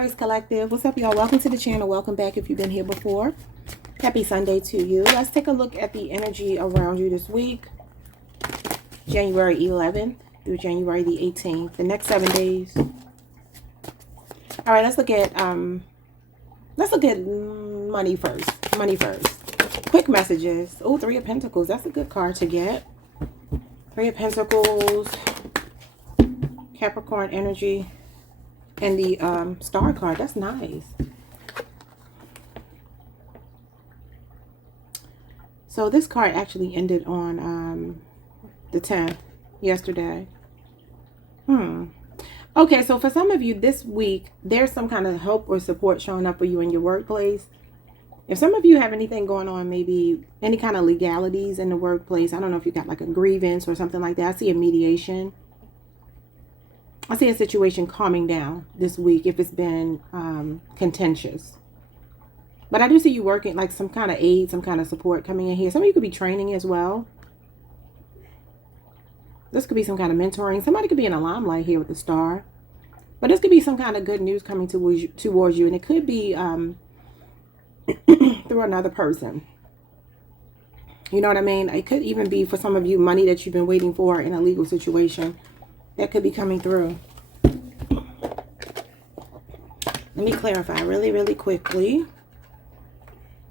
Aries Collective. What's up, y'all? Welcome to the channel. Welcome back if you've been here before. Happy Sunday to you. Let's take a look at the energy around you this week. January 11th through January the 18th. The next 7 days. All right, let's look at money first. Money first. Quick messages. Oh, Three of Pentacles. That's a good card to get. Three of Pentacles. Capricorn energy. And the star card. That's nice. So this card actually ended on the 10th yesterday. Okay, so for some of you this week, there's some kind of help or support showing up for you in your workplace. If some of you have anything going on, maybe any kind of legalities in the workplace, I don't know if you got like a grievance or something like that. I see a mediation. I see a situation calming down this week if it's been contentious. But I do see you working like some kind of aid, some kind of support coming in here. Some of you could be training as well. This could be some kind of mentoring. Somebody could be in a limelight here with the star. But this could be some kind of good news coming towards you. And it could be through another person. You know what I mean? It could even be for some of you money that you've been waiting for in a legal situation. That could be coming through. Let me clarify really, really quickly.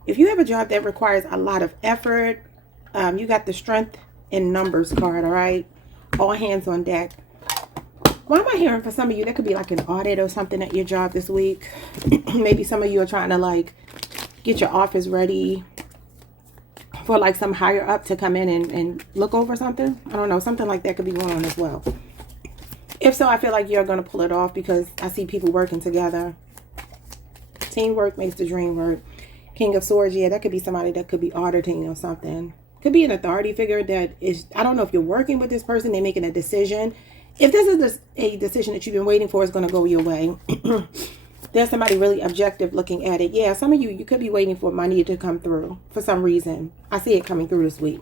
If you have a job that requires a lot of effort, you got the strength in numbers card, all right? All hands on deck. What am I hearing for some of you? That could be like an audit or something at your job this week. Maybe some of you are trying to like get your office ready for like some higher up to come in and look over something. I don't know. Something like that could be going on as well. If so, I feel like you're going to pull it off because I see people working together. Teamwork makes the dream work. King of Swords, yeah, that could be somebody that could be auditing or something. Could be an authority figure that is, I don't know if you're working with this person, they're making a decision. If this is a decision that you've been waiting for, it's going to go your way. There's somebody really objective looking at it. Yeah, some of you could be waiting for money to come through for some reason. I see it coming through this week.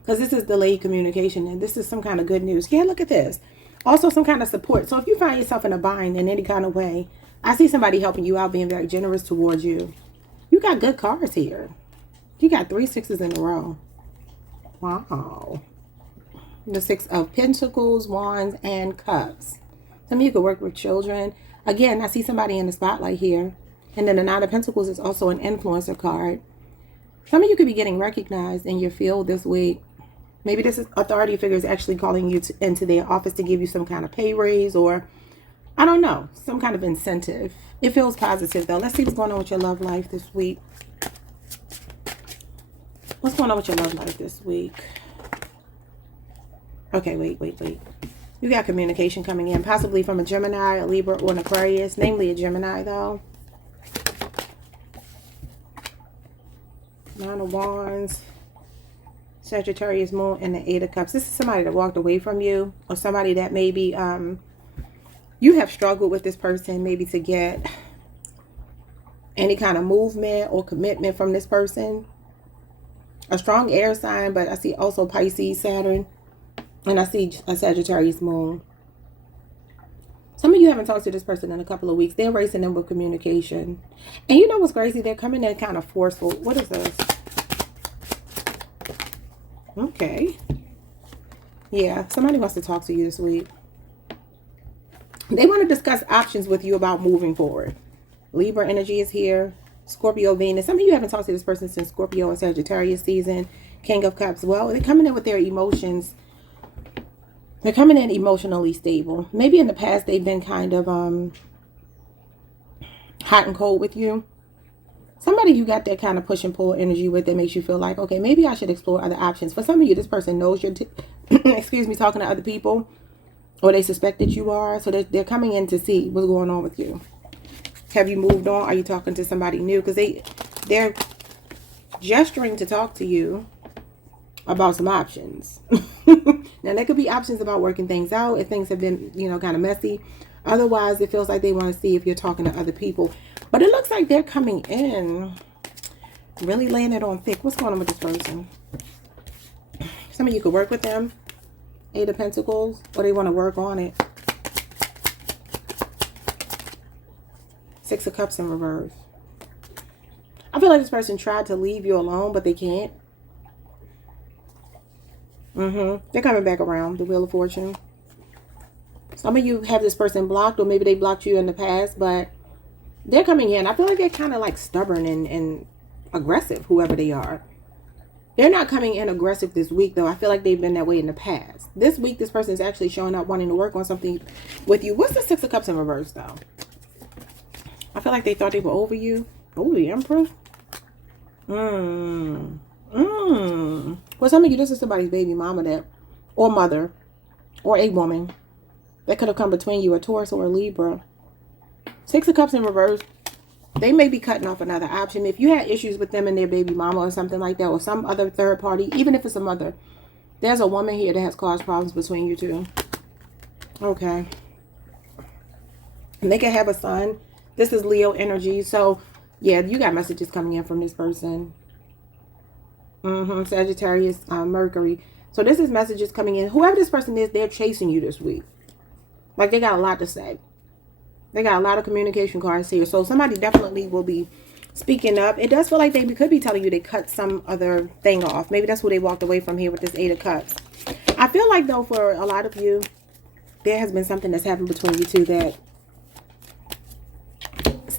Because this is delayed communication and this is some kind of good news. Yeah, look at this. Also some kind of support. So if you find yourself in a bind in any kind of way, I see somebody helping you out, being very generous towards you. You got good cards here. You got 3 6s in a row. Wow. The 6 of Pentacles, Wands, and Cups. Some of you could work with children. Again, I see somebody in the spotlight here. And then the 9 of Pentacles is also an influencer card. Some of you could be getting recognized in your field this week. Maybe this authority figure is actually calling you into their office to give you some kind of pay raise or, I don't know, some kind of incentive. It feels positive, though. Let's see what's going on with your love life this week. What's going on with your love life this week? Okay, wait. You got communication coming in, possibly from a Gemini, a Libra, or an Aquarius. Namely a Gemini, though. 9 of Wands. Sagittarius moon and the 8 of Cups. This is somebody that walked away from you, or somebody that maybe you have struggled with this person, maybe to get any kind of movement or commitment from this person. A strong air sign, but I see also Pisces, Saturn, and I see a Sagittarius moon. Some of you haven't talked to this person in a couple of weeks. They're racing them with communication. And you know what's crazy? They're coming in kind of forceful. What is this? Okay. Yeah, somebody wants to talk to you this week. They want to discuss options with you about moving forward. Libra energy is here. Scorpio, Venus. Some of you haven't talked to this person since Scorpio and Sagittarius season. King of Cups. Well, they're coming in with their emotions. They're coming in emotionally stable. Maybe in the past they've been kind of hot and cold with you. Somebody you got that kind of push and pull energy with that makes you feel like, okay, maybe I should explore other options. For some of you, this person knows you're, excuse me, talking to other people, or they suspect that you are. So they're coming in to see what's going on with you. Have you moved on? Are you talking to somebody new? Because they're gesturing to talk to you about some options. Now, there could be options about working things out if things have been, you know, kind of messy. Otherwise, it feels like they want to see if you're talking to other people. But it looks like they're coming in, really laying it on thick. What's going on with this person? Some of you could work with them. 8 of Pentacles. Or they want to work on it. Six of Cups in reverse. I feel like this person tried to leave you alone, but they can't. They're coming back around. The Wheel of Fortune. Some of you have this person blocked, or maybe they blocked you in the past, but they're coming in. I feel like they're kind of like stubborn and aggressive, whoever they are. They're not coming in aggressive this week, though. I feel like they've been that way in the past. This week, this person is actually showing up wanting to work on something with you. What's the Six of Cups in reverse, though? I feel like they thought they were over you. Oh, the Emperor. For some of you, this is somebody's baby mama that, or mother, or a woman that could have come between you, a Taurus or a Libra. Six of Cups in reverse. They may be cutting off another option. If you had issues with them and their baby mama or something like that, or some other third party, even if it's a mother, there's a woman here that has caused problems between you two. Okay. And they can have a son. This is Leo energy. So, yeah, you got messages coming in from this person. Sagittarius, Mercury. So this is messages coming in. Whoever this person is, they're chasing you this week. Like, they got a lot to say. They got a lot of communication cards here. So somebody definitely will be speaking up. It does feel like they could be telling you they cut some other thing off. Maybe that's where they walked away from here with this Eight of Cups. I feel like, though, for a lot of you, there has been something that's happened between you two that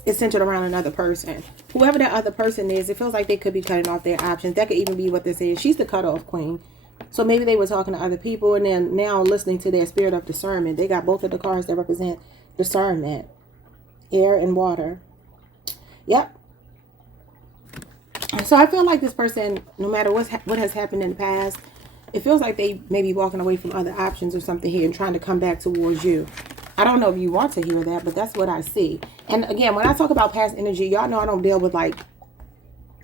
is centered around another person. Whoever that other person is, it feels like they could be cutting off their options. That could even be what this is. She's the cutoff queen. So maybe they were talking to other people and then now listening to their spirit of discernment. They got both of the cards that represent discernment. Air and water. Yep. So I feel like this person, no matter what has happened in the past, it feels like they may be walking away from other options or something here and trying to come back towards you. I don't know if you want to hear that, but that's what I see. And again, when I talk about past energy, y'all know I don't deal with like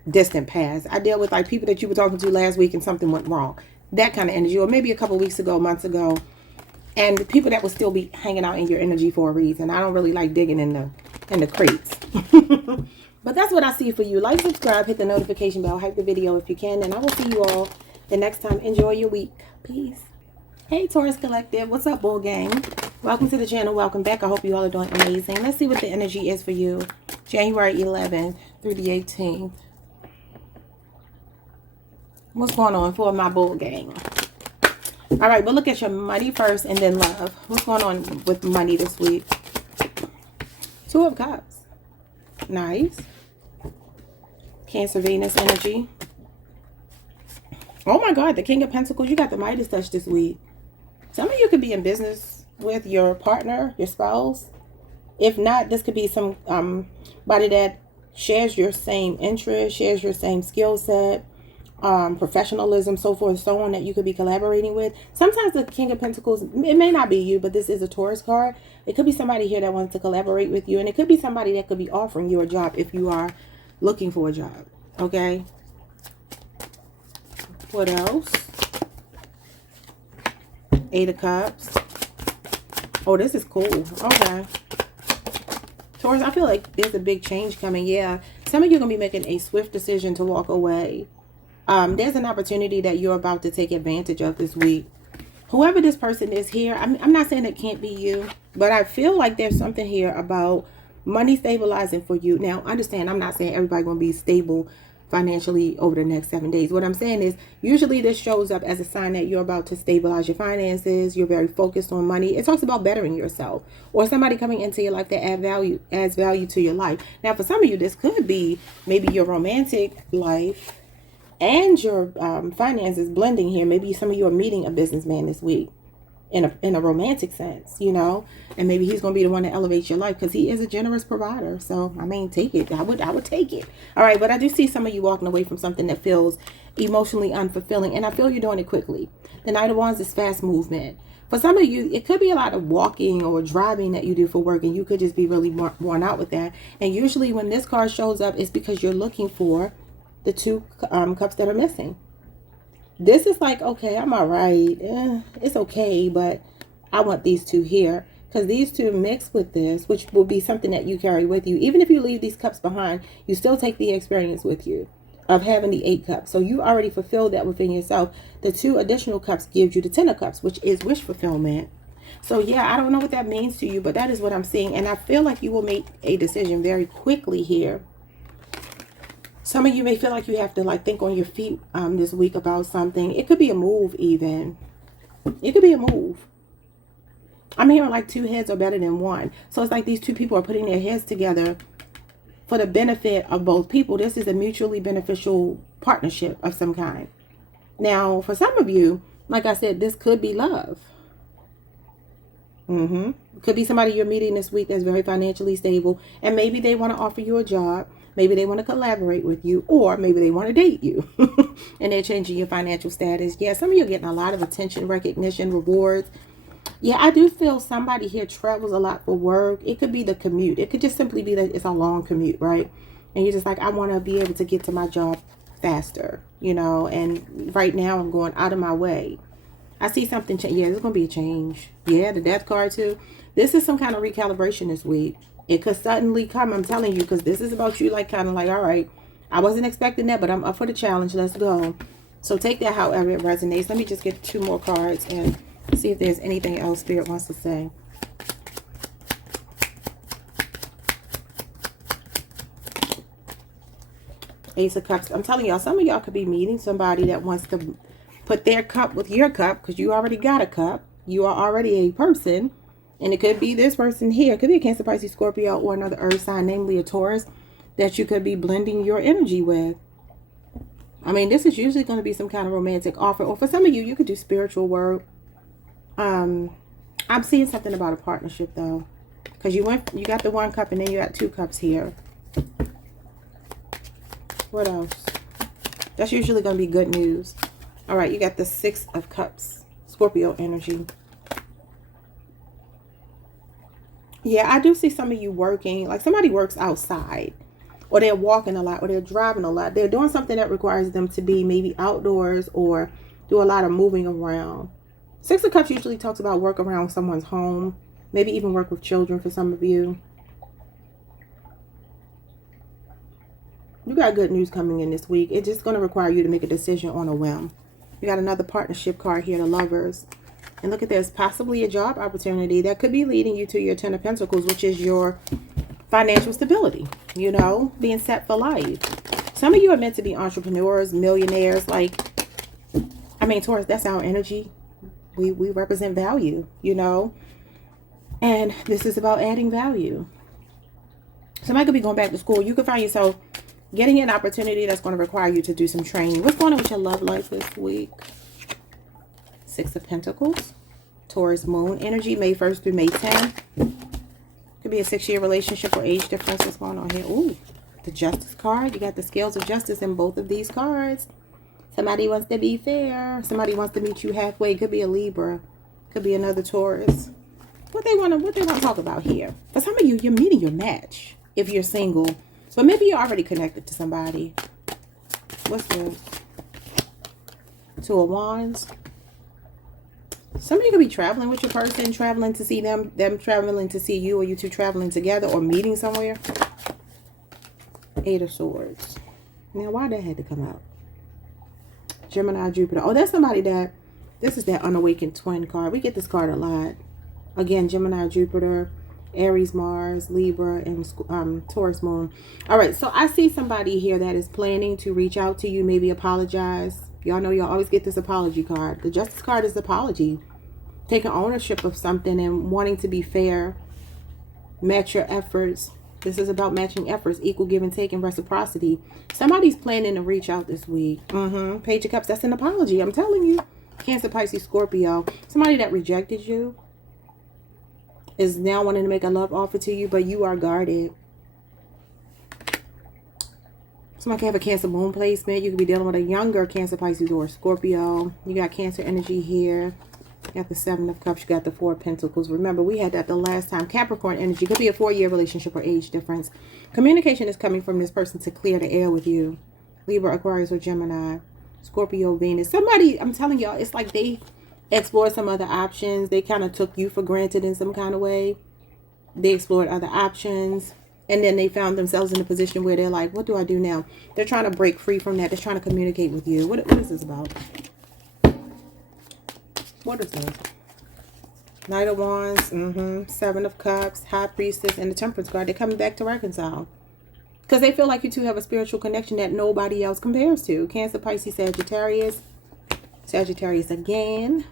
distant past. I deal with like people that you were talking to last week and something went wrong. That kind of energy, or maybe a couple weeks ago, months ago. And people that will still be hanging out in your energy for a reason. I don't really like digging in the crates. But that's what I see for you. Like, subscribe, hit the notification bell, hype the video if you can. And I will see you all the next time. Enjoy your week. Peace. Hey, Taurus Collective. What's up, Bull Gang? Welcome to the channel. Welcome back. I hope you all are doing amazing. Let's see what the energy is for you. January 11th through the 18th. What's going on for my Bull Gang? All right, we'll look at your money first and then love. What's going on with money this week? Two of Cups. Nice. Cancer, Venus energy. Oh my God, the King of Pentacles. You got the Midas touch this week. Some of you could be in business with your partner, your spouse. If not, this could be somebody that shares your same interest, shares your same skill set. Professionalism, so forth and so on, that you could be collaborating with. Sometimes the King of Pentacles, it may not be you, but this is a Taurus card. It could be somebody here that wants to collaborate with you, and it could be somebody that could be offering you a job if you are looking for a job. Okay, what else? Eight of Cups. Oh, this is cool. Okay, Taurus, I feel like there's a big change coming. Yeah, some of you are gonna be making a swift decision to walk away. There's an opportunity that you're about to take advantage of this week. Whoever this person is here, I'm not saying it can't be you, but I feel like there's something here about money stabilizing for you. Now, understand, I'm not saying everybody's going to be stable financially over the next 7 days. What I'm saying is, usually this shows up as a sign that you're about to stabilize your finances. You're very focused on money. It talks about bettering yourself, or somebody coming into your life that adds value to your life. Now, for some of you, this could be maybe your romantic life and your finances blending here. Maybe some of you are meeting a businessman this week in a romantic sense, you know, and maybe he's going to be the one to elevate your life because he is a generous provider. So, I mean, take it. I would take it. All right. But I do see some of you walking away from something that feels emotionally unfulfilling, and I feel you're doing it quickly. The Knight of Wands is fast movement. For some of you, it could be a lot of walking or driving that you do for work, and you could just be really worn out with that. And usually when this card shows up, it's because you're looking for the two cups that are missing. This is like, okay, I'm all right. It's okay, but I want these two here, because these two mix with this, which will be something that you carry with you. Even if you leave these cups behind, you still take the experience with you of having the 8 cups. So you already fulfilled that within yourself. The 2 additional cups gives you the 10 of cups, which is wish fulfillment. So yeah, I don't know what that means to you, but that is what I'm seeing. And I feel like you will make a decision very quickly here. Some of you may feel like you have to like think on your feet this week about something. It could be a move even. It could be a move. I'm hearing like two heads are better than one. So it's like these two people are putting their heads together for the benefit of both people. This is a mutually beneficial partnership of some kind. Now, for some of you, like I said, this could be love. It could be somebody you're meeting this week that's very financially stable. And maybe they want to offer you a job. Maybe they want to collaborate with you. Or maybe they want to date you. And they're changing your financial status. Yeah, some of you are getting a lot of attention, recognition, rewards. Yeah, I do feel somebody here travels a lot for work. It could be the commute. It could just simply be that it's a long commute, right? And you're just like, I want to be able to get to my job faster, you know, and right now I'm going out of my way. I see something change. Yeah, there's going to be a change. Yeah, the death card too. This is some kind of recalibration this week. It could suddenly come, I'm telling you, because this is about you like kind of like, all right, I wasn't expecting that, but I'm up for the challenge. Let's go. So take that however it resonates. Let me just get 2 more cards and see if there's anything else Spirit wants to say. Ace of Cups. I'm telling y'all, some of y'all could be meeting somebody that wants to put their cup with your cup because you already got a cup. You are already a person. And it could be this person here. It could be a Cancer, Pisces, Scorpio, or another earth sign, namely a Taurus, that you could be blending your energy with. I mean, this is usually going to be some kind of romantic offer. Or for some of you, you could do spiritual work. I'm seeing something about a partnership though, because you got the 1 cup and then you got 2 cups here. What else? That's usually going to be good news. All right, you got the 6 of Cups, Scorpio energy. Yeah, I do see some of you working, like somebody works outside, or they're walking a lot, or they're driving a lot. They're doing something that requires them to be maybe outdoors or do a lot of moving around. 6 of Cups usually talks about work around someone's home, maybe even work with children for some of you. You got good news coming in this week. It's just going to require you to make a decision on a whim. You got another partnership card here, the Lovers. And look at this, possibly a job opportunity that could be leading you to your 10 of Pentacles, which is your financial stability, you know, being set for life. Some of you are meant to be entrepreneurs, millionaires. Like, I mean, Taurus, that's our energy. We represent value, you know, and this is about adding value. Somebody could be going back to school. You could find yourself getting an opportunity that's going to require you to do some training. What's going on with your love life this week? 6 of Pentacles, Taurus moon energy, May 1st through May 10th. Could be a 6-year relationship or age difference. What's going on here? Ooh, the Justice card. You got the scales of justice in both of these cards. Somebody wants to be fair. Somebody wants to meet you halfway. Could be a Libra. Could be another Taurus. What they want to talk about here. For some of you, you're meeting your match if you're single. But maybe you're already connected to somebody. What's this? 2 of Wands. Some of you could be traveling with your person, traveling to see them traveling to see you, or you two traveling together or meeting somewhere. 8 of Swords. Now, why that had to come out? Gemini, Jupiter. Oh, that's somebody that, this is that unawakened twin card. We get this card a lot. Again, Gemini, Jupiter, Aries, Mars, Libra, and Taurus moon. All right, so I see somebody here that is planning to reach out to you, maybe apologize. Y'all know y'all always get this apology card. The Justice card is apology. Taking ownership of something and wanting to be fair. Match your efforts. This is about matching efforts, equal give and take, and reciprocity. Somebody's planning to reach out this week. Page of Cups, that's an apology. I'm telling you. Cancer, Pisces, Scorpio. Somebody that rejected you is now wanting to make a love offer to you, but you are guarded. Somebody can have a Cancer moon placement. You could be dealing with a younger Cancer, Pisces, or Scorpio. You got Cancer energy here. You got the 7 of Cups. You got the 4 of Pentacles. Remember, we had that the last time. Capricorn energy. Could be a 4-year relationship or age difference. Communication is coming from this person to clear the air with you. Libra, Aquarius, or Gemini. Scorpio, Venus. Somebody, I'm telling y'all, it's like they explored some other options. They kind of took you for granted in some kind of way. They explored other options. And then they found themselves in a position where they're like, what do I do now? They're trying to break free from that. They're trying to communicate with you. What is this about? What is this? Knight of Wands, Seven of Cups, High Priestess, and the Temperance card. They're coming back to reconcile. Because they feel like you two have a spiritual connection that nobody else compares to. Cancer, Pisces, Sagittarius. Sagittarius again.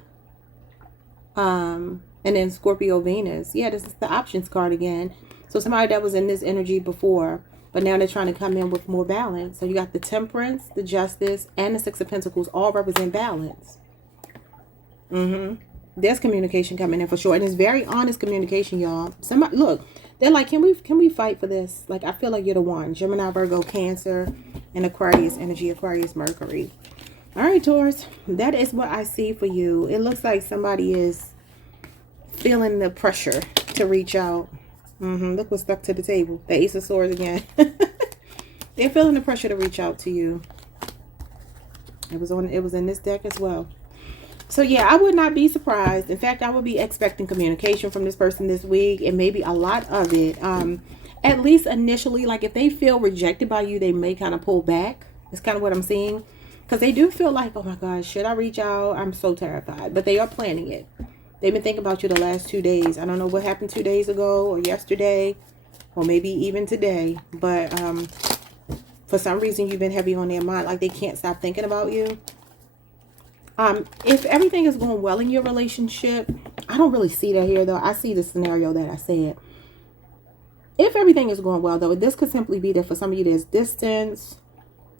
And then Scorpio, Venus. Yeah, this is the options card again. So somebody that was in this energy before, but now they're trying to come in with more balance. So you got the Temperance, the Justice, and the Six of Pentacles all represent balance. There's communication coming in for sure. And it's very honest communication, y'all. Somebody, look, they're like, can we fight for this? Like, I feel like you're the one. Gemini, Virgo, Cancer, and Aquarius energy, Aquarius, Mercury. All right, Taurus, that is what I see for you. It looks like somebody is feeling the pressure to reach out. Look what's stuck to the table. The Ace of Swords again. They're feeling the pressure to reach out to you. It was in this deck as well. So yeah, I would not be surprised. In fact, I would be expecting communication from this person this week, and maybe a lot of it. At least initially, like if they feel rejected by you, they may kind of pull back. It's kind of what I'm seeing. Because they do feel like, oh my gosh, should I reach out? I'm so terrified. But they are planning it. They've been thinking about you the last 2 days. I don't know what happened 2 days ago or yesterday or maybe even today. But for some reason, you've been heavy on their mind. Like they can't stop thinking about you. If everything is going well in your relationship, I don't really see that here, though. I see the scenario that I said. If everything is going well, though, this could simply be that for some of you, there's distance,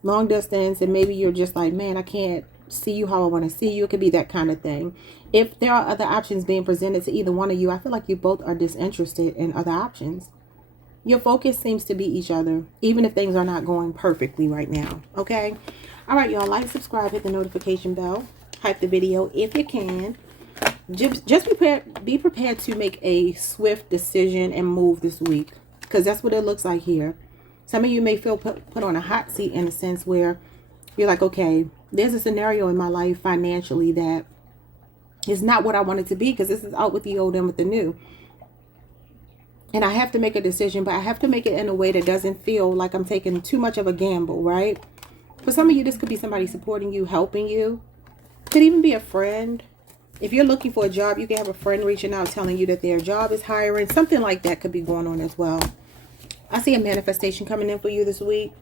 long distance, and maybe you're just like, man, I can't see you how I want to see you. It could be that kind of thing. If there are other options being presented to either one of you, I feel like you both are disinterested in other options. Your focus seems to be each other, even if things are not going perfectly right now. Okay? All right, y'all. Like, subscribe, hit the notification bell. Hype the video if you can. Just be prepared to make a swift decision and move this week, because that's what it looks like here. Some of you may feel put on a hot seat in a sense where you're like, okay, there's a scenario in my life financially that is not what I want it to be, because this is out with the old and with the new. And I have to make a decision, but I have to make it in a way that doesn't feel like I'm taking too much of a gamble, right? For some of you, this could be somebody supporting you, helping you. Could even be a friend. If you're looking for a job, you can have a friend reaching out telling you that their job is hiring. Something like that could be going on as well. I see a manifestation coming in for you this week.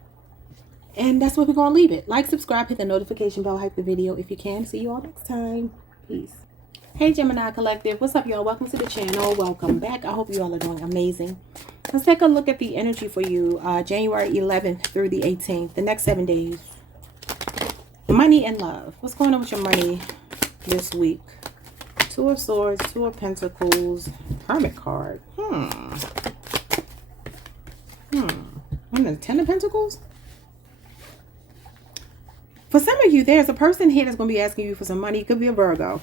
And that's where we're going to leave it. Like, subscribe, hit the notification bell, hype the video if you can. See you all next time. Peace. Hey, Gemini Collective. What's up, y'all? Welcome to the channel. Welcome back. I hope you all are doing amazing. Let's take a look at the energy for you. January 11th through the 18th. The next 7 days. Money and love. What's going on with your money this week? Two of Swords, Two of Pentacles, Hermit card. And the Ten of Pentacles. For some of you, there's a person here that's going to be asking you for some money. It could be a Virgo.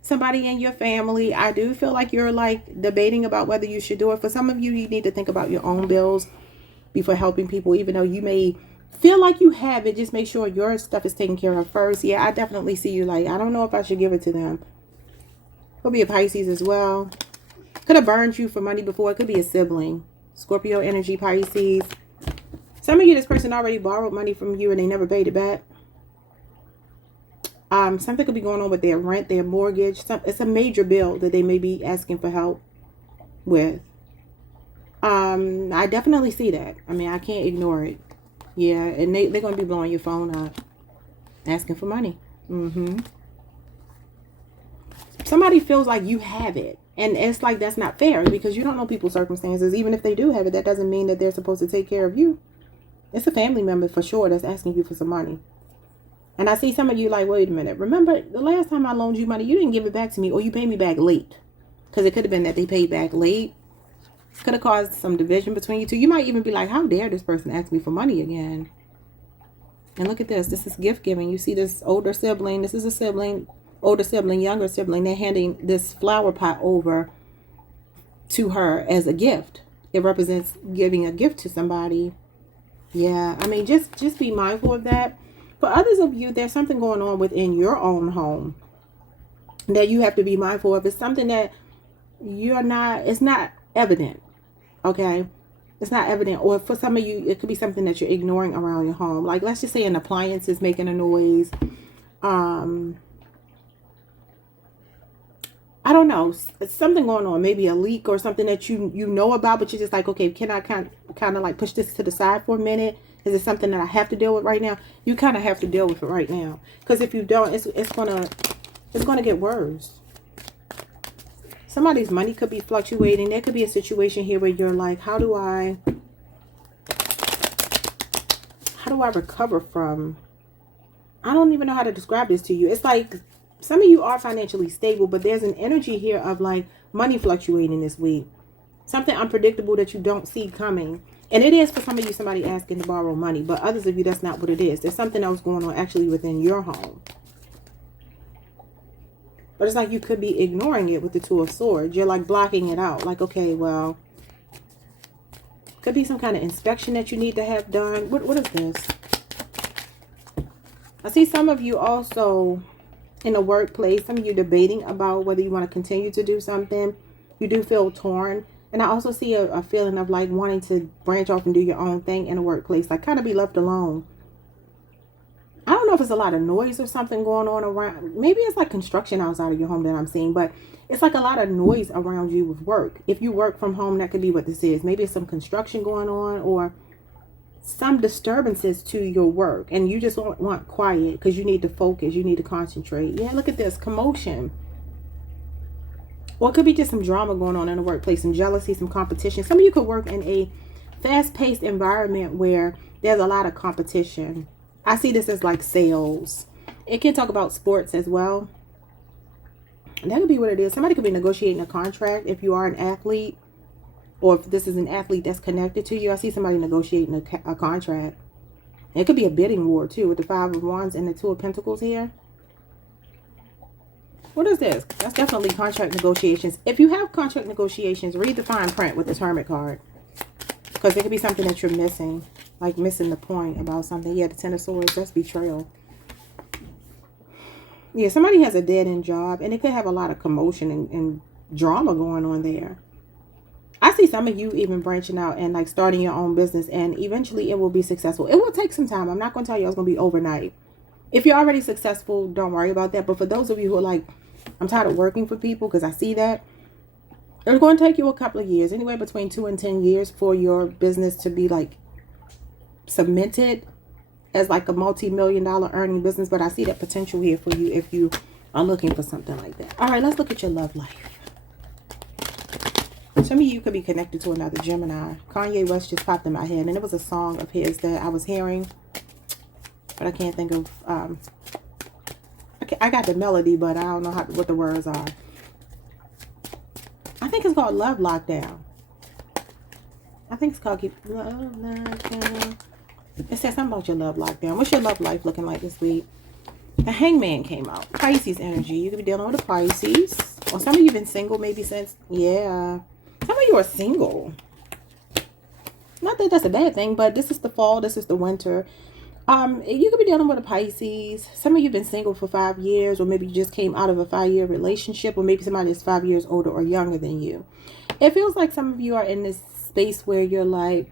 Somebody in your family. I do feel like you're like debating about whether you should do it. For some of you, you need to think about your own bills before helping people, even though you may feel like you have it. Just make sure your stuff is taken care of first. Yeah, I definitely see you like, I don't know if I should give it to them. Could be a Pisces as well. Could have burned you for money before. It could be a sibling. Scorpio energy, Pisces. Some of you, this person already borrowed money from you and they never paid it back. Something could be going on with their rent, their mortgage. It's a major bill that they may be asking for help with. I definitely see that. I mean, I can't ignore it. Yeah, and they're going to be blowing your phone up, asking for money. Somebody feels like you have it. And it's like that's not fair, because you don't know people's circumstances. Even if they do have it, that doesn't mean that they're supposed to take care of you. It's a family member for sure that's asking you for some money. And I see some of you like, wait a minute. Remember, the last time I loaned you money, you didn't give it back to me, or you paid me back late. Because it could have been that they paid back late. Could have caused some division between you two. You might even be like, how dare this person ask me for money again? And look at this. This is gift giving. You see this older sibling. This is a sibling, older sibling, younger sibling. They're handing this flower pot over to her as a gift. It represents giving a gift to somebody. Yeah, I mean, just be mindful of that. For others of you, there's something going on within your own home that you have to be mindful of. It's something that it's not evident. Okay, it's not evident. Or for some of you, it could be something that you're ignoring around your home. Like, let's just say an appliance is making a noise. I I don't know, it's something going on, maybe a leak or something that you know about, but you're just like, okay, can I kind of like push this to the side for a minute? Is it something that I have to deal with right now? You kind of have to deal with it right now, because if you don't, it's gonna get worse. Somebody's money could be fluctuating. There could be a situation here where you're like, how do I recover from, I don't even know how to describe this to you. It's like some of you are financially stable, but there's an energy here of like money fluctuating this week. Something unpredictable that you don't see coming. And it is for some of you somebody asking to borrow money, but others of you, that's not what it is. There's something else going on actually within your home. But it's like you could be ignoring it with the Two of Swords. You're like blocking it out. Like, okay, well, could be some kind of inspection that you need to have done. What is this? I see some of you also in the workplace. Some of you debating about whether you want to continue to do something. You do feel torn. And I also see a feeling of like wanting to branch off and do your own thing in the workplace. Like kind of be left alone. I don't know if it's a lot of noise or something going on around. Maybe it's like construction outside of your home that I'm seeing. But it's like a lot of noise around you with work. If you work from home, that could be what this is. Maybe it's some construction going on or some disturbances to your work. And you just want quiet because you need to focus. You need to concentrate. Yeah, look at this. Commotion. Or it could be just some drama going on in the workplace. Some jealousy, some competition. Some of you could work in a fast-paced environment where there's a lot of competition. I see this as like sales. It can talk about sports as well. And that could be what it is. Somebody could be negotiating a contract if you are an athlete. Or if this is an athlete that's connected to you. I see somebody negotiating a contract. It could be a bidding war too with the Five of Wands and the Two of Pentacles here. What is this? That's definitely contract negotiations. If you have contract negotiations, read the fine print with this Hermit card. Because it could be something that you're missing. Like missing the point about something. Yeah, the Ten of Swords. That's betrayal. Yeah, somebody has a dead-end job. And it could have a lot of commotion and drama going on there. I see some of you even branching out and like starting your own business. And eventually it will be successful. It will take some time. I'm not going to tell you it's going to be overnight. If you're already successful, don't worry about that. But for those of you who are like, I'm tired of working for people, because I see that. It's going to take you a couple of years. Anywhere between 2 and 10 years for your business to be like cemented as like a multi-million-dollar earning business. But I see that potential here for you if you are looking for something like that. All right, let's look at your love life. Some of you could be connected to another Gemini. Kanye West just popped in my head. And it was a song of his that I was hearing. But I can't think of... I got the melody, but I don't know what the words are. I think it's called Love Lockdown. I think it's called Keep Love Lockdown. It says something about your love lockdown. What's your love life looking like this week? The Hangman came out. Pisces energy. You could be dealing with a Pisces. Or some of you have been single maybe since... Yeah. Some of you are single. Not that that's a bad thing, but this is the fall. This is the winter. You could be dealing with a Pisces. Some of you have been single for 5 years, or maybe you just came out of a 5-year relationship, or maybe somebody is 5 years older or younger than you. It feels like some of you are in this space where you're like,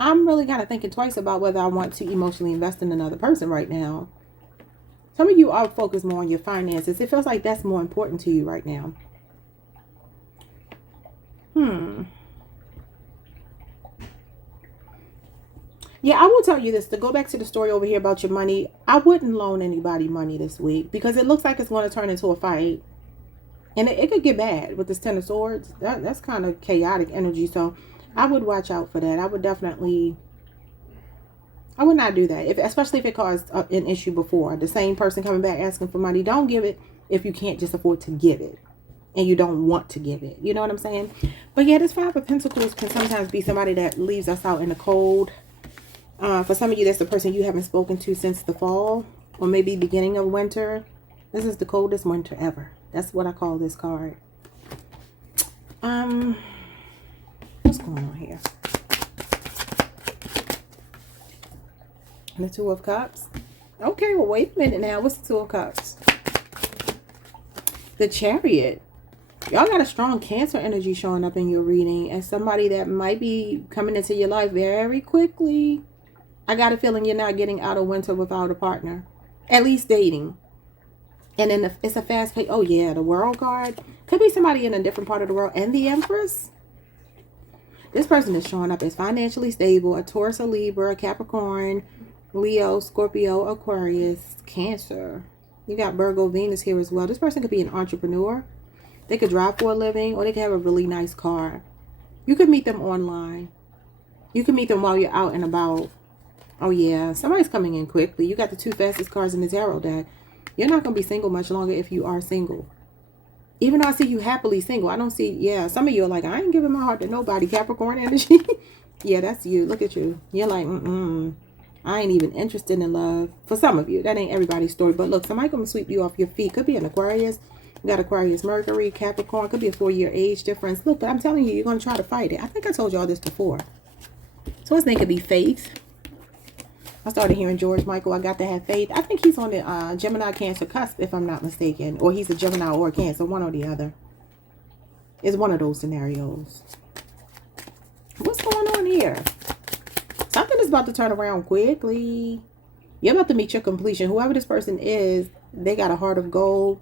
I'm really kind of thinking twice about whether I want to emotionally invest in another person right now. Some of you are focused more on your finances. It feels like that's more important to you right now. Yeah, I will tell you this. To go back to the story over here about your money, I wouldn't loan anybody money this week because it looks like it's going to turn into a fight. And it could get bad with this Ten of Swords. That's kind of chaotic energy. So I would watch out for that. I would not do that. Especially if it caused an issue before. The same person coming back asking for money. Don't give it if you can't just afford to give it. And you don't want to give it. You know what I'm saying? But yeah, this Five of Pentacles can sometimes be somebody that leaves us out in the cold. For some of you, that's the person you haven't spoken to since the fall. Or maybe beginning of winter. This is the coldest winter ever. That's what I call this card. What's going on here? The Two of Cups. Okay, well, wait a minute now. What's the Two of Cups? The Chariot. Y'all got a strong Cancer energy showing up in your reading. And somebody that might be coming into your life very quickly. I got a feeling you're not getting out of winter without a partner. At least dating. And then it's a fast pace. Oh, yeah, the World card. Could be somebody in a different part of the world. And the Empress. This person is showing up as financially stable. A Taurus, a Libra, a Capricorn, Leo, Scorpio, Aquarius, Cancer. You got Virgo, Venus here as well. This person could be an entrepreneur. They could drive for a living, or they could have a really nice car. You could meet them online. You can meet them while you're out and about. Oh, yeah. Somebody's coming in quickly. You got the 2 fastest cards in the tarot deck. You're not going to be single much longer if you are single. Even though I see you happily single, I don't see, yeah, some of you are like, I ain't giving my heart to nobody. Capricorn energy. Yeah, that's you. Look at you. You're like, I ain't even interested in love. For some of you, that ain't everybody's story. But look, somebody going to sweep you off your feet. Could be an Aquarius. You got Aquarius, Mercury, Capricorn. Could be a 4-year age difference. Look, but I'm telling you, you're going to try to fight it. I think I told y'all this before. So his name could be Faith. I started hearing George Michael. I got to have faith. I think he's on the Gemini Cancer cusp, if I'm not mistaken. Or he's a Gemini or a Cancer, one or the other. It's one of those scenarios. What's going on here? Something is about to turn around quickly. You're about to meet your completion. Whoever this person is, they got a heart of gold.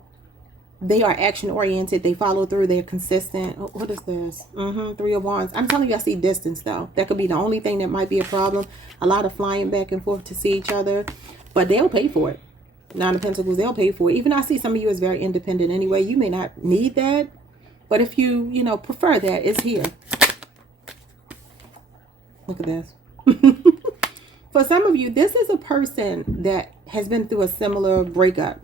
They are action-oriented. They follow through. They're consistent. Oh, what is this? 3 of Wands. I'm telling you, I see distance, though. That could be the only thing that might be a problem. A lot of flying back and forth to see each other. But they'll pay for it. 9 of Pentacles, they'll pay for it. Even though I see some of you as very independent anyway. You may not need that. But if you, prefer that, it's here. Look at this. For some of you, this is a person that has been through a similar breakup.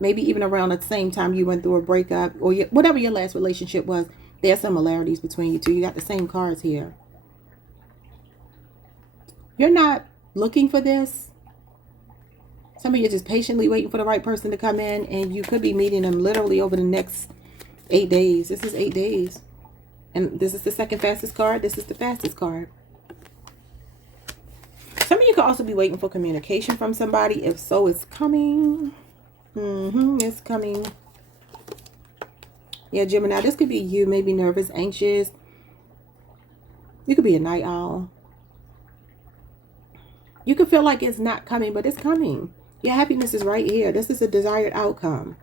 Maybe even around the same time you went through a breakup, or whatever your last relationship was. There are similarities between you two. You got the same cards here. You're not looking for this. Some of you are just patiently waiting for the right person to come in, and you could be meeting them literally over the next 8 days. This is 8 days. And this is the second fastest card. This is the fastest card. Some of you could also be waiting for communication from somebody. If so, it's coming. It's coming. Yeah, Gemini, this could be you. Maybe nervous, anxious. You could be a night owl. You could feel like it's not coming, but it's coming. Your happiness is right here. This is a desired outcome.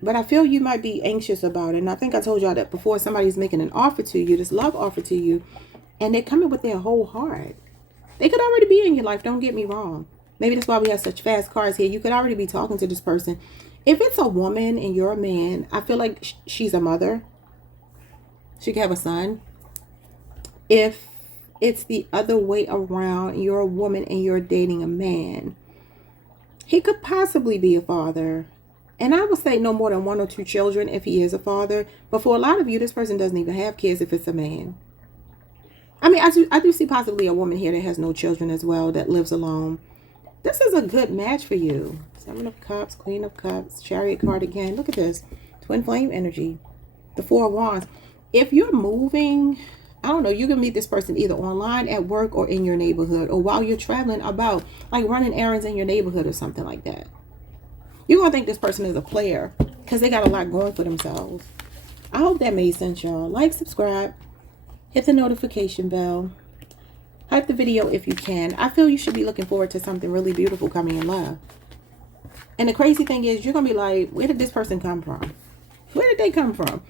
But I feel you might be anxious about it. And I think I told y'all that before. Somebody's making an offer to you, this love offer to you, and they're coming with their whole heart. They could already be in your life. Don't get me wrong. Maybe that's why we have such fast cards here. You could already be talking to this person. If it's a woman and you're a man, I feel like she's a mother. She could have a son. If it's the other way around, you're a woman and you're dating a man, he could possibly be a father. And I would say no more than 1 or 2 children if he is a father. But for a lot of you, this person doesn't even have kids if it's a man. I mean, I do see possibly a woman here that has no children as well, that lives alone. This is a good match for you. 7 of Cups, Queen of Cups, Chariot card again. Look at this. Twin flame energy. The 4 of Wands. If you're moving, I don't know, you can meet this person either online, at work, or in your neighborhood, or while you're traveling about, like running errands in your neighborhood or something like that. You're going to think this person is a player because they got a lot going for themselves. I hope that made sense, y'all. Like, subscribe, hit the notification bell. Hype the video if you can. I feel you should be looking forward to something really beautiful coming in love. And the crazy thing is, you're going to be like, where did this person come from? Where did they come from?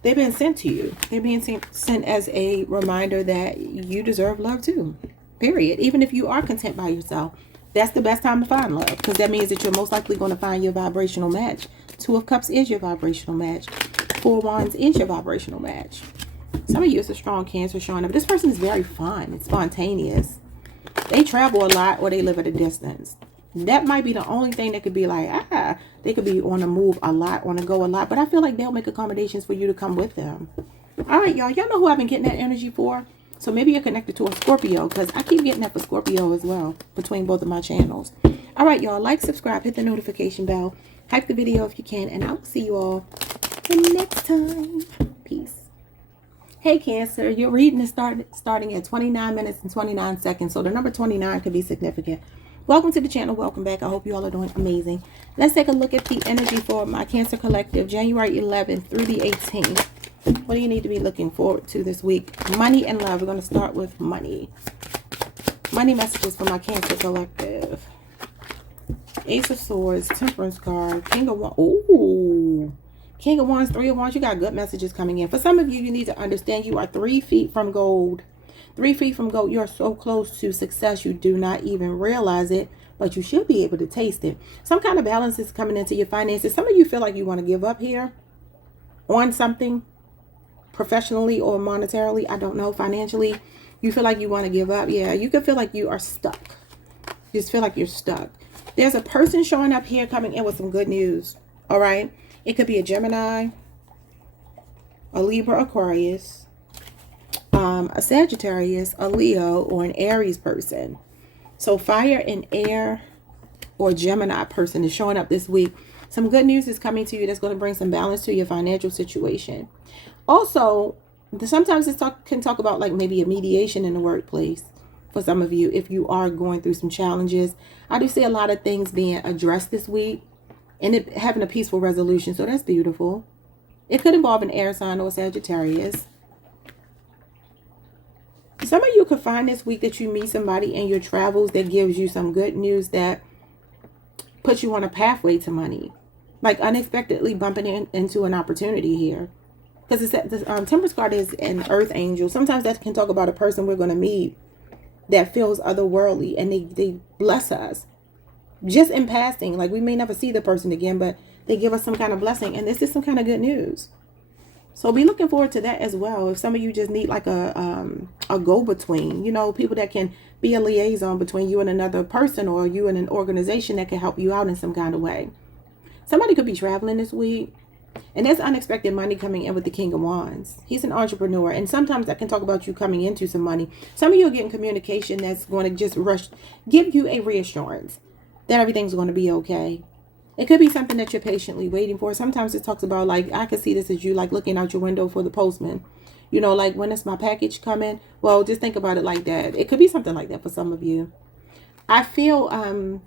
They've been sent to you. They're being sent as a reminder that you deserve love too. Period. Even if you are content by yourself, that's the best time to find love. Because that means that you're most likely going to find your vibrational match. 2 of Cups is your vibrational match. 4 of Wands is your vibrational match. Some of you, it's a strong Cancer showing up. This person is very fun. It's spontaneous. They travel a lot, or they live at a distance. That might be the only thing that could be like, they could be on the move a lot, on the go a lot. But I feel like they'll make accommodations for you to come with them. All right, y'all. Y'all know who I've been getting that energy for? So maybe you're connected to a Scorpio, because I keep getting that for Scorpio as well between both of my channels. All right, y'all. Like, subscribe, hit the notification bell. Hype the video if you can. And I will see you all the next time. Peace. Hey, Cancer, your reading is starting at 29 minutes and 29 seconds. So the number 29 could be significant. Welcome to the channel. Welcome back. I hope you all are doing amazing. Let's take a look at the energy for my Cancer Collective, January 11th through the 18th. What do you need to be looking forward to this week? Money and love. We're going to start with money. Money messages for my Cancer Collective. Ace of Swords, Temperance card, King of Wands. Ooh. King of Wands, Three of Wands. You got good messages coming in. For some of you, you need to understand you are 3 feet from gold. 3 feet from gold. You are so close to success. You do not even realize it, but you should be able to taste it. Some kind of balance is coming into your finances. Some of you feel like you want to give up here on something, professionally or monetarily. I don't know, financially. You feel like you want to give up. Yeah, you could feel like you are stuck. You just feel like you're stuck. There's a person showing up here coming in with some good news. All right. It could be a Gemini, a Libra, Aquarius, a Sagittarius, a Leo, or an Aries person. So fire and air or Gemini person is showing up this week. Some good news is coming to you that's going to bring some balance to your financial situation. Also, sometimes this can talk about like maybe a mediation in the workplace for some of you if you are going through some challenges. I do see a lot of things being addressed this week and it having a peaceful resolution. So that's beautiful. It could involve an air sign or Sagittarius. Some of you could find this week that you meet somebody in your travels that gives you some good news that puts you on a pathway to money. Like unexpectedly bumping into an opportunity here. Because the Temperance card is an earth angel. Sometimes that can talk about a person we're going to meet that feels otherworldly and they bless us. Just in passing. Like we may never see the person again, but they give us some kind of blessing. And this is some kind of good news. So be looking forward to that as well. If some of you just need like a go-between, you know, people that can be a liaison between you and another person or you and an organization that can help you out in some kind of way. Somebody could be traveling this week. And there's unexpected money coming in with the King of Wands. He's an entrepreneur. And sometimes that can talk about you coming into some money. Some of you are getting communication that's going to just give you a reassurance that everything's going to be okay. It could be something that you're patiently waiting for. Sometimes it talks about like, I could see this as you like looking out your window for the postman. You know, like when is my package coming? Well, just think about it like that. It could be something like that for some of you. I feel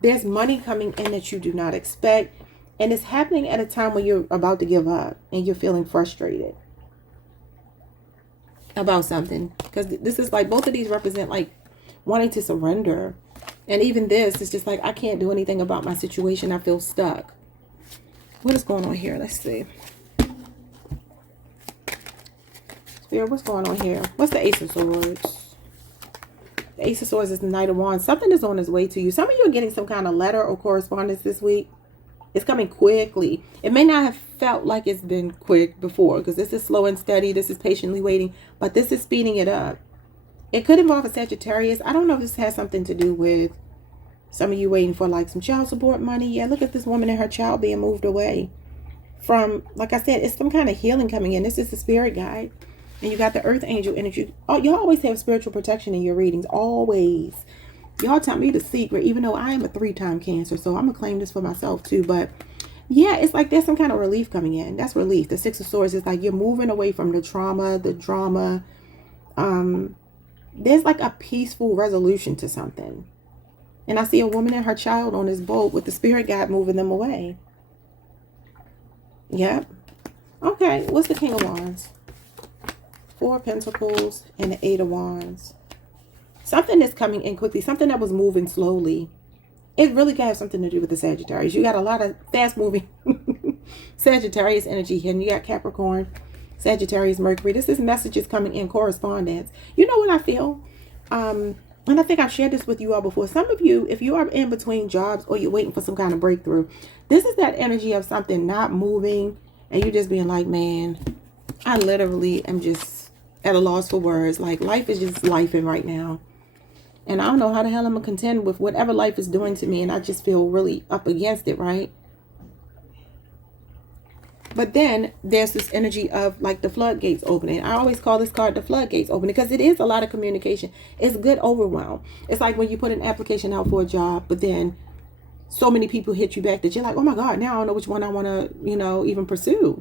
there's money coming in that you do not expect. And it's happening at a time when you're about to give up and you're feeling frustrated about something. Because this is like, both of these represent like wanting to surrender. And even this is just like, I can't do anything about my situation. I feel stuck. What is going on here? Let's see. Spirit, what's going on here? What's the Ace of Swords? The Ace of Swords is the Knight of Wands. Something is on its way to you. Some of you are getting some kind of letter or correspondence this week. It's coming quickly. It may not have felt like it's been quick before because this is slow and steady. This is patiently waiting, but this is speeding it up. It could involve a Sagittarius. I don't know if this has something to do with some of you waiting for like some child support money. Yeah, look at this woman and her child being moved away from, like I said, it's some kind of healing coming in. This is the spirit guide. And you got the earth angel energy. Oh, you always have spiritual protection in your readings. Always. Y'all taught me the secret, even though I am a 3-time Cancer. So I'm going to claim this for myself too. But yeah, it's like there's some kind of relief coming in. That's relief. The Six of Swords is like you're moving away from the trauma, the drama. There's like a peaceful resolution to something. And I see a woman and her child on this boat with the spirit guide moving them away. Yep. Okay, what's the King of Wands? 4 of Pentacles and the 8 of Wands. Something that's coming in quickly. Something that was moving slowly. It really could have something to do with the Sagittarius. You got a lot of fast moving Sagittarius energy here. And you got Capricorn, Sagittarius, Mercury. This is messages coming in, correspondence. You know what I feel? And I think I've shared this with you all before. Some of you, if you are in between jobs or you're waiting for some kind of breakthrough, this is that energy of something not moving and you just being like, man, I literally am just at a loss for words. Like life is just lifing right now. And I don't know how the hell I'm going to contend with whatever life is doing to me. And I just feel really up against it, right? But then there's this energy of like the floodgates opening. I always call this card the floodgates opening because it is a lot of communication. It's good overwhelm. It's like when you put an application out for a job, but then so many people hit you back that you're like, oh my God, now I don't know which one I want to, you know, even pursue.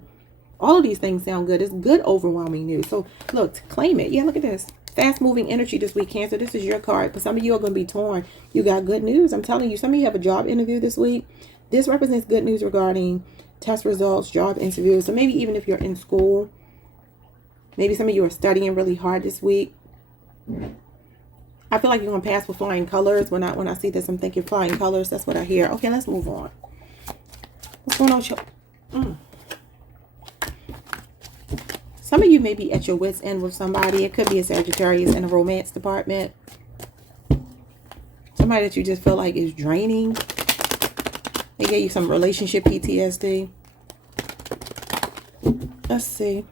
All of these things sound good. It's good, overwhelming news. So look, claim it. Yeah, look at this. Fast moving energy this week, Cancer. This is your card. But some of you are going to be torn. You got good news. I'm telling you, some of you have a job interview this week. This represents good news regarding test results, job interviews. So maybe even if you're in school, maybe some of you are studying really hard this week. I feel like you're going to pass with flying colors. When I see this, I'm thinking flying colors. That's what I hear. Okay, let's move on. What's going on with your... Some of you may be at your wit's end with somebody. It could be a Sagittarius in a romance department. Somebody that you just feel like is draining. They gave you some relationship PTSD. Let's see.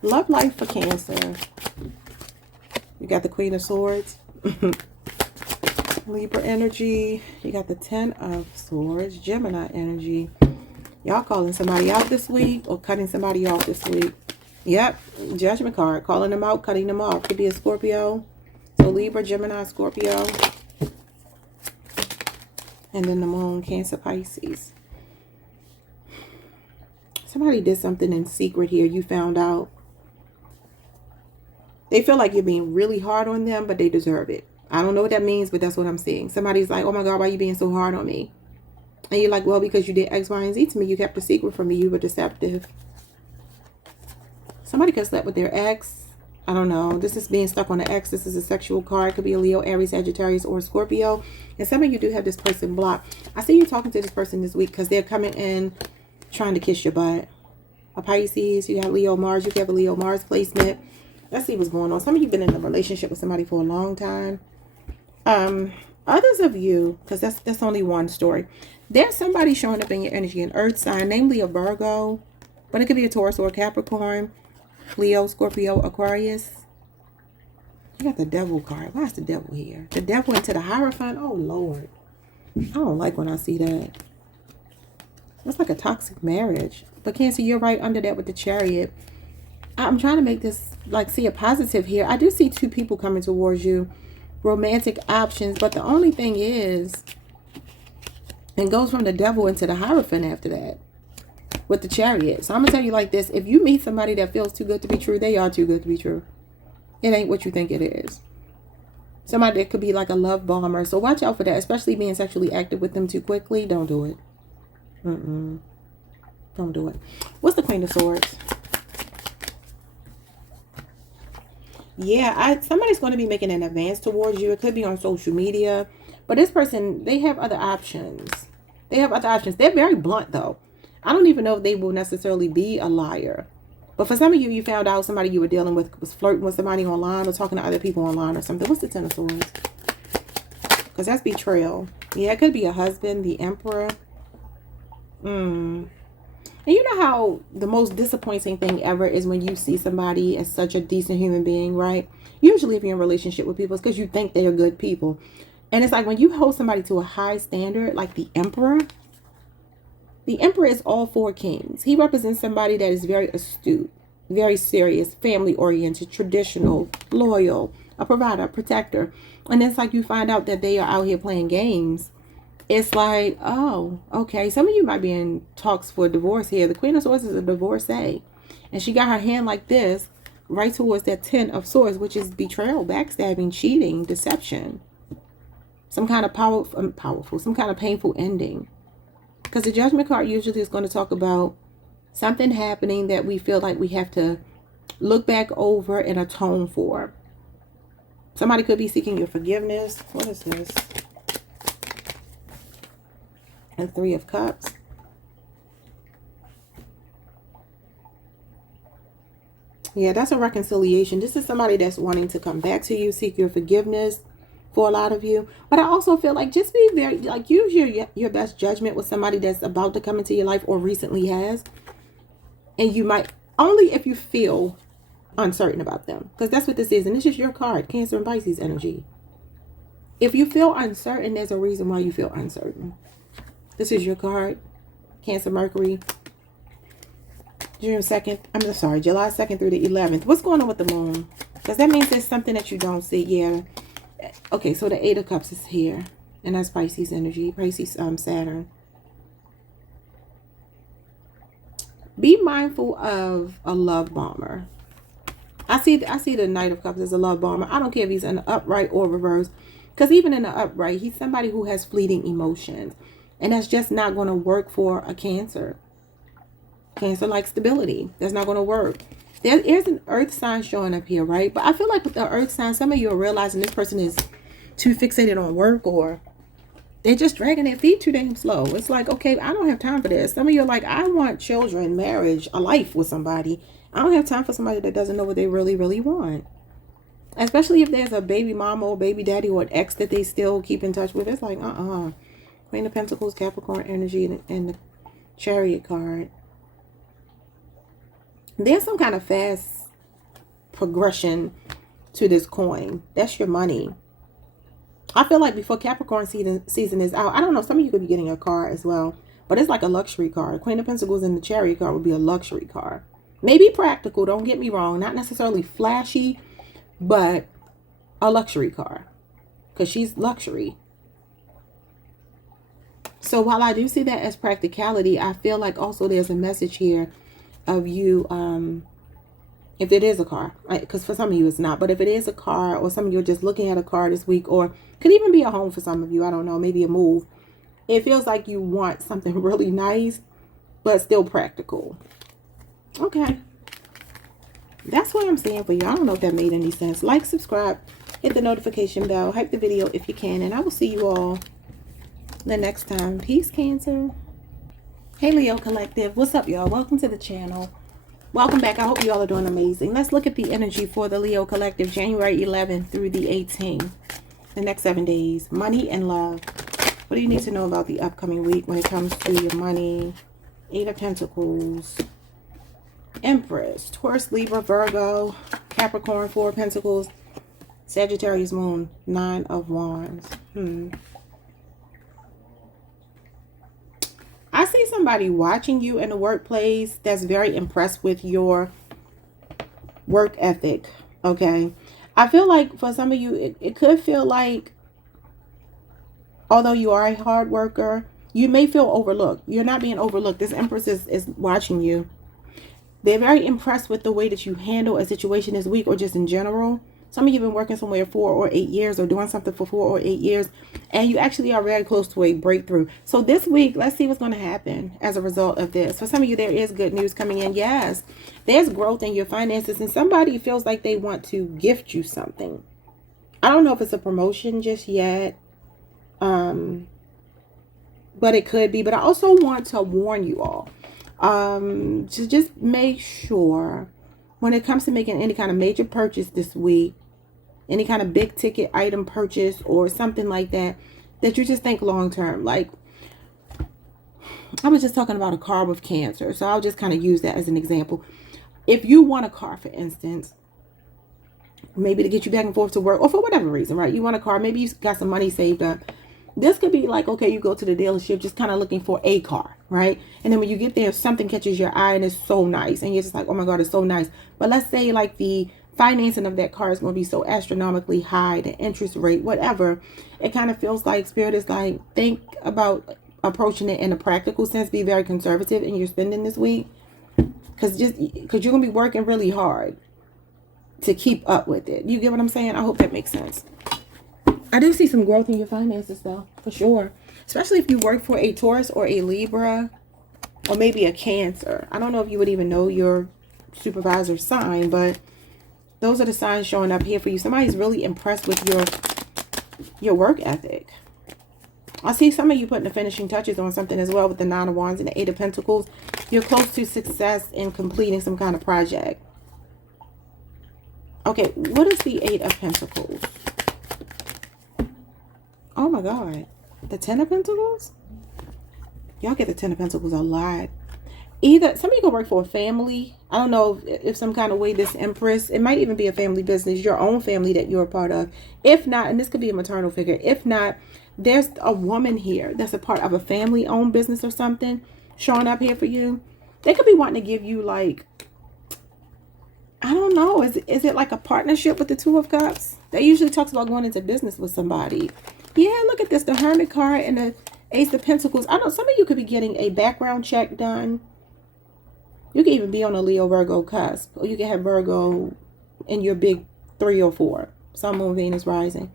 Love life for Cancer. You got the Queen of Swords. Libra energy. You got the 10 of Swords. Gemini energy. Y'all calling somebody out this week or cutting somebody off this week. Yep. Judgment card. Calling them out, cutting them off. Could be a Scorpio. So Libra, Gemini, Scorpio. And then the Moon, Cancer, Pisces. Somebody did something in secret here. You found out. They feel like you're being really hard on them, but they deserve it. I don't know what that means, but that's what I'm seeing. Somebody's like, oh my God, why are you being so hard on me? And you're like, well, because you did X, Y, and Z to me. You kept a secret from me. You were deceptive. Somebody could sleep with their ex. I don't know. This is being stuck on the ex. This is a sexual card. It could be a Leo, Aries, Sagittarius, or Scorpio. And some of you do have this person blocked. I see you talking to this person this week because they're coming in trying to kiss your butt. A Pisces. You have Leo, Mars. You have a Leo, Mars placement. Let's see what's going on. Some of you have been in a relationship with somebody for a long time. Others of you, because that's only one story. There's somebody showing up in your energy, an earth sign, namely a Virgo. But it could be a Taurus or a Capricorn. Leo, Scorpio, Aquarius. You got the devil card. Why is the devil here? The devil into the Hierophant. Oh, Lord. I don't like when I see that. That's like a toxic marriage. But Cancer, you're right under that with the Chariot. I'm trying to make this, like, see a positive here. I do see two people coming towards you. Romantic options. But the only thing is, and goes from the devil into the Hierophant after that. With the Chariot. So I'm going to tell you like this. If you meet somebody that feels too good to be true, they are too good to be true. It ain't what you think it is. Somebody that could be like a love bomber. So watch out for that. Especially being sexually active with them too quickly. Don't do it. Don't do it. What's the Queen of Swords? Yeah, somebody's going to be making an advance towards you. It could be on social media. But this person, they have other options. They have other options. They're very blunt though. I don't even know if they will necessarily be a liar. But for some of you, you found out somebody you were dealing with was flirting with somebody online or talking to other people online or something. What's the Ten of Swords? Because that's betrayal. Yeah, it could be a husband, the Emperor. And you know how the most disappointing thing ever is when you see somebody as such a decent human being, right? Usually if you're in a relationship with people, it's because you think they're good people. And it's like when you hold somebody to a high standard, like the Emperor. The Emperor is all four kings. He represents somebody that is very astute, very serious, family-oriented, traditional, loyal, a provider, a protector. And it's like you find out that they are out here playing games. It's like, oh, okay. Some of you might be in talks for divorce here. The Queen of Swords is a divorcee. And she got her hand like this right towards that 10 of Swords, which is betrayal, backstabbing, cheating, deception. Some kind of powerful, some kind of painful ending. Because the Judgment card usually is going to talk about something happening that we feel like we have to look back over and atone for. Somebody could be seeking your forgiveness. What is this? A Three of Cups. Yeah, that's a reconciliation. This is somebody that's wanting to come back to you, seek your forgiveness. For a lot of you. But I also feel like just be very, like, use your best judgment with somebody that's about to come into your life or recently has. And you might, only if you feel uncertain about them. Because that's what this is. And this is your card, Cancer and Pisces energy. If you feel uncertain, there's a reason why you feel uncertain. This is your card, Cancer, Mercury. July 2nd through the 11th. What's going on with the moon? Because that means there's something that you don't see. Yeah. Okay, so the Eight of Cups is here. And that's Pisces energy. Pisces, Saturn. Be mindful of a love bomber. I see the Knight of Cups as a love bomber. I don't care if he's in the upright or reverse. Because even in the upright, he's somebody who has fleeting emotions. And that's just not going to work for a Cancer. Cancer likes stability. That's not going to work. There's an earth sign showing up here, right? But I feel like with the earth sign, some of you are realizing this person is too fixated on work, or they're just dragging their feet too damn slow. It's like, okay, I don't have time for this. Some of you are like, I want children, marriage, a life with somebody. I don't have time for somebody that doesn't know what they really, really want. Especially if there's a baby mama or baby daddy or an ex that they still keep in touch with. It's like, Queen of Pentacles, Capricorn energy, and the Chariot card. There's some kind of fast progression to this coin. That's your money. I feel like before Capricorn season is out, I don't know, some of you could be getting a car as well. But it's like a luxury car. Queen of Pentacles and the Chariot card would be a luxury car. Maybe practical, don't get me wrong. Not necessarily flashy, but a luxury car. Because she's luxury. So while I do see that as practicality, I feel like also there's a message here of you, if it is a car, because for some of you it's not, but if it is a car, or some of you are just looking at a car this week, or could even be a home for some of you, I don't know, maybe a move. It feels like you want something really nice, but still practical. Okay. That's what I'm saying for you. I don't know if that made any sense. Like, subscribe, hit the notification bell, hype the video if you can, and I will see you all the next time. Peace, Cancer. Hey, Leo Collective. What's up, y'all? Welcome to the channel. Welcome back. I hope you all are doing amazing. Let's look at the energy for the Leo Collective, January 11th through the 18th. The next 7 days. Money and love. What do you need to know about the upcoming week when it comes to your money? 8 of Pentacles. Empress. Taurus, Libra, Virgo, Capricorn, 4 of Pentacles. Sagittarius moon. 9 of Wands. I see somebody watching you in the workplace that's very impressed with your work ethic, okay? I feel like for some of you, it could feel like, although you are a hard worker, you may feel overlooked. You're not being overlooked. This Empress is watching you. They're very impressed with the way that you handle a situation this week, or just in general. Some of you have been working somewhere 4 or 8 years, or doing something for 4 or 8 years, and you actually are very close to a breakthrough. So this week, let's see what's going to happen as a result of this. For some of you, there is good news coming in. Yes, there's growth in your finances, and somebody feels like they want to gift you something. I don't know if it's a promotion just yet, but it could be. But I also want to warn you all, to just make sure when it comes to making any kind of major purchase this week, any kind of big ticket item purchase or something like that, that you just think long term. Like, I was just talking about a car with Cancer, so I'll just kind of use that as an example. If you want a car, for instance, maybe to get you back and forth to work, or for whatever reason, right? You want a car, maybe you got some money saved up. This could be like, okay, you go to the dealership just kind of looking for a car, right? And then when you get there, something catches your eye and it's so nice, and you're just like, oh my God, it's so nice. But let's say like the financing of that car is going to be so astronomically high, the interest rate, whatever. It kind of feels like Spirit is like, think about approaching it in a practical sense. Be very conservative in your spending this week, because you're going to be working really hard to keep up with it. You get what I'm saying? I hope that makes sense. I do see some growth in your finances though, for sure. Especially if you work for a Taurus or a Libra, or maybe a Cancer. I don't know if you would even know your supervisor's sign, but those are the signs showing up here for you. Somebody's really impressed with your work ethic. I see some of you putting the finishing touches on something as well with the 9 of Wands and the 8 of Pentacles. You're close to success in completing some kind of project. Okay, what is the 8 of Pentacles? Oh my God. The 10 of Pentacles? Y'all get the 10 of Pentacles a lot. Either some of you can work for a family. I don't know if some kind of way this Empress, it might even be a family business, your own family that you're a part of. If not, and this could be a maternal figure. If not, there's a woman here that's a part of a family-owned business or something showing up here for you. They could be wanting to give you like, I don't know. Is it like a partnership with the 2 of Cups? That usually talks about going into business with somebody. Yeah, look at this. The Hermit card and the Ace of Pentacles. I know some of you could be getting a background check done. You can even be on a Leo Virgo cusp. Or you can have Virgo in your big 3 or 4. Sun, Moon, Venus, Rising.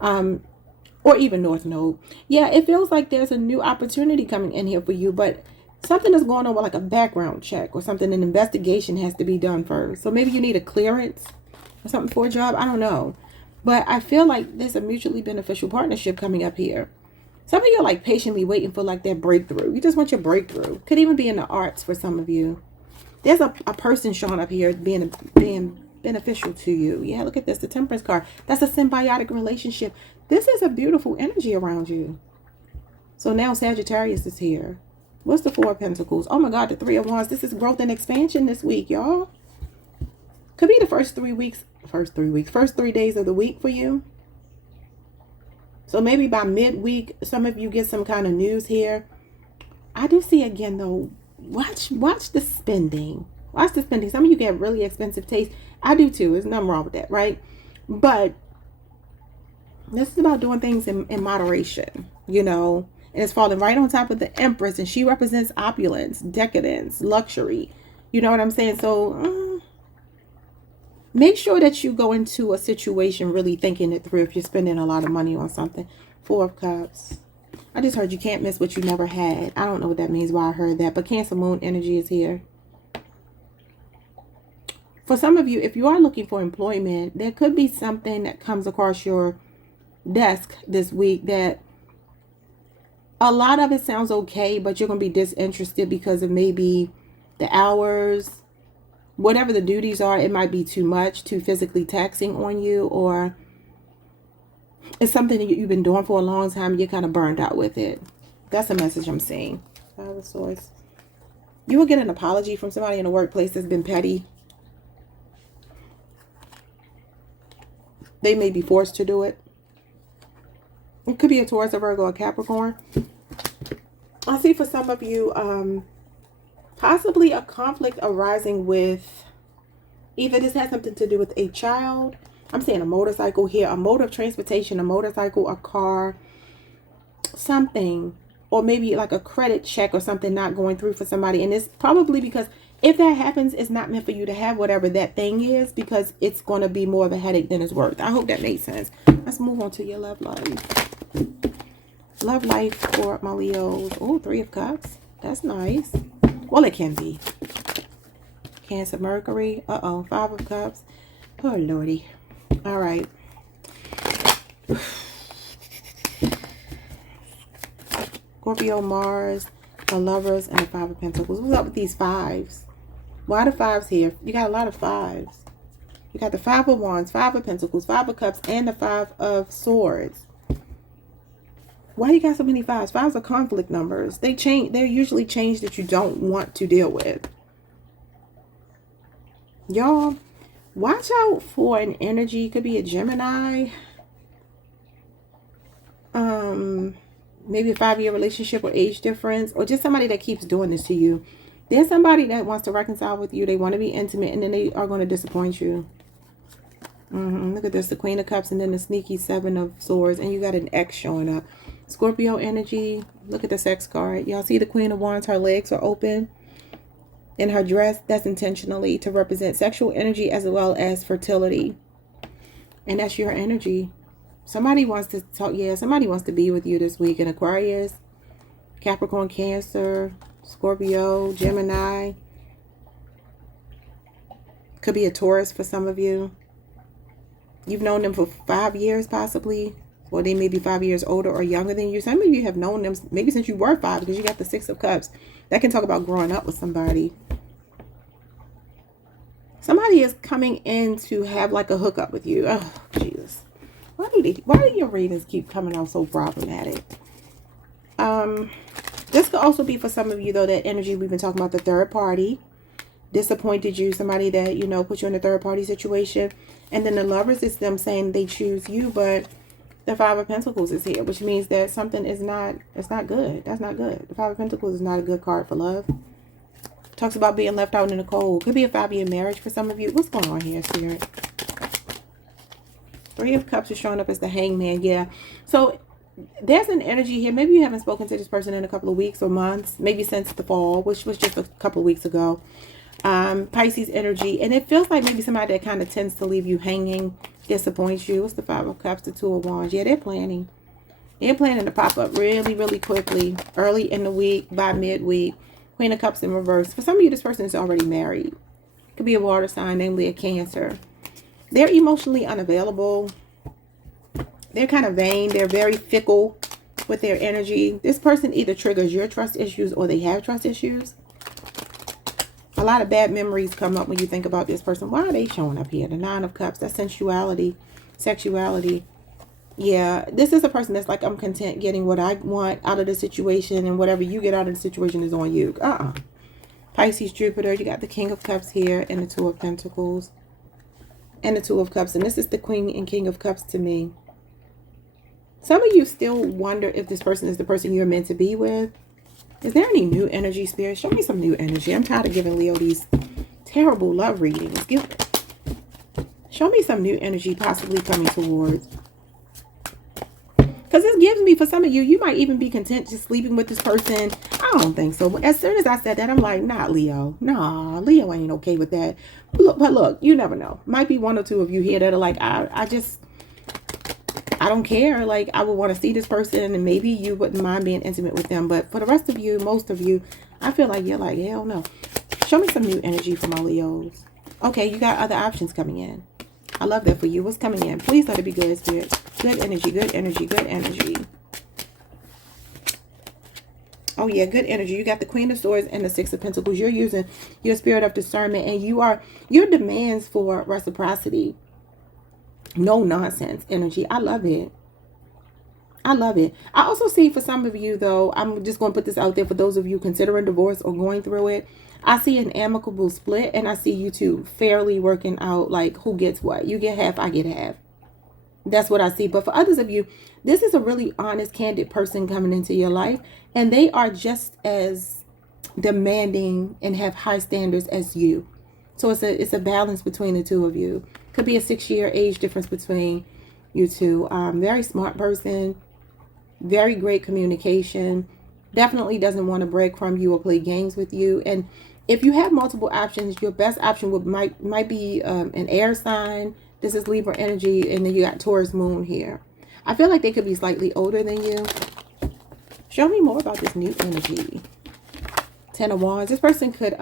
Or even North Node. Yeah, it feels like there's a new opportunity coming in here for you. But something is going on with like a background check or something. An investigation has to be done first. So maybe you need a clearance or something for a job. I don't know. But I feel like there's a mutually beneficial partnership coming up here. Some of you are like patiently waiting for like that breakthrough. You just want your breakthrough. Could even be in the arts for some of you. There's a person showing up here being beneficial to you. Yeah, look at this. The Temperance card. That's a symbiotic relationship. This is a beautiful energy around you. So now Sagittarius is here. What's the Four of Pentacles? Oh my God, the Three of Wands. This is growth and expansion this week, y'all. Could be the first 3 days of the week for you. So maybe by midweek, some of you get some kind of news here. I do see again though, watch the spending. Watch the spending. Some of you get really expensive taste. I do too. There's nothing wrong with that, right? But this is about doing things in moderation, you know. And it's falling right on top of the Empress, and she represents opulence, decadence, luxury. You know what I'm saying? So make sure that you go into a situation really thinking it through if you're spending a lot of money on something. Four of Cups. I just heard you can't miss what you never had. I don't know what that means, why I heard that. But Cancer Moon energy is here. For some of you, if you are looking for employment, there could be something that comes across your desk this week that a lot of it sounds okay, but you're going to be disinterested because of maybe the hours, whatever the duties are. It might be too much, too physically taxing on you, or it's something that you've been doing for a long time. You're kind of burned out with it. That's a message I'm seeing. Five of Swords. You will get an apology from somebody in the workplace that's been petty. They may be forced to do it. It could be a Taurus, a Virgo, a Capricorn. I see for some of you, possibly a conflict arising with, either this has something to do with a child. I'm saying a motorcycle here, a mode of transportation, a motorcycle, a car, something. Or maybe like a credit check or something not going through for somebody. And it's probably because if that happens, it's not meant for you to have whatever that thing is, because it's going to be more of a headache than it's worth. I hope that made sense. Let's move on to your love life. Love life for my Leos. Oh, Three of Cups. That's nice. Well, it can be. Cancer, Mercury. Uh-oh. Five of Cups. Oh, Lordy. All right. Scorpio, Mars, the Lovers, and the Five of Pentacles. What's up with these fives? Why the fives here? You got a lot of fives. You got the Five of Wands, Five of Pentacles, Five of Cups, and the Five of Swords. Why you got so many fives? Fives are conflict numbers. They change. They're usually change that you don't want to deal with. Y'all, watch out for an energy. It could be a Gemini. Maybe a 5-year relationship or age difference, or just somebody that keeps doing this to you. There's somebody that wants to reconcile with you. They want to be intimate, and then they are going to disappoint you. Look at this, the Queen of Cups, and then the sneaky Seven of Swords, and you got an X showing up. Scorpio energy. Look at the Sex card. Y'all see the Queen of Wands? Her legs are open in her dress. That's intentionally to represent sexual energy as well as fertility, and that's your energy. Somebody wants to talk. Yeah, somebody wants to be with you this week. An Aquarius, Capricorn, Cancer, Scorpio, Gemini. Could be a Taurus for some of you. You've known them for 5 years possibly. Or they may be 5 years older or younger than you. Some of you have known them maybe since you were 5, because you got the Six of Cups. That can talk about growing up with somebody. Somebody is coming in to have like a hookup with you. Oh, Jesus. Why do your readings keep coming out so problematic? This could also be for some of you, though, that energy we've been talking about, the third party. Disappointed you, somebody that, you know, put you in a third party situation. And then the Lovers is them saying they choose you, but the Five of Pentacles is here, which means that something is not, it's not good. That's not good. The Five of Pentacles is not a good card for love. Talks about being left out in the cold. Could be a 5-year marriage for some of you. What's going on here, Spirit? Three of Cups is showing up as the Hangman. Yeah. So there's an energy here. Maybe you haven't spoken to this person in a couple of weeks or months, maybe since the fall, which was just a couple of weeks ago. Pisces energy, and it feels like maybe somebody that kind of tends to leave you hanging, disappoints you. What's the Five of Cups, the Two of Wands? Yeah, they're planning to pop up really, really quickly, early in the week, by midweek. Queen of Cups in reverse. For some of you, this person is already married. Could be a water sign, namely a Cancer. They're emotionally unavailable. They're kind of vain. They're very fickle with their energy. This person either triggers your trust issues or they have trust issues. A lot of bad memories come up when you think about this person. Why are they showing up here? The Nine of Cups. That's sensuality, sexuality. Yeah, this is a person that's like, I'm content getting what I want out of the situation, and whatever you get out of the situation is on you. Pisces, Jupiter. You got the King of Cups here and the Two of Pentacles. And the Two of Cups. And this is the Queen and King of Cups to me. Some of you still wonder if this person is the person you're meant to be with. Is there any new energy, Spirit? Show me some new energy. I'm tired of giving Leo these terrible love readings. Show me some new energy possibly coming towards. Because this gives me, for some of you, you might even be content just sleeping with this person. I don't think so. But as soon as I said that, I'm like, not Leo. Nah, Leo ain't okay with that. But look, you never know. Might be one or two of you here that are like, I don't care. Like, I would want to see this person, and maybe you wouldn't mind being intimate with them. But for the rest of you, most of you, I feel like you're like, hell no. Show me some new energy for my Leos. Okay, you got other options coming in. I love that for you. What's coming in? Please let it be good, Spirit. Good energy, good energy, good energy. Oh, yeah, good energy. You got the Queen of Swords and the Six of Pentacles. You're using your spirit of discernment, and your demands for reciprocity. No nonsense energy. I love it. I love it. I also see for some of you, though, I'm just going to put this out there for those of you considering divorce or going through it. I see an amicable split, and I see you two fairly working out like who gets what. You get half, I get half. That's what I see. But for others of you, this is a really honest, candid person coming into your life, and they are just as demanding and have high standards as you. So it's a balance between the two of you. Could be a 6-year age difference between you two. Very smart person, very great communication, definitely doesn't want to break from you or play games with you. And if you have multiple options, your best option might be an air sign. This is Libra energy, and then you got Taurus moon here. I feel like they could be slightly older than you. Show me more about this new energy. Ten of Wands. This person could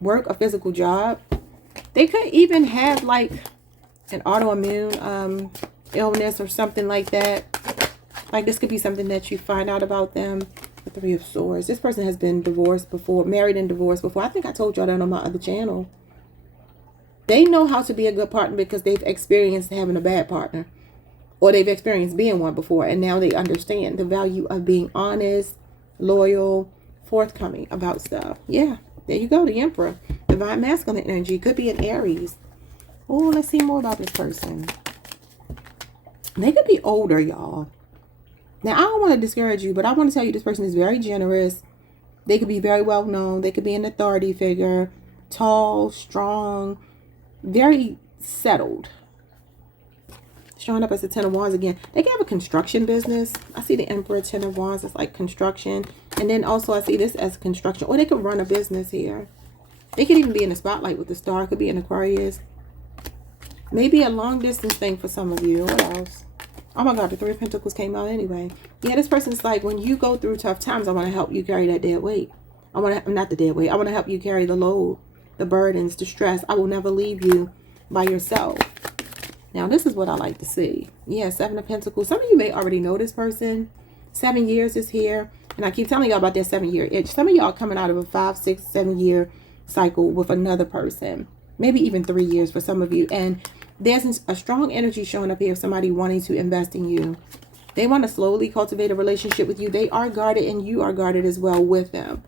work a physical job. They could even have like an autoimmune illness or something like that. Like, this could be something that you find out about them. The Three of Swords. This person has been divorced before, married and divorced before. I think I told y'all that on my other channel. They know how to be a good partner because they've experienced having a bad partner. Or they've experienced being one before. And now they understand the value of being honest, loyal, forthcoming about stuff. Yeah, there you go. The Emperor. Divine masculine energy. Could be an Aries. Oh, let's see more about this person. They could be older, y'all. Now, I don't want to discourage you, but I want to tell you this person is very generous. They could be very well known. They could be an authority figure. Tall, strong, very settled. Showing up as the Ten of Wands again. They can have a construction business. I see the Emperor, Ten of Wands. It's like construction. And then also I see this as construction. Or they could run a business here. They could even be in the spotlight with the star. It could be an Aquarius. Maybe a long distance thing for some of you. What else? Oh my God, the Three of Pentacles came out anyway. Yeah, this person's like, when you go through tough times, I want to help you carry that dead weight. Not the dead weight. I want to help you carry the load, the burdens, the stress. I will never leave you by yourself. Now, this is what I like to see. Yeah, Seven of Pentacles. Some of you may already know this person. 7 years is here. And I keep telling y'all about that 7-year itch. Some of y'all coming out of a 5, 6, 7 year cycle with another person. Maybe even 3 years for some of you. And there's a strong energy showing up here of somebody wanting to invest in you. They want to slowly cultivate a relationship with you. They are guarded and you are guarded as well with them.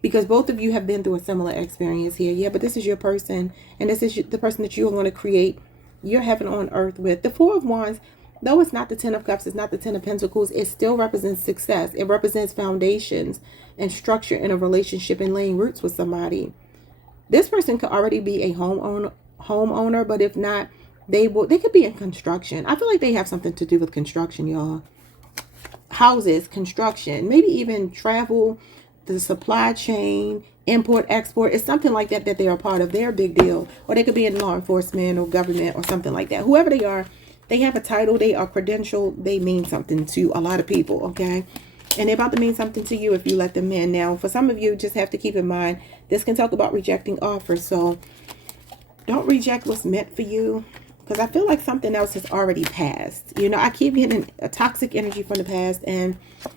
Because both of you have been through a similar experience here. Yeah, but this is your person. And this is the person that you are going to create your heaven on earth with. The Four of Wands, though it's not the Ten of Cups, it's not the Ten of Pentacles, it still represents success. It represents foundations and structure in a relationship and laying roots with somebody. This person could already be a homeowner, but if not, they could be in construction. I feel like they have something to do with construction, y'all. Houses, construction, maybe even travel, the supply chain, import, export. It's something like that that they're a part of. They're a big deal. Or they could be in law enforcement or government or something like that. Whoever they are, they have a title, they are credentialed, they mean something to a lot of people, okay? And they're about to mean something to you if you let them in. Now, for some of you, just have to keep in mind, this can talk about rejecting offers. So don't reject what's meant for you, because I feel like something else has already passed. You know, I keep getting a toxic energy from the past. And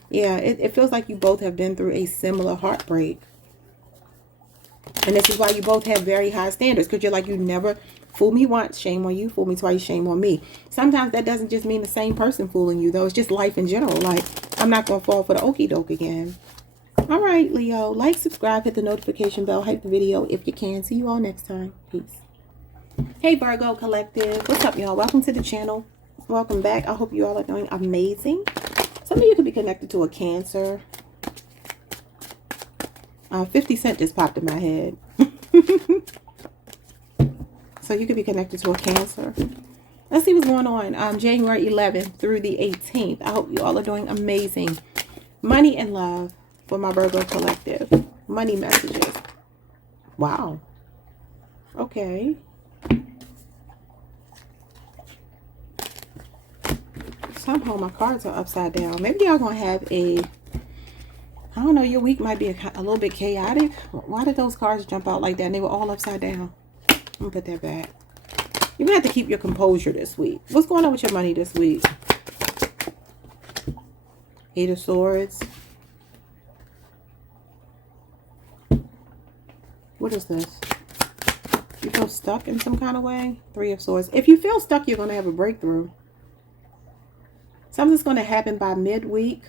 yeah, it feels like you both have been through a similar heartbreak. And this is why you both have very high standards, because you're like, you never fool me once, shame on you. Fool me twice, shame on me. Sometimes that doesn't just mean the same person fooling you, though. It's just life in general. Like, I'm not going to fall for the okie doke again. All right, Leo. Like, subscribe, hit the notification bell, hype the video if you can. See you all next time. Peace. Hey, Virgo Collective. What's up, y'all? Welcome to the channel. Welcome back. I hope you all are doing amazing. Some of you could be connected to a Cancer. 50 Cent just popped in my head. So you could be connected to a Cancer. Let's see what's going on. January 11th through the 18th. I hope you all are doing amazing. Money and love for my Virgo Collective. Money messages. Wow. Okay. Somehow my cards are upside down. Maybe y'all gonna have a, I don't know, your week might be a little bit chaotic. Why did those cards jump out like that? And they were all upside down. I'm gonna put that back. You're gonna have to keep your composure this week. What's going on with your money this week? Eight of Swords. What is this? You feel stuck in some kind of way? Three of Swords. If you feel stuck, you're gonna have a breakthrough. Something's gonna happen by midweek.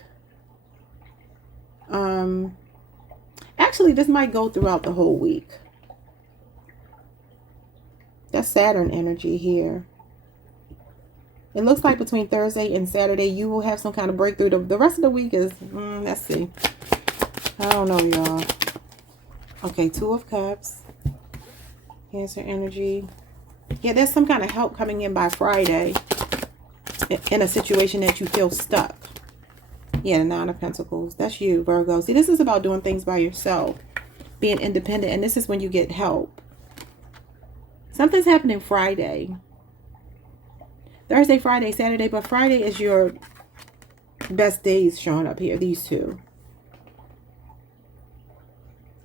Actually, this might go throughout the whole week. That's Saturn energy here. It looks like between Thursday and Saturday, you will have some kind of breakthrough. The rest of the week is, let's see. I don't know, y'all. Okay, Two of Cups. Cancer energy. Yeah, there's some kind of help coming in by Friday in a situation that you feel stuck. Yeah, the Nine of Pentacles. That's you, Virgo. See, this is about doing things by yourself. Being independent. And this is when you get help. Something's happening Friday. Thursday, Friday, Saturday. But Friday is your best days showing up here. These two.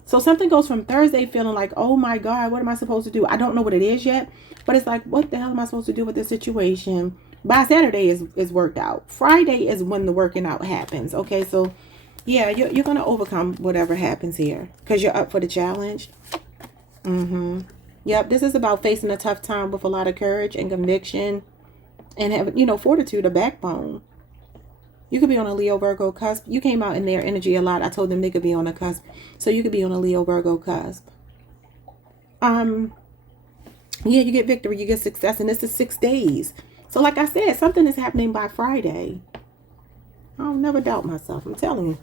So something goes from Thursday feeling like, oh my God, what am I supposed to do? I don't know what it is yet. But it's like, what the hell am I supposed to do with this situation? By Saturday is worked out. Friday is when the working out happens. Okay, so yeah, you're going to overcome whatever happens here. Because you're up for the challenge. Yep, this is about facing a tough time with a lot of courage and conviction. And having, you know, fortitude, a backbone. You could be on a Leo Virgo cusp. You came out in their energy a lot. I told them they could be on a cusp. So you could be on a Leo Virgo cusp. Yeah, you get victory. You get success. And this is 6 days. So like I said, something is happening by Friday. I'll never doubt myself. I'm telling you.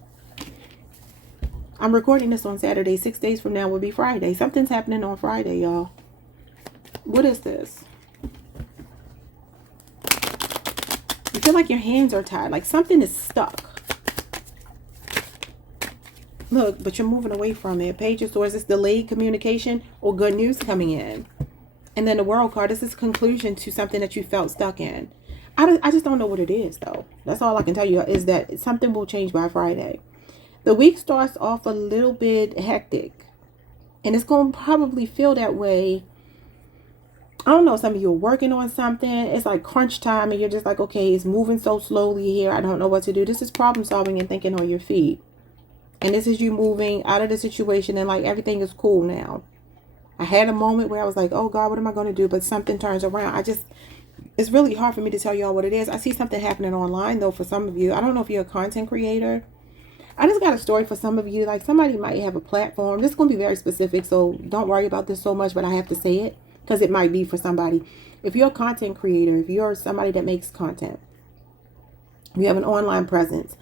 I'm recording this on Saturday. 6 days from now will be Friday. Something's happening on Friday, y'all. What is this? You feel like your hands are tied. Like something is stuck. Look, but you're moving away from it. Page of Swords is delayed communication or good news coming in. And then the World card, this is conclusion to something that you felt stuck in. I just don't know what it is, though. That's all I can tell you is that something will change by Friday. The week starts off a little bit hectic. And it's going to probably feel that way. I don't know, some of you are working on something. It's like crunch time and you're just like, okay, it's moving so slowly here. I don't know what to do. This is problem solving and thinking on your feet. And this is you moving out of the situation and like everything is cool now. I had a moment where I was like, oh God, what am I going to do? But something turns around. It's really hard for me to tell y'all what it is. I see something happening online though for some of you. I don't know if you're a content creator. I just got a story for some of you. Like somebody might have a platform. This is going to be very specific. So don't worry about this so much, but I have to say it because it might be for somebody. If you're a content creator, if you're somebody that makes content, you have an online presence.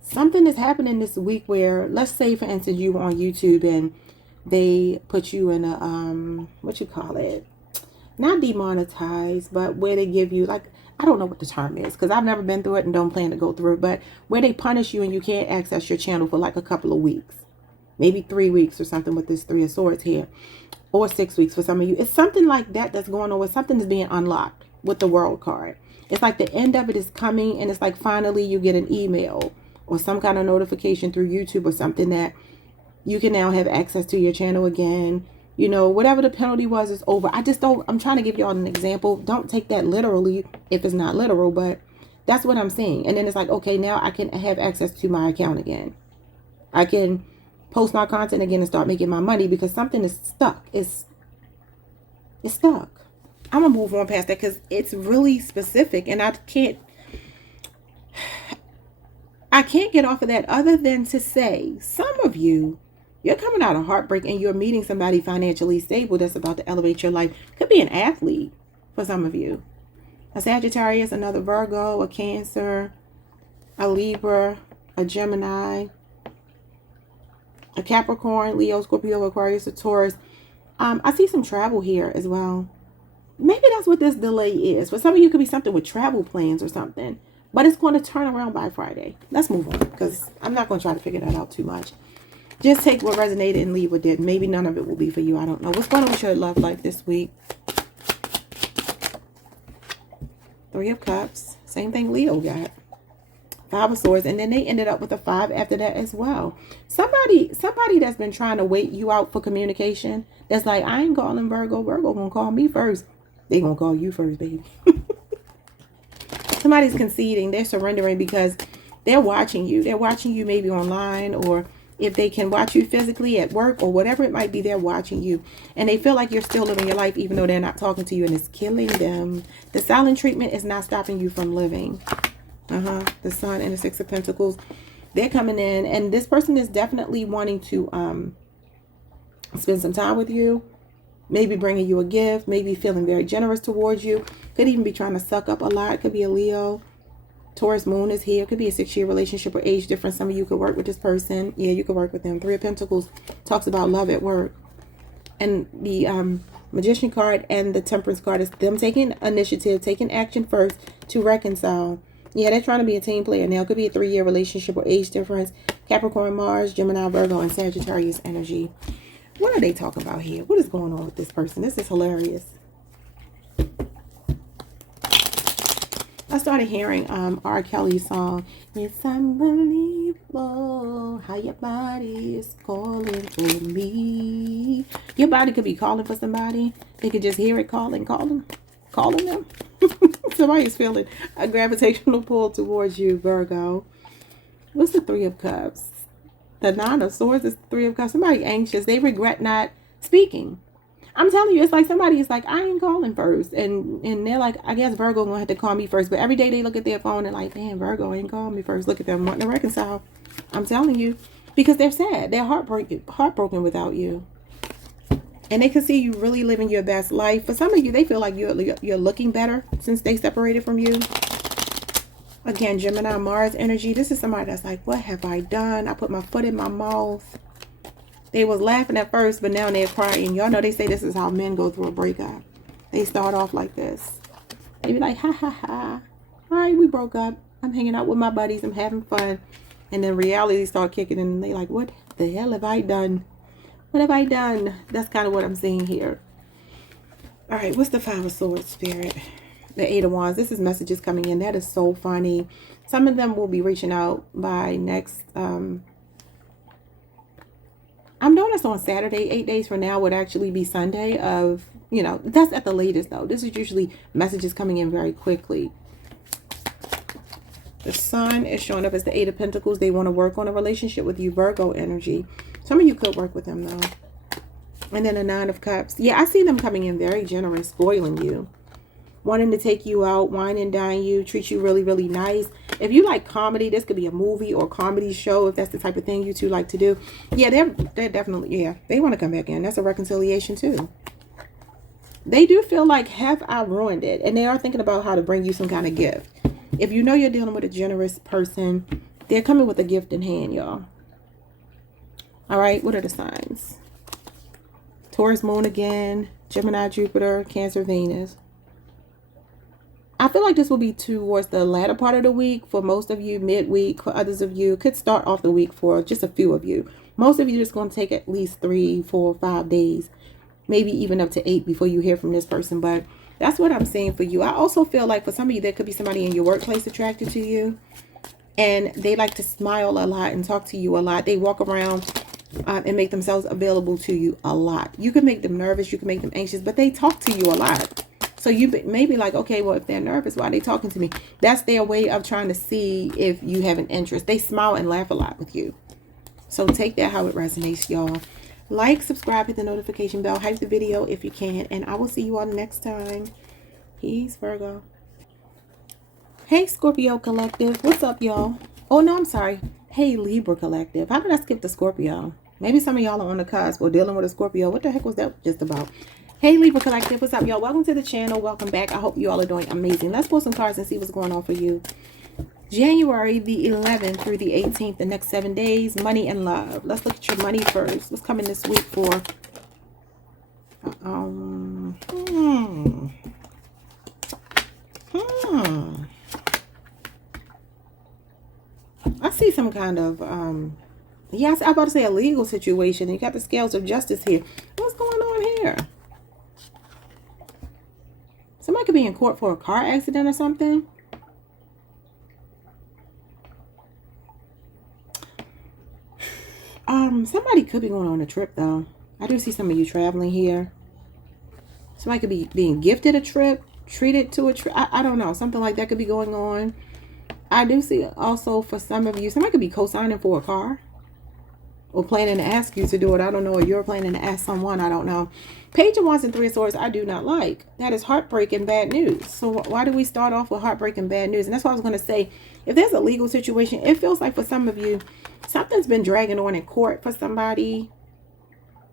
Something is happening this week where, let's say for instance, you were on YouTube and they put you in a, what you call it? Not demonetized, but where they give you like, I don't know what the term is because I've never been through it and don't plan to go through it, but where they punish you and you can't access your channel for like a couple of weeks, maybe 3 weeks or something with this Three of Swords here, or 6 weeks for some of you. It's something like that that's going on where something is being unlocked with the World card. It's like the end of it is coming and it's like finally you get an email or some kind of notification through YouTube or something that you can now have access to your channel again. You know, whatever the penalty was is over. I'm trying to give y'all an example. Don't take that literally if it's not literal, but that's what I'm saying. And then it's like, okay, now I can have access to my account again. I can post my content again and start making my money because something is stuck. It's stuck. I'm going to move on past that because it's really specific and I can't get off of that other than to say some of you, you're coming out of heartbreak and you're meeting somebody financially stable that's about to elevate your life. Could be an athlete for some of you. A Sagittarius, another Virgo, a Cancer, a Libra, a Gemini, a Capricorn, Leo, Scorpio, Aquarius, a Taurus. I see some travel here as well. Maybe that's what this delay is. For some of you, it could be something with travel plans or something. But it's going to turn around by Friday. Let's move on because I'm not going to try to figure that out too much. Just take what resonated and leave what didn't. Maybe none of it will be for you. I don't know. What's going on with your love life this week? 3 of Cups. Same thing Leo got. 5 of Swords. And then they ended up with a 5 after that as well. Somebody that's been trying to wait you out for communication. That's like, I ain't calling Virgo. Virgo gonna call me first. They gonna call you first, baby. Somebody's conceding. They're surrendering because they're watching you. They're watching you maybe online, or if they can watch you physically at work or whatever it might be, they're watching you. And they feel like you're still living your life even though they're not talking to you, and it's killing them. The silent treatment is not stopping you from living. The Sun and the 6 of Pentacles. They're coming in, and this person is definitely wanting to spend some time with you. Maybe bringing you a gift, maybe feeling very generous towards you. Could even be trying to suck up a lot. Could be a Leo. Taurus moon is here. Could be a 6-year relationship or age difference. Some of you could work with this person. Yeah, you could work with them. 3 of Pentacles talks about love at work. And the Magician card and the Temperance card is them taking initiative, taking action first to reconcile. Yeah, they're trying to be a team player. Now, it could be a 3-year relationship or age difference. Capricorn, Mars, Gemini, Virgo, and Sagittarius energy. What are they talking about here? What is going on with this person? This is hilarious. I started hearing R. Kelly's song. It's unbelievable how your body is calling for me. Your body could be calling for somebody. They could just hear it calling them. Somebody's feeling a gravitational pull towards you, Virgo. What's the 3 of Cups? The 9 of Swords is 3 of Cups. Somebody anxious. They regret not speaking. I'm telling you, it's like somebody is like, I ain't calling first. And they're like, I guess Virgo gonna have to call me first. But every day they look at their phone and like, man, Virgo ain't called me first. Look at them wanting to reconcile. I'm telling you. Because they're sad. They're heartbroken without you. And they can see you really living your best life. For some of you, they feel like you're looking better since they separated from you. Again, Gemini, Mars energy. This is somebody that's like, what have I done? I put my foot in my mouth. They was laughing at first, but now they're crying. Y'all know they say this is how men go through a breakup. They start off like this. They be like, ha, ha, ha. All right, we broke up. I'm hanging out with my buddies. I'm having fun. And then reality start kicking in. And they like, what the hell have I done? What have I done? That's kind of what I'm seeing here. All right, what's the 5 of Swords, Spirit? The 8 of Wands. This is messages coming in. That is so funny. Some of them will be reaching out by next. I'm doing this on Saturday. 8 days from now would actually be Sunday of, you know, that's at the latest though. This is usually messages coming in very quickly. The Sun is showing up as the 8 of Pentacles. They want to work on a relationship with you, Virgo energy. Some of you could work with them though. And then the 9 of Cups. Yeah, I see them coming in very generous, spoiling you. Wanting to take you out, wine and dine you, treat you really, really nice. If you like comedy, this could be a movie or comedy show, if that's the type of thing you two like to do. Yeah, they're definitely, yeah, they want to come back in. That's a reconciliation too. They do feel like, have I ruined it? And they are thinking about how to bring you some kind of gift. If you know you're dealing with a generous person, they're coming with a gift in hand, y'all. All right, what are the signs? Taurus moon again, Gemini, Jupiter, Cancer, Venus. I feel like this will be towards the latter part of the week for most of you, midweek for others of you. Could start off the week for just a few of you. Most of you just going to take at least 3, 4, 5 days, maybe even up to 8 before you hear from this person. But that's what I'm saying for you. I also feel like for some of you, there could be somebody in your workplace attracted to you. And they like to smile a lot and talk to you a lot. They walk around and make themselves available to you a lot. You can make them nervous, you can make them anxious, but they talk to you a lot. So you may be like, okay, well, if they're nervous, why are they talking to me? That's their way of trying to see if you have an interest. They smile and laugh a lot with you. So take that how it resonates, y'all. Like, subscribe, hit the notification bell, hype the video if you can, and I will see you all next time. Peace, Virgo. Hey, Scorpio Collective. What's up, y'all? Oh, no, I'm sorry. Hey, Libra Collective. How did I skip the Scorpio? Maybe some of y'all are on the cusp or dealing with a Scorpio. What the heck was that just about? Hey, Libra Collective. What's up, y'all? Welcome to the channel. Welcome back. I hope you all are doing amazing. Let's pull some cards and see what's going on for you. January the 11th through the 18th, the next 7 days, money and love. Let's look at your money first. What's coming this week for? I see some kind of, yes, I'm about to say a legal situation. You got the scales of justice here. What's going on here? Somebody could be in court for a car accident or something. Somebody could be going on a trip, though. I do see some of you traveling here. Somebody could be being gifted a trip, treated to a trip. I don't know. Something like that could be going on. I do see also for some of you, somebody could be co-signing for a car or planning to ask you to do it. I don't know. Or you're planning to ask someone. I don't know. Page of Wands and Three of Swords, I do not like. That is heartbreak and bad news. So why do we start off with heartbreak and bad news? And that's what I was going to say. If there's a legal situation, it feels like for some of you, something's been dragging on in court for somebody.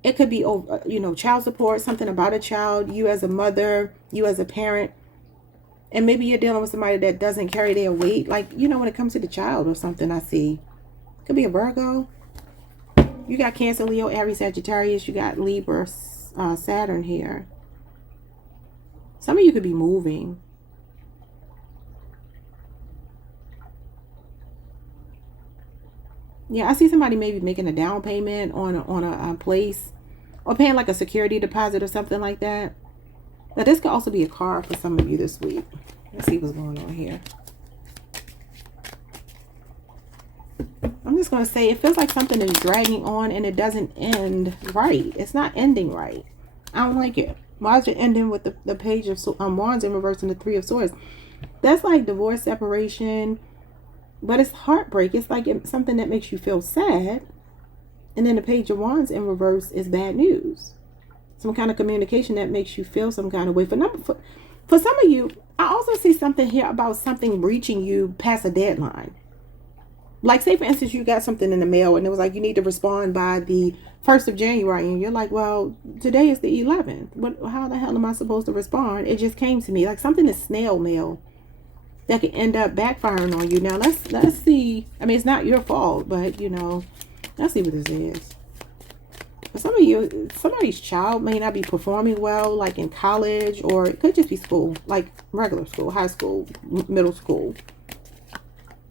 It could be, you know, child support, something about a child, you as a mother, you as a parent. And maybe you're dealing with somebody that doesn't carry their weight. Like, you know, when it comes to the child or something, I see. Could be a Virgo. You got Cancer, Leo, Aries, Sagittarius. You got Libra, Saturn here. Some of you could be moving. Yeah, I see somebody maybe making a down payment on a place or paying like a security deposit or something like that. Now, this could also be a car for some of you this week. Let's see what's going on here. I'm just going to say it feels like something is dragging on and it doesn't end right. It's not ending right. I don't like it. Why is it ending with the Page of Wands in reverse and the Three of Swords? That's like divorce, separation. But it's heartbreak. It's like something that makes you feel sad. And then the Page of Wands in reverse is bad news. Some kind of communication that makes you feel some kind of way. For some of you, I also see something here about something reaching you past a deadline. Like, say, for instance, you got something in the mail and it was like you need to respond by the 1st of January. And you're like, well, today is the 11th. How the hell am I supposed to respond? It just came to me. Like something is snail mail that could end up backfiring on you. Now, let's see. I mean, it's not your fault, but, you know, let's see what this is. For some of you, somebody's child may not be performing well, like in college, or it could just be school, like regular school, high school, middle school.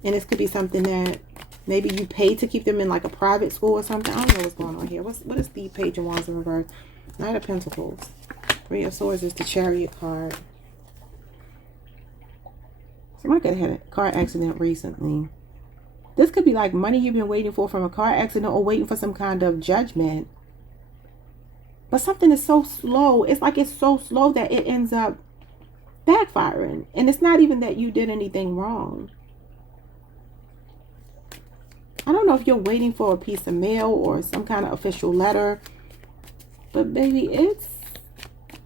And this could be something that maybe you pay to keep them in like a private school or something. I don't know what's going on here. What is the Page of Wands in reverse? Knight of Pentacles. Three of Swords is the Chariot card. Somebody could have had a car accident recently. This could be like money you've been waiting for from a car accident or waiting for some kind of judgment. But something is so slow. It's like it's so slow that it ends up backfiring. And it's not even that you did anything wrong. I don't know if you're waiting for a piece of mail or some kind of official letter. But baby,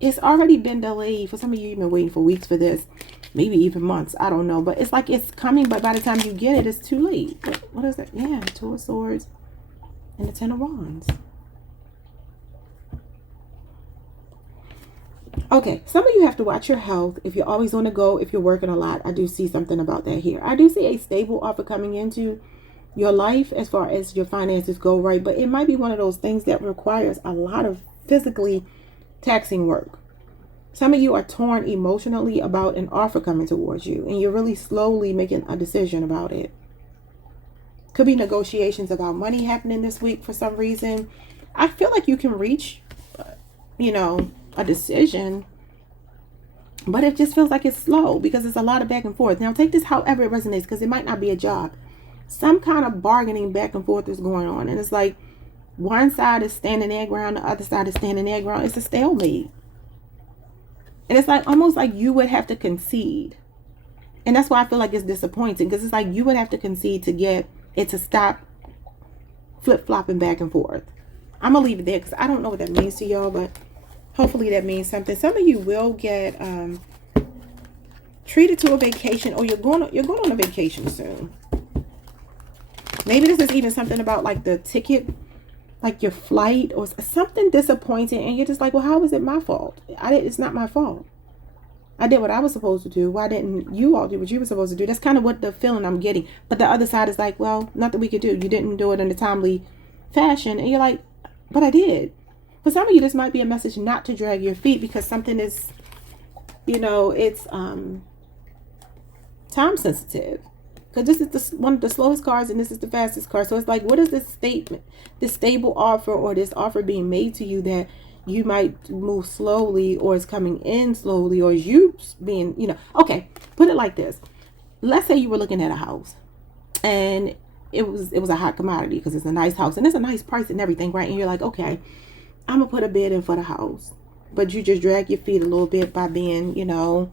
it's already been delayed. For some of you, you've been waiting for weeks for this. Maybe even months. I don't know. But it's like it's coming. But by the time you get it, it's too late. What is that? Yeah, Two of Swords and the Ten of Wands. Okay, some of you have to watch your health. If you're always on the go, if you're working a lot, I do see something about that here. I do see a stable offer coming into your life as far as your finances go, right? But it might be one of those things that requires a lot of physically taxing work. Some of you are torn emotionally about an offer coming towards you, and you're really slowly making a decision about it. Could be negotiations about money happening this week for some reason. I feel like you can reach, you know, a decision, but it just feels like it's slow because it's a lot of back and forth. Now take this however it resonates, because it might not be a job. some kind of bargaining back and forth is going on. And it's like one side is standing their ground, the other side is standing their ground. It's a stalemate. And it's like almost like you would have to concede. And that's why I feel like it's disappointing, because it's like you would have to concede to get it to stop flip-flopping back and forth. I'm going to leave it there because I don't know what that means to y'all, but hopefully that means something. Some of you will get treated to a vacation, or you're going on a vacation soon. Maybe this is even something about like the ticket, like your flight or something disappointing, and you're just like, well, how is it my fault? It's not my fault. I did what I was supposed to do. Why didn't you all do what you were supposed to do? That's kind of what the feeling I'm getting. But the other side is like, well, nothing we could do. You didn't do it in a timely fashion. And you're like, but I did. For some of you, this might be a message not to drag your feet, because something is, you know, it's time sensitive. Because this is one of the slowest cards, and this is the fastest card. So it's like, what is this statement, this stable offer, or this offer being made to you that you might move slowly, or is coming in slowly, or is you being, you know, okay, put it like this. Let's say you were looking at a house, and it was a hot commodity because it's a nice house and it's a nice price and everything, right? And you're like, okay, I'm gonna put a bid in for the house. But you just drag your feet a little bit by being, you know,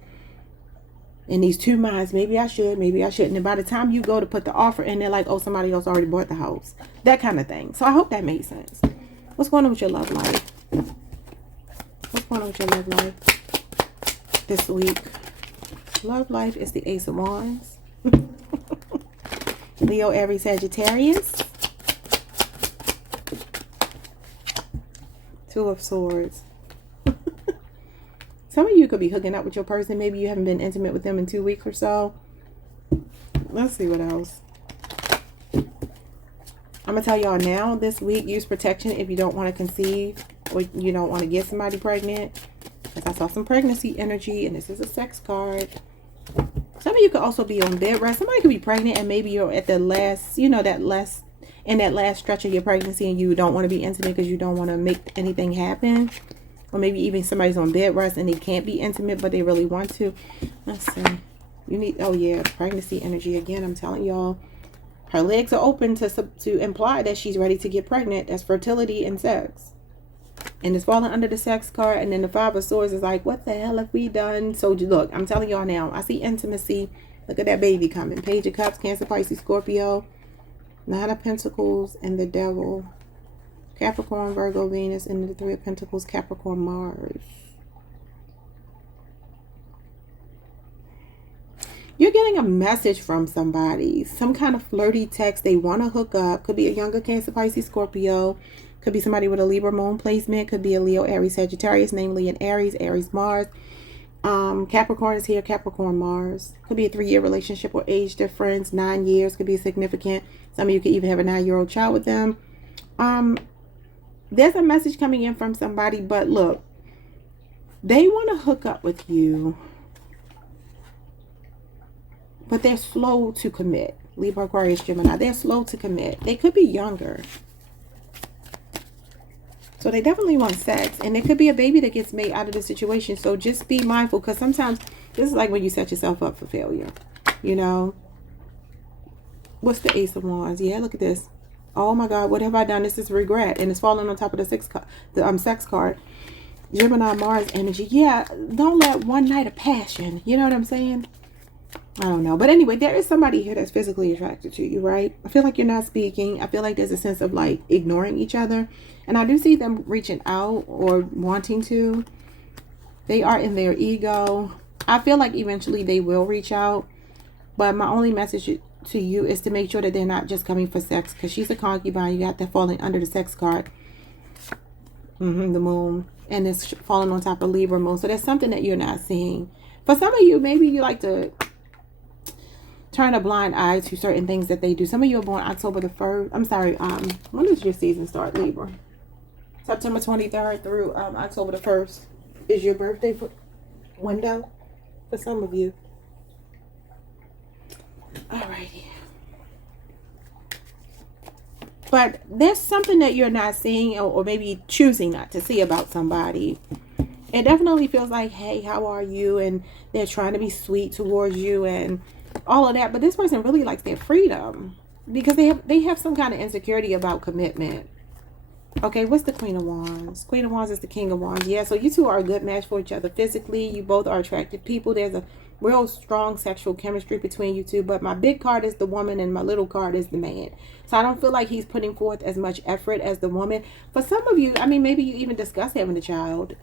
in these two minds. Maybe I should, maybe I shouldn't. And by the time you go to put the offer in, they're like, oh, somebody else already bought the house. That kind of thing. So I hope that made sense. What's going on with your love life? What's going on with your love life this week? Love life is the Ace of Wands. Leo, Aries, Sagittarius. Two of Swords. Some of you could be hooking up with your person. Maybe you haven't been intimate with them in 2 weeks or so. Let's see what else. I'm going to tell y'all now this week, use protection if you don't want to conceive, or you don't want to get somebody pregnant. Because I saw some pregnancy energy, and this is a sex card. Some of you could also be on bed rest. Somebody could be pregnant, and maybe you're at the last, you know, in that last stretch of your pregnancy, and you don't want to be intimate because you don't want to make anything happen. Or maybe even somebody's on bed rest and they can't be intimate, but they really want to. Let's see. You need, oh yeah, pregnancy energy again. I'm telling y'all, her legs are open to imply that she's ready to get pregnant. That's fertility and sex. And it's falling under the sex card. And then the Five of Swords is like, what the hell have we done? So look, I'm telling y'all now, I see intimacy. Look at that baby coming. Page of Cups, Cancer, Pisces, Scorpio. Nine of Pentacles and the Devil. Capricorn, Virgo, Venus, and the Three of Pentacles, Capricorn, Mars. You're getting a message from somebody. Some kind of flirty text. They want to hook up. Could be a younger Cancer, Pisces, Scorpio. Could be somebody with a Libra moon placement. Could be a Leo, Aries, Sagittarius, namely an Aries, Aries, Mars. Capricorn is here, Capricorn, Mars. Could be a 3-year relationship or age difference. 9 years could be significant. Some of you could even have a 9-year-old child with them. There's a message coming in from somebody, but look, they want to hook up with you, but they're slow to commit. Libra, Aquarius, Gemini, they're slow to commit. They could be younger. So they definitely want sex, and there could be a baby that gets made out of the situation. So just be mindful, because sometimes this is like when you set yourself up for failure, you know. What's the Ace of Wands? Yeah, look at this. Oh my God, what have I done? This is regret. And it's falling on top of the sex card. Gemini, Mars energy. Yeah, don't let one night of passion. You know what I'm saying? I don't know. But anyway, there is somebody here that's physically attracted to you, right? I feel like you're not speaking. I feel like there's a sense of like ignoring each other. And I do see them reaching out or wanting to. They are in their ego. I feel like eventually they will reach out. But my only message to you is to make sure that they're not just coming for sex, because she's a concubine. You got that falling under the sex card. The moon. And it's falling on top of Libra moon. So there's something that you're not seeing. For some of you, maybe you like to turn a blind eye to certain things that they do. Some of you are born October the 1st. I'm sorry. When does your season start, Libra? September 23rd through October the 1st is your birthday window for some of you. Alrighty. But there's something that you're not seeing, or maybe choosing not to see about somebody. It definitely feels like, hey, how are you? And they're trying to be sweet towards you and all of that. But this person really likes their freedom. because they have some kind of insecurity about commitment. Okay, what's the Queen of Wands? Queen of Wands is the King of Wands. Yeah, so you two are a good match for each other physically. You both are attractive people. There's a real strong sexual chemistry between you two. But my big card is the woman and my little card is the man. So I don't feel like he's putting forth as much effort as the woman. For some of you, I mean, maybe you even discuss having a child.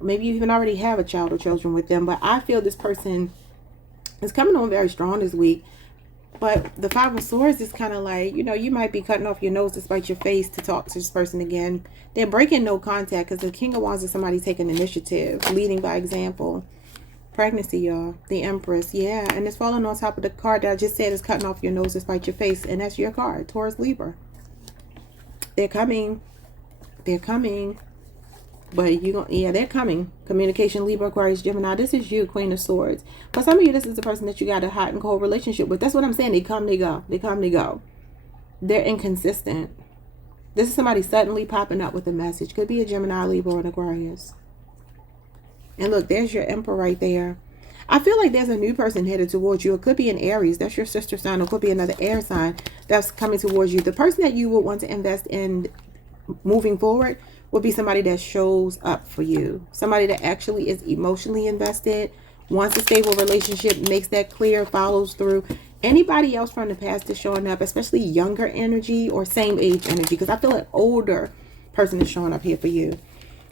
Maybe you even already have a child or children with them. But I feel this person is coming on very strong this week. But the Five of Swords is kind of like, you know, you might be cutting off your nose to spite your face to talk to this person again. They're breaking no contact because the King of Wands is somebody taking initiative, leading by example. Pregnancy, y'all. The Empress. Yeah, and it's falling on top of the card that I just said is cutting off your nose to spite your face. And that's your card, Taurus, Libra. They're coming. They're coming. But yeah, they're coming. Communication, Libra, Aquarius, Gemini. This is you, Queen of Swords. For some of you, this is the person that you got a hot and cold relationship with. That's what I'm saying. They come, they go. They come, they go. They're inconsistent. This is somebody suddenly popping up with a message. Could be a Gemini, Libra, or an Aquarius. And look, there's your Emperor right there. I feel like there's a new person headed towards you. It could be an Aries. That's your sister sign. Or it could be another air sign that's coming towards you. The person that you would want to invest in moving forward will be somebody that shows up for you. Somebody that actually is emotionally invested, wants a stable relationship, makes that clear, follows through. Anybody else from the past is showing up, especially younger energy or same age energy, because I feel an older person is showing up here for you.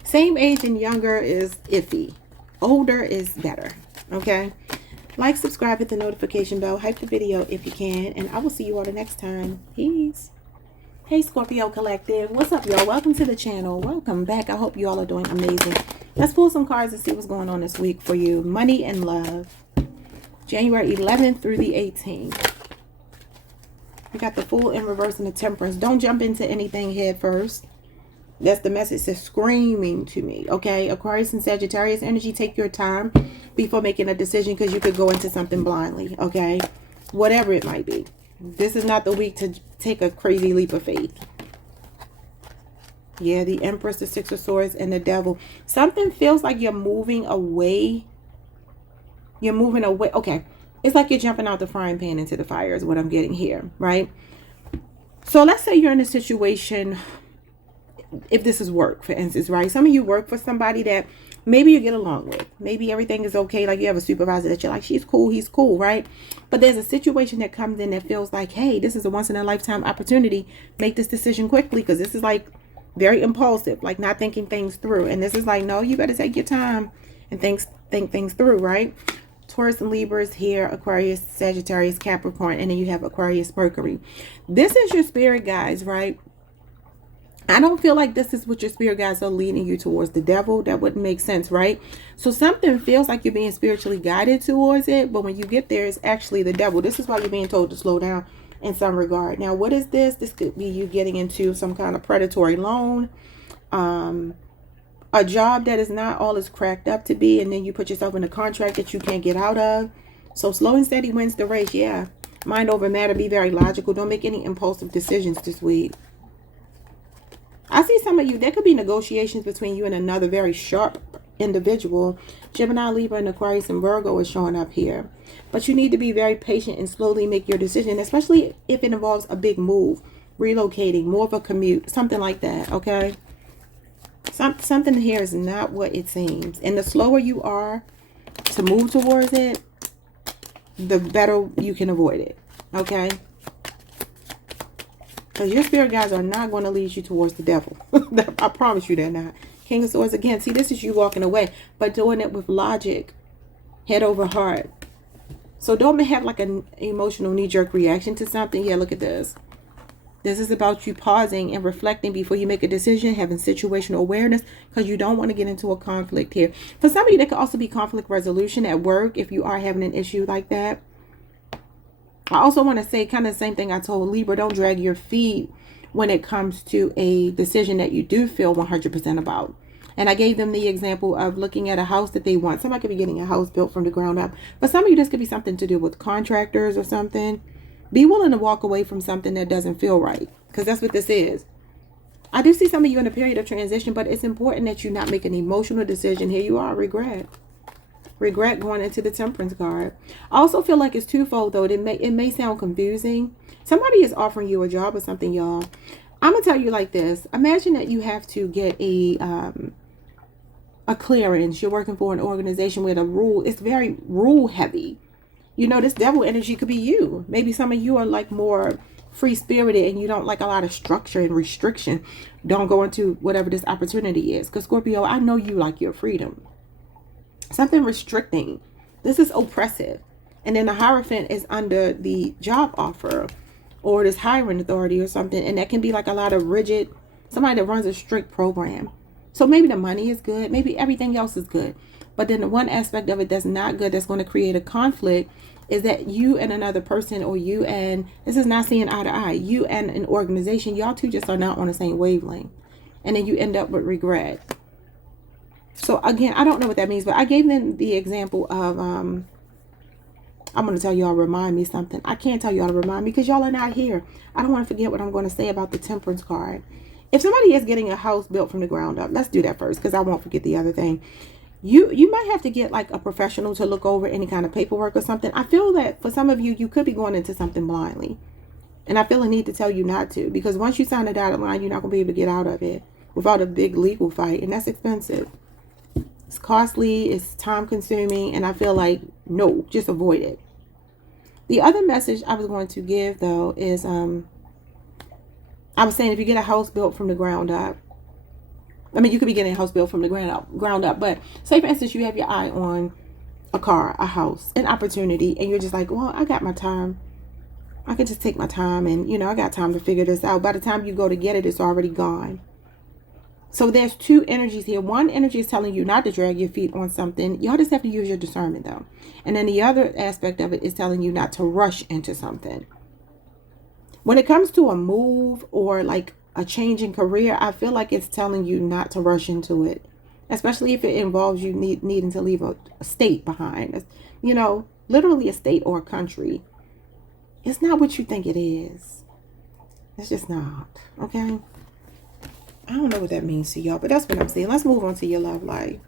Same age and younger is iffy. Older is better. Okay? Like, subscribe, hit the notification bell, hype the video if you can, and I will see you all the next time. Peace. Hey Scorpio Collective, what's up y'all? Welcome to the channel. Welcome back. I hope you all are doing amazing. Let's pull some cards and see what's going on this week for you. Money and love. January 11th through the 18th. We got the Fool in reverse and the Temperance. Don't jump into anything head first. That's the message that's screaming to me. Okay, Aquarius and Sagittarius energy, take your time before making a decision because you could go into something blindly. Okay, whatever it might be. This is not the week to take a crazy leap of faith. Yeah, the Empress, the Six of Swords, and the Devil. Something feels like you're moving away. You're moving away. Okay. It's like you're jumping out the frying pan into the fire is what I'm getting here, right? So let's say you're in a situation, if this is work, for instance, right? Some of you work for somebody that maybe you get along with. Maybe everything is okay. Like you have a supervisor that you're like, she's cool, he's cool, right? But there's a situation that comes in that feels like, hey, this is a once in a lifetime opportunity. Make this decision quickly because this is like very impulsive, like not thinking things through. And this is like, no, you better take your time and think things through, right? Taurus and Libra is here, Aquarius, Sagittarius, Capricorn, and then you have Aquarius, Mercury. This is your spirit guides, right? I don't feel like this is what your spirit guides are leading you towards. The devil, that wouldn't make sense, right? So something feels like you're being spiritually guided towards it, but when you get there, it's actually the devil. This is why you're being told to slow down in some regard. Now, what is this? This could be you getting into some kind of predatory loan, a job that is not all it's cracked up to be, and then you put yourself in a contract that you can't get out of. So slow and steady wins the race, yeah. Mind over matter, be very logical. Don't make any impulsive decisions this week. I see some of you, there could be negotiations between you and another very sharp individual. Gemini, Libra, and Aquarius and Virgo is showing up here. But you need to be very patient and slowly make your decision, especially if it involves a big move, relocating, more of a commute, something like that, okay? Something here is not what it seems. And the slower you are to move towards it, the better you can avoid it, okay? Because your spirit guides are not going to lead you towards the devil. I promise you they're not. King of Swords again. See, this is you walking away, but doing it with logic, head over heart. So don't have like an emotional knee-jerk reaction to something. Yeah, look at this. This is about you pausing and reflecting before you make a decision, having situational awareness, because you don't want to get into a conflict here. For some of you, there could also be conflict resolution at work if you are having an issue like that. I also want to say kind of the same thing I told Libra. Don't drag your feet when it comes to a decision that you do feel 100% about. And I gave them the example of looking at a house that they want. Somebody could be getting a house built from the ground up. But some of you, this could be something to do with contractors or something. Be willing to walk away from something that doesn't feel right, because that's what this is. I do see some of you in a period of transition, but it's important that you not make an emotional decision. Here you are, regret. Regret going into the Temperance card. I also feel like it's twofold, though. It may sound confusing. Somebody is offering you a job or something, y'all. I'm going to tell you like this. Imagine that you have to get a clearance. You're working for an organization where the rule is very rule heavy. You know, this devil energy could be you. Maybe some of you are like more free spirited and you don't like a lot of structure and restriction. Don't go into whatever this opportunity is. Because Scorpio, I know you like your freedom. Something restricting. This is oppressive. And then the Hierophant is under the job offer or this hiring authority or something. And that can be like a lot of rigid, somebody that runs a strict program. So maybe the money is good. Maybe everything else is good. But then the one aspect of it that's not good, that's going to create a conflict, is that you and another person, or you and, this is not seeing eye to eye, you and an organization, y'all two just are not on the same wavelength. And then you end up with regret. So again, I don't know what that means, but I gave them the example of, I'm going to tell y'all, remind me something. I can't tell y'all to remind me because y'all are not here. I don't want to forget what I'm going to say about the Temperance card. If somebody is getting a house built from the ground up, let's do that first because I won't forget the other thing. You might have to get like a professional to look over any kind of paperwork or something. I feel that for some of you, you could be going into something blindly. And I feel a need to tell you not to, because once you sign a dotted line, you're not going to be able to get out of it without a big legal fight. And that's expensive. It's costly. It's time consuming. And I feel like, no, just avoid it. The other message I was going to give, though, is I was saying if you get a house built from the ground up, I mean, you could be getting a house built from the ground up, but say, for instance, you have your eye on a car, a house, an opportunity, and you're just like, well, I got my time. I can just take my time and, you know, I got time to figure this out. By the time you go to get it, it's already gone. So there's two energies here. One energy is telling you not to drag your feet on something. Y'all just have to use your discernment, though. And then the other aspect of it is telling you not to rush into something. When it comes to a move or like a change in career, I feel like it's telling you not to rush into it, especially if it involves you needing to leave a state behind. You know, literally a state or a country. It's not what you think it is. It's just not. Okay? I don't know what that means to y'all, but that's what I'm saying. Let's move on to your love life.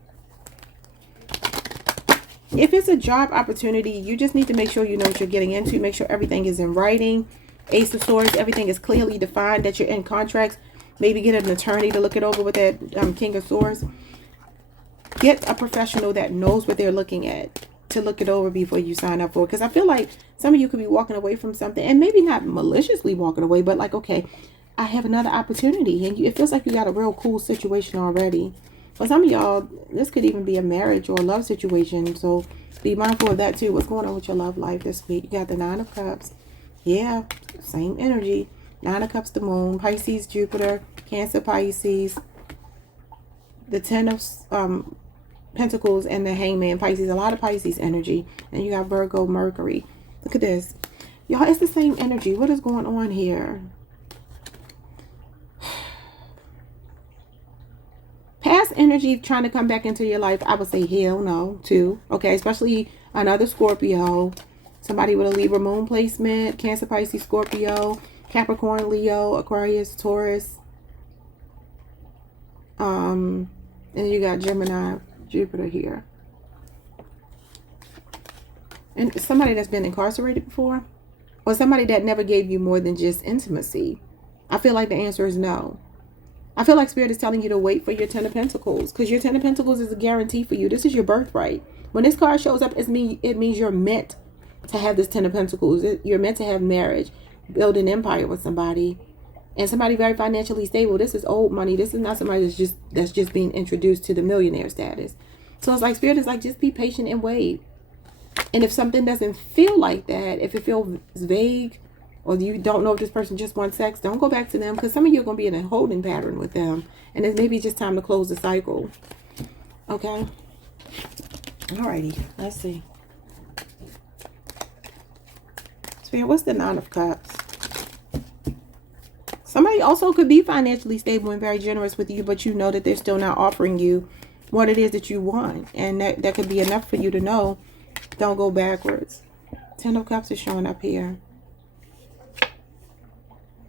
If it's a job opportunity, you just need to make sure you know what you're getting into. Make sure everything is in writing. Ace of Swords, everything is clearly defined, that you're in contracts. Maybe get an attorney to look it over with that King of Swords. Get a professional that knows what they're looking at to look it over before you sign up for it. Because I feel like some of you could be walking away from something, and maybe not maliciously walking away, but like, okay, I have another opportunity. And it feels like you got a real cool situation already. For some of y'all, this could even be a marriage or a love situation. So be mindful of that too. What's going on with your love life this week? You got the Nine of Cups. Yeah, same energy. Nine of Cups, the Moon, Pisces, Jupiter, Cancer, Pisces, the Ten of Pentacles, and the Hangman, Pisces. A lot of Pisces energy. And you got Virgo, Mercury. Look at this. Y'all, it's the same energy. What is going on here? Past energy trying to come back into your life, I would say hell no, too. Okay, especially another Scorpio. Somebody with a Libra moon placement, Cancer, Pisces, Scorpio, Capricorn, Leo, Aquarius, Taurus. And you got Gemini, Jupiter here. And somebody that's been incarcerated before, or somebody that never gave you more than just intimacy. I feel like the answer is no. I feel like Spirit is telling you to wait for your Ten of Pentacles, because your Ten of Pentacles is a guarantee for you. This is your birthright. When this card shows up, it means you're meant to have this Ten of Pentacles. You're meant to have marriage, build an empire with somebody, and somebody very financially stable. This is old money. This is not somebody that's just being introduced to the millionaire status. So it's like Spirit is like, just be patient and wait. And if something doesn't feel like that, if it feels vague, or you don't know if this person just wants sex, don't go back to them, because some of you are going to be in a holding pattern with them, and it's maybe just time to close the cycle. Okay? Alrighty, let's see. Spirit, what's the Nine of Cups? Somebody also could be financially stable and very generous with you, but you know that they're still not offering you what it is that you want. And that could be enough for you to know, don't go backwards. Ten of Cups is showing up here.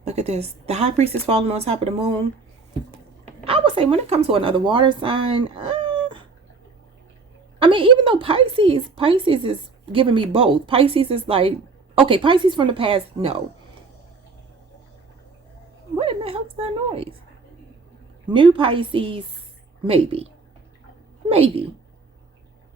Look at this. The High Priest is falling on top of the moon. I would say when it comes to another water sign, I mean, even though Pisces is giving me both. Pisces is like, okay, Pisces from the past, no. What in the hell is that noise? New Pisces, maybe. Maybe.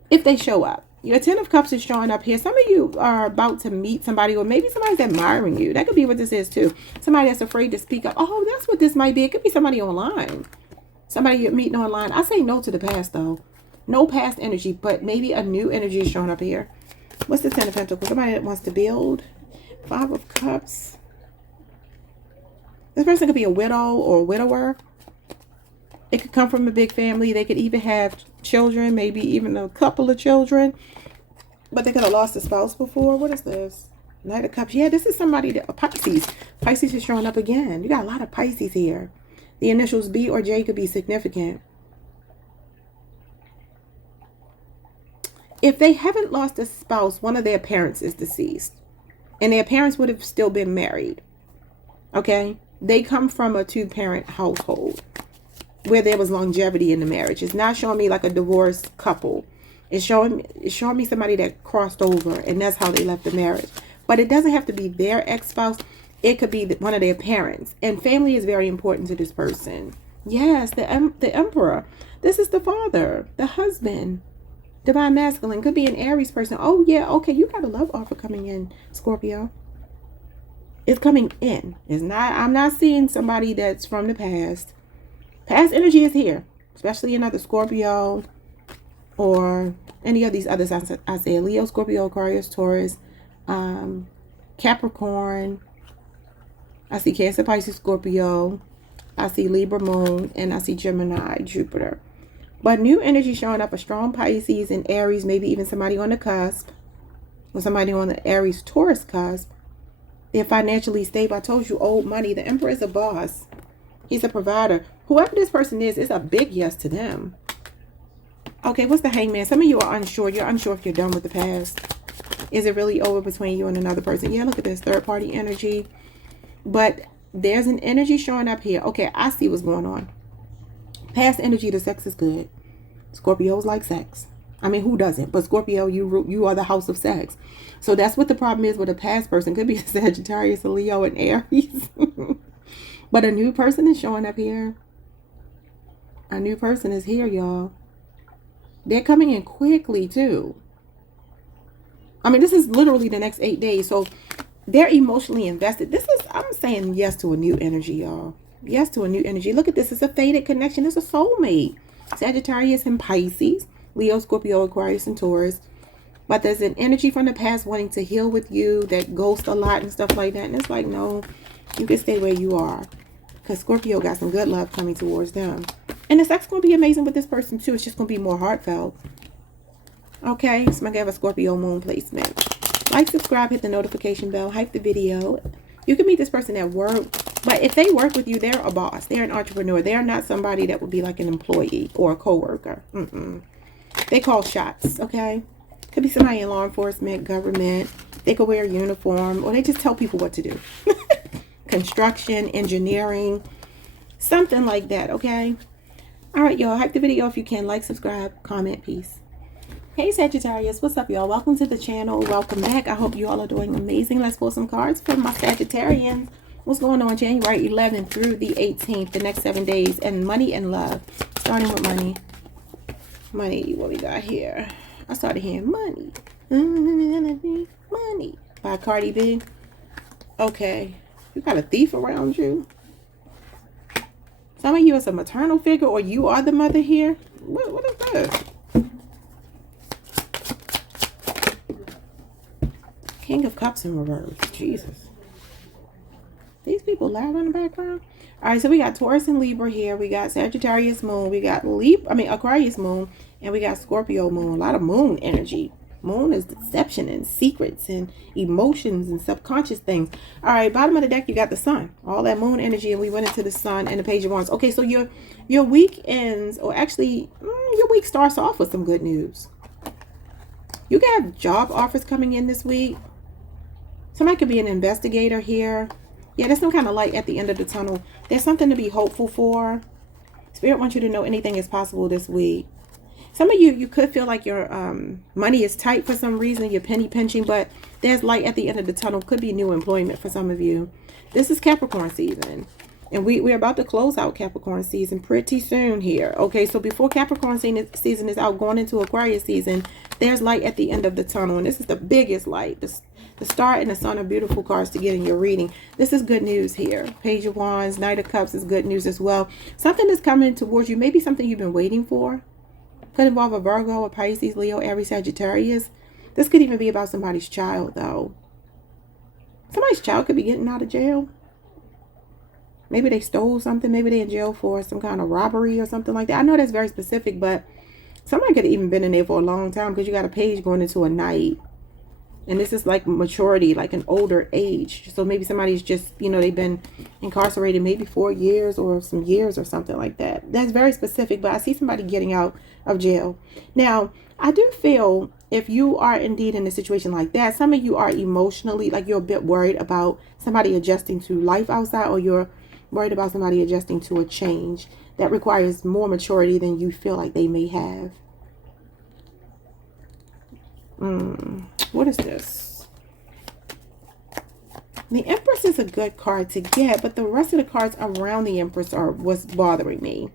If they show up. Your Ten of Cups is showing up here. Some of you are about to meet somebody, or maybe somebody's admiring you. That could be what this is too. Somebody that's afraid to speak up. Oh, that's what this might be. It could be somebody online. Somebody you're meeting online. I say no to the past though. No past energy, but maybe a new energy is showing up here. What's the Ten of Pentacles? Somebody that wants to build. Five of Cups. This person could be a widow or a widower. It could come from a big family. They could even have children, maybe even a couple of children. But they could have lost a spouse before. What is this? Knight of Cups. Yeah, this is somebody that, a Pisces. Pisces is showing up again. You got a lot of Pisces here. The initials B or J could be significant. If they haven't lost a spouse, one of their parents is deceased. And their parents would have still been married. Okay? They come from a two-parent household where there was longevity in the marriage. It's not showing me like a divorced couple. It's showing me somebody that crossed over, and that's how they left the marriage. But it doesn't have to be their ex-spouse. It could be one of their parents. And family is very important to this person. Yes, the Emperor. This is the father, the husband. Divine Masculine. Could be an Aries person. Oh, yeah. Okay, you got a love offer coming in, Scorpio. It's coming in. It's not. I'm not seeing somebody that's from the past. Past energy is here, especially another Scorpio or any of these others. I say Leo, Scorpio, Aquarius, Taurus, Capricorn. I see Cancer, Pisces, Scorpio. I see Libra, Moon, and I see Gemini, Jupiter. But new energy showing up, a strong Pisces and Aries, maybe even somebody on the cusp or somebody on the Aries, Taurus cusp. They're financially stable. I told you, old money. The Emperor is a boss. He's a provider. Whoever this person is, it's a big yes to them. Okay, what's the Hangman? Some of you are unsure. You're unsure if you're done with the past. Is it really over between you and another person? Yeah, look at this. Third party energy. But there's an energy showing up here. Okay, I see what's going on. Past energy, the sex is good. Scorpios like sex. I mean, who doesn't? But Scorpio, you are the house of sex. So that's what the problem is with a past person. Could be a Sagittarius, a Leo, and Aries. But a new person is showing up here. A new person is here, y'all. They're coming in quickly, too. I mean, this is literally the next 8 days. So they're emotionally invested. I'm saying yes to a new energy, y'all. Yes to a new energy. Look at this. It's a fated connection. It's a soulmate. Sagittarius and Pisces. Leo, Scorpio, Aquarius, and Taurus. But there's an energy from the past wanting to heal with you that ghosts a lot and stuff like that. And it's like, no, you can stay where you are. Because Scorpio got some good love coming towards them. And the sex going to be amazing with this person too. It's just going to be more heartfelt. Okay, so I'm going to have a Scorpio moon placement. Like, subscribe, hit the notification bell, hype the video. You can meet this person at work. But if they work with you, they're a boss. They're an entrepreneur. They're not somebody that would be like an employee or a co-worker. They call shots, okay? Could be somebody in law enforcement, government. They could wear a uniform, or they just tell people what to do. Construction, engineering, something like that, okay? All right, y'all. Hype the video if you can. Like, subscribe, comment, peace. Hey, Sagittarius. What's up, y'all? Welcome to the channel. Welcome back. I hope you all are doing amazing. Let's pull some cards for my Sagittarians. What's going on January 11th through the 18th, the next 7 days, and money and love. Starting with money. Money, what we got here? I started hearing money. Money. By Cardi B. Okay. You got a thief around you? Some of you is a maternal figure, or you are the mother here. What is this? King of Cups in reverse. Jesus. These people loud in the background. All right, so we got Taurus and Libra here. We got Sagittarius moon. We got Aquarius moon. And we got Scorpio moon. A lot of moon energy. Moon is deception and secrets and emotions and subconscious things. All right, bottom of the deck, you got the sun. All that moon energy, and we went into the sun and the page of wands. Okay, so your week ends, or actually, your week starts off with some good news. You got job offers coming in this week. Somebody could be an investigator here. Yeah, there's some kind of light at the end of the tunnel. There's something to be hopeful for. Spirit wants you to know anything is possible this week. Some of you could feel like your money is tight for some reason. You're penny pinching, but there's light at the end of the tunnel. Could be new employment for some of you. This is Capricorn season. And we're about to close out Capricorn season pretty soon here. Okay, so before Capricorn season is out, going into Aquarius season, there's light at the end of the tunnel. And this is the biggest light. The star and the sun are beautiful cards to get in your reading. This is good news here. Page of Wands, Knight of Cups is good news as well. Something is coming towards you. Maybe something you've been waiting for. Could involve a Virgo, a Pisces, Leo, Aries, Sagittarius. This could even be about somebody's child, though. Somebody's child could be getting out of jail. Maybe they stole something. Maybe they're in jail for some kind of robbery or something like that. I know that's very specific, but somebody could have even been in there for a long time, because you got a page going into a knight. And this is like maturity, like an older age. So maybe somebody's just, you know, they've been incarcerated maybe 4 years or some years or something like that. That's very specific, but I see somebody getting out of jail. Now, I do feel if you are indeed in a situation like that, some of you are emotionally, like you're a bit worried about somebody adjusting to life outside, or you're worried about somebody adjusting to a change that requires more maturity than you feel like they may have. What is this? The Empress is a good card to get, but the rest of the cards around the Empress are what's bothering me.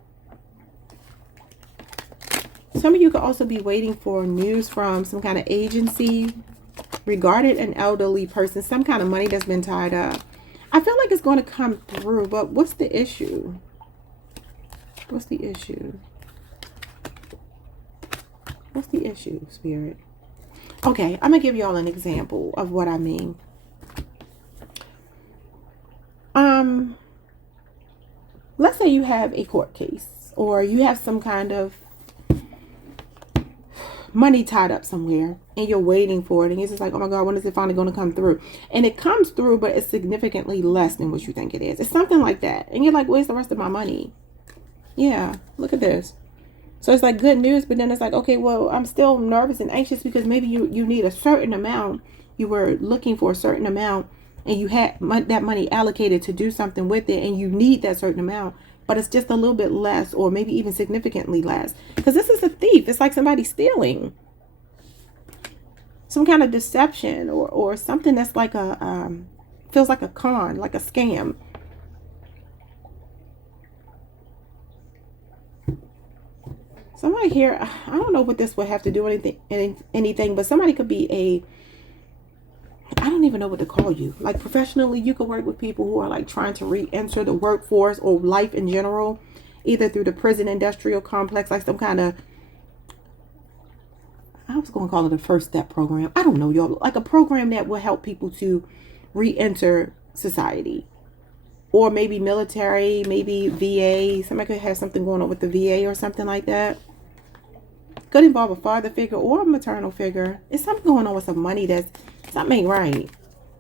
Some of you could also be waiting for news from some kind of agency regarding an elderly person, some kind of money that's been tied up. I feel like it's going to come through, but what's the issue? What's the issue? What's the issue, Spirit? Okay, I'm going to give y'all an example of what I mean. Let's say you have a court case, or you have some kind of money tied up somewhere, and you're waiting for it, and it's just like, oh my God, when is it finally going to come through? And it comes through, but it's significantly less than what you think it is. It's something like that. And you're like, where's the rest of my money? Yeah, look at this. So it's like good news, but then it's like, okay, well, I'm still nervous and anxious, because maybe you need a certain amount. You were looking for a certain amount, and you had that money allocated to do something with it, and you need that certain amount, but it's just a little bit less, or maybe even significantly less, because this is a thief. It's like somebody stealing, some kind of deception, or something that's like a feels like a con, like a scam. Somebody here, I don't know what this would have to do with anything, but somebody could be I don't even know what to call you. Like professionally, you could work with people who are like trying to re-enter the workforce or life in general, either through the prison industrial complex, like some kind of, I was going to call it a first step program. I don't know, y'all. Like a program that will help people to re-enter society. Or maybe military, maybe VA. Somebody could have something going on with the VA or something like that. Could involve a father figure or a maternal figure. It's something going on with some money something ain't right.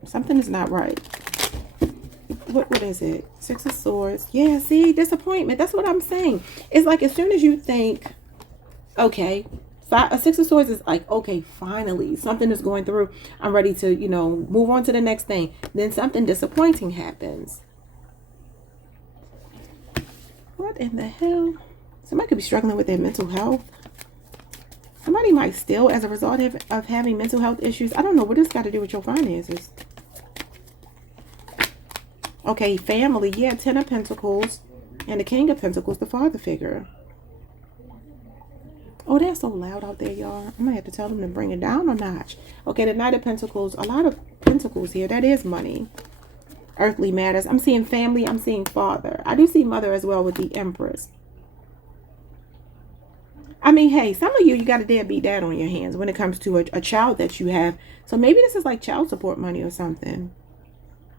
Something is not right. What is it? Six of Swords. Yeah, see, disappointment. That's what I'm saying. It's like as soon as you think, okay, a Six of Swords is like, okay, finally, something is going through. I'm ready to, you know, move on to the next thing. Then something disappointing happens. What in the hell? Somebody could be struggling with their mental health. Somebody might steal as a result of having mental health issues. I don't know what this got to do with your finances. Okay, family. Yeah, Ten of Pentacles and the King of Pentacles, the father figure. Oh, that's so loud out there, y'all. I might have to tell them to bring it down a notch. Okay, the Knight of Pentacles. A lot of Pentacles here. That is money. Earthly matters. I'm seeing family. I'm seeing father. I do see mother as well with the Empress. I mean, hey, some of you got a deadbeat dad on your hands when it comes to a child that you have. So maybe this is like child support money or something.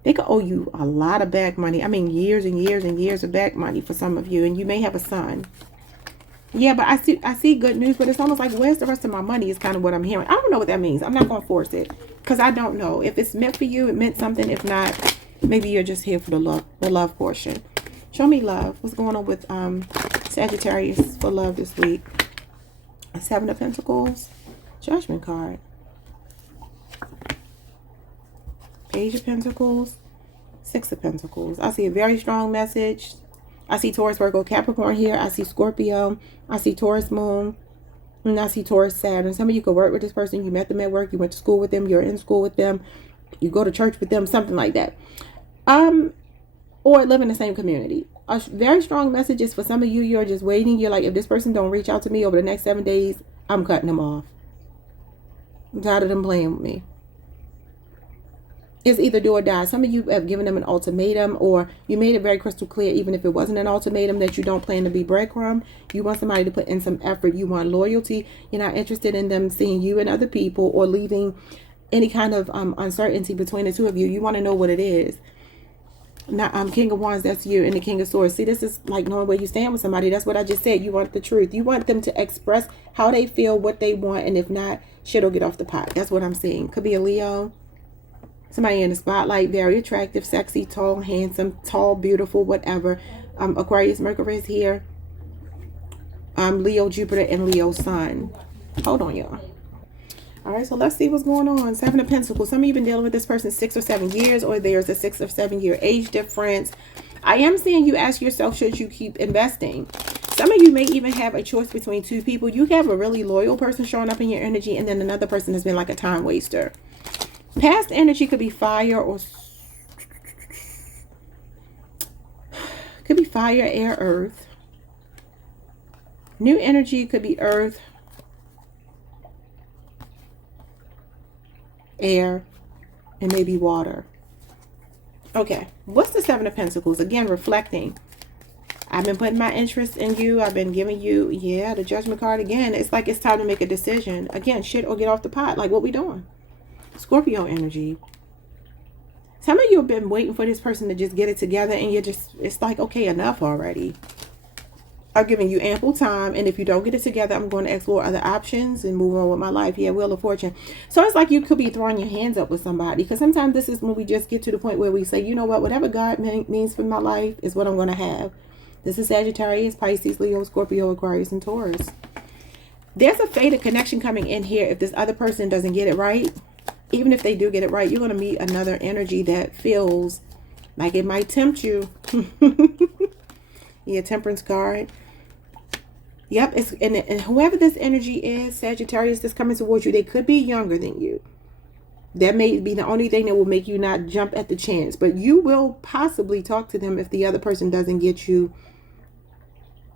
They could owe you a lot of back money. I mean, years and years and years of back money for some of you. And you may have a son. Yeah, but I see good news, but it's almost like, where's the rest of my money is kind of what I'm hearing. I don't know what that means. I'm not going to force it because I don't know. If it's meant for you, it meant something. If not, maybe you're just here for the love portion. Show me love. What's going on with Sagittarius for love this week? Seven of Pentacles, Judgment card, Page of Pentacles, Six of Pentacles. I see a very strong message. I see Taurus, Virgo, Capricorn here. I see Scorpio. I see Taurus Moon. And I see Taurus Saturn. Some of you could work with this person. You met them at work. You went to school with them. You're in school with them. You go to church with them. Something like that. or live in the same community. A very strong message is for some of you, you're just waiting. You're like, if this person don't reach out to me over the next 7 days, I'm cutting them off. I'm tired of them playing with me. It's either do or die. Some of you have given them an ultimatum, or you made it very crystal clear, even if it wasn't an ultimatum, that you don't plan to be breadcrumb. You want somebody to put in some effort. You want loyalty. You're not interested in them seeing you and other people, or leaving any kind of uncertainty between the two of you. You want to know what it is. Now, King of Wands, that's you, and the King of Swords. See, this is like knowing where you stand with somebody. That's what I just said. You want the truth. You want them to express how they feel, what they want, and if not, shit will get off the pot. That's what I'm seeing. Could be a Leo. Somebody in the spotlight, very attractive, sexy, tall, handsome, tall, beautiful, whatever. Aquarius, Mercury is here. Leo, Jupiter, and Leo, Sun. Hold on, y'all. All right, so let's see what's going on. 7 of Pentacles. Some of you have been dealing with this person 6 or 7 years, or there's a 6 or 7 year age difference. I am seeing you ask yourself, should you keep investing? Some of you may even have a choice between two people. You have a really loyal person showing up in your energy, and then another person has been like a time waster. Past energy could be fire, or could be fire, air, earth. New energy could be earth, air, and maybe water. Okay, what's the 7 of Pentacles? Again, reflecting. I've been putting my interest in you. I've been giving you, yeah, the Judgment card again. It's like it's time to make a decision. Again, shit or get off the pot. Like, what we doing? Scorpio energy. Some of you have been waiting for this person to just get it together, and you're just, it's like, okay, enough already. I'm giving you ample time, and if you don't get it together, I'm going to explore other options and move on with my life. Yeah, Wheel of Fortune. So it's like you could be throwing your hands up with somebody, because sometimes this is when we just get to the point where we say, you know what, whatever God means for my life is what I'm going to have. This is Sagittarius, Pisces, Leo, Scorpio, Aquarius, and Taurus. There's a fated connection coming in here if this other person doesn't get it right. Even if they do get it right, you're going to meet another energy that feels like it might tempt you. Yeah, Temperance card. Yep, it's and whoever this energy is, Sagittarius, that's coming towards you, they could be younger than you. That may be the only thing that will make you not jump at the chance. But you will possibly talk to them if the other person doesn't get you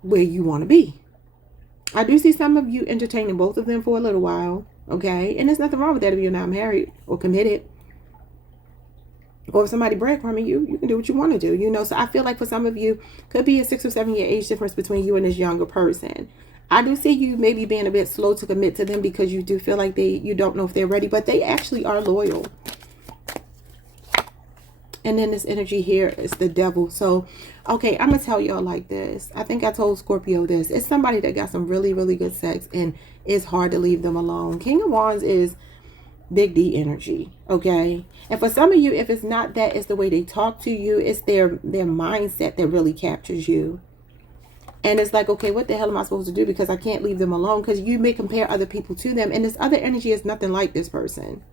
where you want to be. I do see some of you entertaining both of them for a little while. Okay, and there's nothing wrong with that if you're not married or committed. Or if somebody breadcrumbing you, you can do what you want to do, you know. So I feel like for some of you, could be a 6 or 7 year age difference between you and this younger person. I do see you maybe being a bit slow to commit to them because you do feel like you don't know if they're ready, but they actually are loyal. And then this energy here is the devil. So, okay, I'm going to tell y'all like this. I think I told Scorpio this. It's somebody that got some really, really good sex, and it's hard to leave them alone. King of Wands is big D energy, okay? And for some of you, if it's not that, it's the way they talk to you. It's their mindset that really captures you. And it's like, okay, what the hell am I supposed to do? Because I can't leave them alone. Because you may compare other people to them. And this other energy is nothing like this person.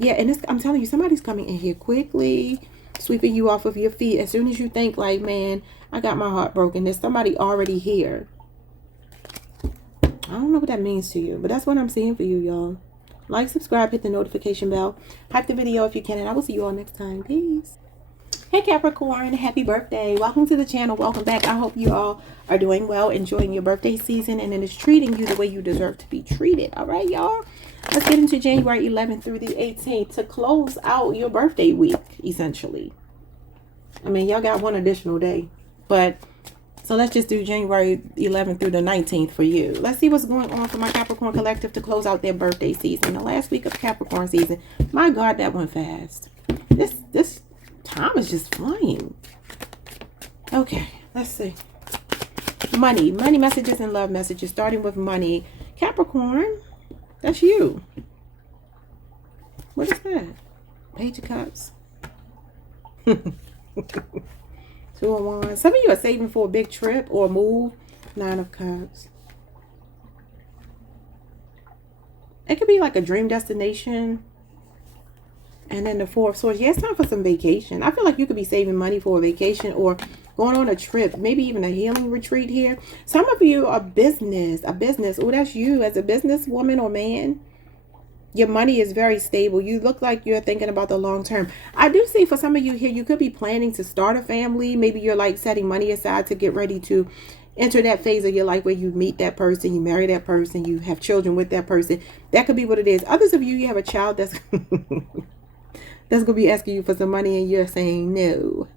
Yeah, and I'm telling you, somebody's coming in here quickly, sweeping you off of your feet. As soon as you think like, man, I got my heart broken, there's somebody already here. I don't know what that means to you, but that's what I'm seeing for you, y'all. Like, subscribe, hit the notification bell, hype the video if you can, and I will see you all next time. Peace. Hey Capricorn, happy birthday. Welcome to the channel. Welcome back. I hope you all are doing well, enjoying your birthday season, and it is treating you the way you deserve to be treated. All right, y'all. Let's get into January 11th through the 18th to close out your birthday week, essentially. I mean, y'all got one additional day, but so let's just do January 11th through the 19th for you. Let's see what's going on for my Capricorn collective to close out their birthday season. The last week of Capricorn season. My God, that went fast. This time is just flying. Okay, let's see. Money messages and love messages. Starting with money. Capricorn, that's you. What is that? Page of Cups. 2 of Wands. Some of you are saving for a big trip or a move. 9 of Cups. It could be like a dream destination. And then the 4 of Swords. Yeah, it's time for some vacation. I feel like you could be saving money for a vacation or going on a trip. Maybe even a healing retreat here. Some of you are a business. Oh, that's you as a businesswoman or man. Your money is very stable. You look like you're thinking about the long term. I do see for some of you here, you could be planning to start a family. Maybe you're like setting money aside to get ready to enter that phase of your life where you meet that person, you marry that person, you have children with that person. That could be what it is. Others of you, you have a child that's that's gonna be asking you for some money and you're saying no.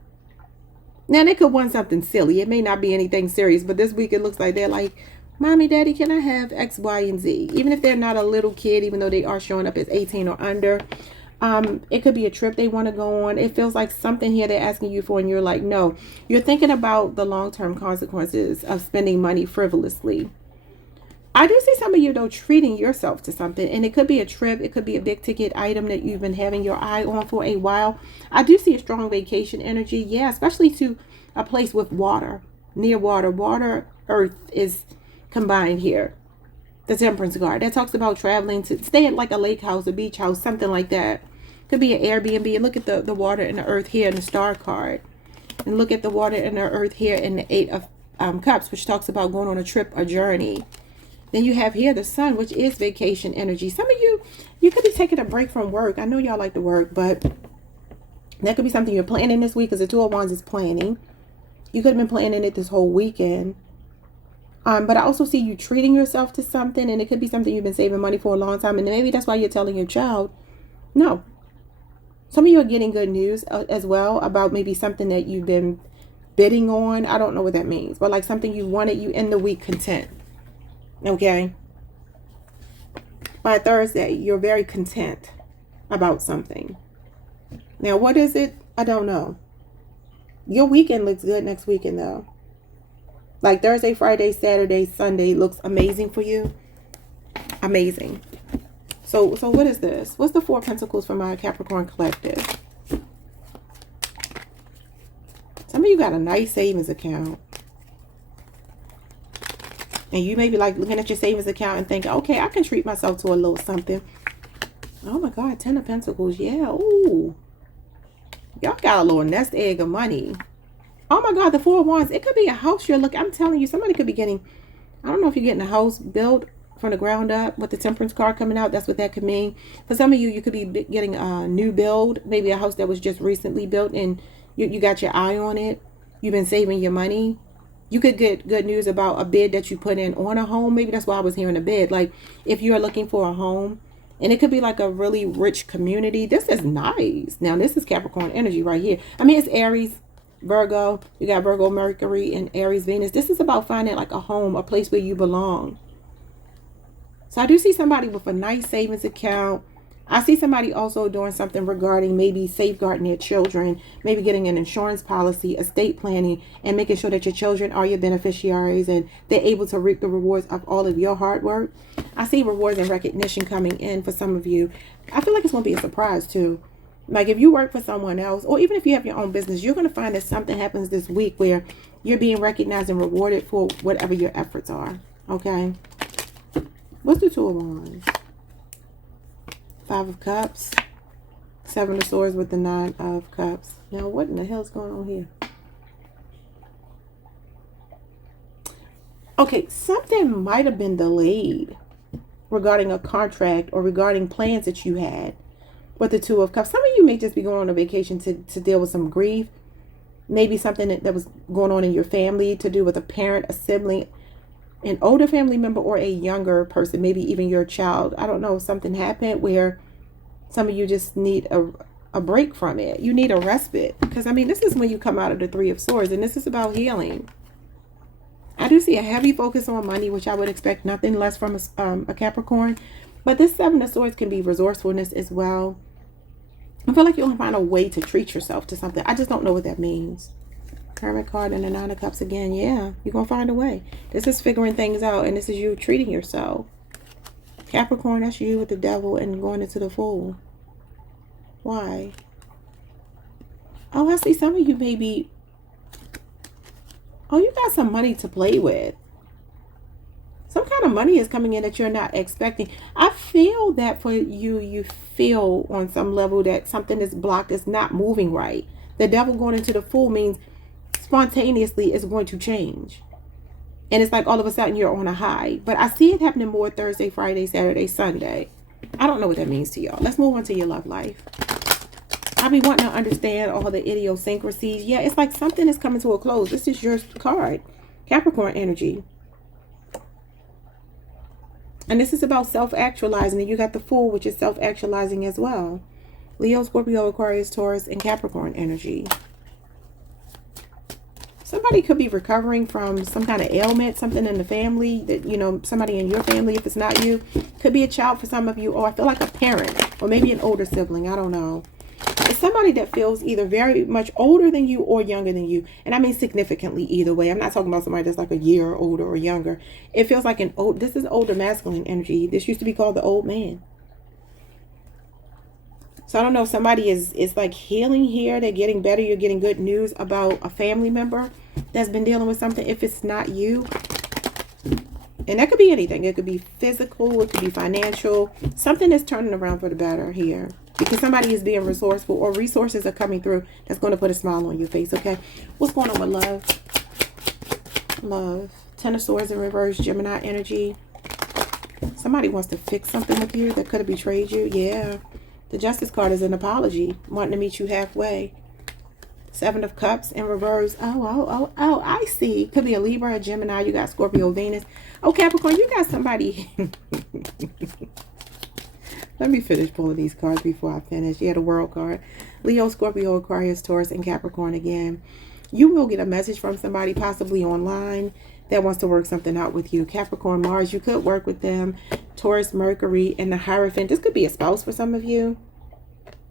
Now they could want something silly. It may not be anything serious, but this week it looks like they're like, Mommy, Daddy, can I have X, Y, and Z? Even if they're not a little kid, even though they are showing up as 18 or under. It could be a trip they want to go on. It feels like something here they're asking you for and you're like, no. You're thinking about the long-term consequences of spending money frivolously. I do see some of you, though, treating yourself to something. And it could be a trip. It could be a big ticket item that you've been having your eye on for a while. I do see a strong vacation energy. Yeah, especially to a place with water. Near water. Water, earth is combined here. The Temperance card. That talks about traveling to stay at like a lake house, a beach house, something like that. Could be an Airbnb. And look at the water and the earth here in the star card. And look at the water and the earth here in the 8 of Cups, which talks about going on a trip, a journey. Then you have here the Sun, which is vacation energy. Some of you, you could be taking a break from work. I know y'all like to work, but that could be something you're planning this week because the Two of Wands is planning. You could have been planning it this whole weekend. But I also see you treating yourself to something, and it could be something you've been saving money for a long time, and maybe that's why you're telling your child, no. Some of you are getting good news as well about maybe something that you've been bidding on. I don't know what that means, but like something you wanted, you end the week content. Okay? By Thursday, you're very content about something. Now, what is it? I don't know. Your weekend looks good next weekend, though. Like Thursday, Friday, Saturday, Sunday looks amazing for you. Amazing. So what is this? What's the 4 of Pentacles for my Capricorn collective? Some of you got a nice savings account. And you may be like looking at your savings account and thinking, okay, I can treat myself to a little something. Oh my God, 10 of Pentacles. Yeah. Ooh. Y'all got a little nest egg of money. Oh my God, the 4 of Wands. It could be a house you're looking. I'm telling you, somebody could be getting, I don't know if you're getting a house built from the ground up with the Temperance card coming out. That's what that could mean. For some of you, you could be getting a new build, maybe a house that was just recently built and you got your eye on it. You've been saving your money. You could get good news about a bid that you put in on a home. Maybe that's why I was hearing a bid. Like if you're looking for a home, and it could be like a really rich community. This is nice. Now, this is Capricorn energy right here. I mean, it's Aries, Virgo. You got Virgo, Mercury, and Aries, Venus. This is about finding like a home, a place where you belong. So I do see somebody with a nice savings account. I see somebody also doing something regarding maybe safeguarding their children, maybe getting an insurance policy, estate planning, and making sure that your children are your beneficiaries and they're able to reap the rewards of all of your hard work. I see rewards and recognition coming in for some of you. I feel like it's going to be a surprise too. Like if you work for someone else, or even if you have your own business, you're going to find that something happens this week where you're being recognized and rewarded for whatever your efforts are. Okay. What's the Two of Wands? 5 of Cups. 7 of Swords with the 9 of Cups. Now, what in the hell is going on here? Okay, something might have been delayed regarding a contract or regarding plans that you had with the 2 of Cups. Some of you may just be going on a vacation to deal with some grief. Maybe something that was going on in your family to do with a parent, a sibling, an older family member, or a younger person, maybe even your child. I don't know, something happened where some of you just need a break from it. You need a respite. Because, I mean, this is when you come out of the 3 of Swords, and this is about healing. I do see a heavy focus on money, which I would expect nothing less from a Capricorn. But this 7 of Swords can be resourcefulness as well. I feel like you're going to find a way to treat yourself to something. I just don't know what that means. Hermit card and the 9 of Cups again. Yeah, you're going to find a way. This is figuring things out, and this is you treating yourself. Capricorn, that's you with the Devil and going into the Fool. Why? Oh, I see some of you maybe... Oh, you got some money to play with. Some kind of money is coming in that you're not expecting. I feel that for you, you feel on some level that something is blocked, is not moving right. The Devil going into the Fool means spontaneously it's going to change. And it's like all of a sudden you're on a high. But I see it happening more Thursday, Friday, Saturday, Sunday. I don't know what that means to y'all. Let's move on to your love life. I be wanting to understand all the idiosyncrasies. Yeah, it's like something is coming to a close. This is your card. Capricorn energy. And this is about self-actualizing. And you got the Fool, which is self-actualizing as well. Leo, Scorpio, Aquarius, Taurus, and Capricorn energy. Somebody could be recovering from some kind of ailment, something in the family that, you know, somebody in your family, if it's not you, could be a child for some of you, or I feel like a parent, or maybe an older sibling. I don't know. It's somebody that feels either very much older than you or younger than you. And I mean significantly either way. I'm not talking about somebody that's like a year older or younger. It feels like this is older masculine energy. This used to be called the old man. So I don't know if somebody is like healing here. They're getting better. You're getting good news about a family member that's been dealing with something, if it's not you. And that could be anything. It could be physical. It could be financial. Something is turning around for the better here. Because somebody is being resourceful, or resources are coming through that's going to put a smile on your face, okay? What's going on with love? Love. Ten of Swords in reverse, Gemini energy. Somebody wants to fix something with you that could have betrayed you. Yeah. The Justice card is an apology, wanting to meet you halfway. Seven of Cups in reverse. Oh, I see. Could be a Libra, a Gemini. You got Scorpio, Venus. Oh, Capricorn, you got somebody. Let me finish pulling these cards before I finish. Yeah, the World card. Leo, Scorpio, Aquarius, Taurus, and Capricorn again. You will get a message from somebody, possibly online, that wants to work something out with you. Capricorn, Mars, you could work with them. Taurus, Mercury, and the Hierophant. This could be a spouse for some of you.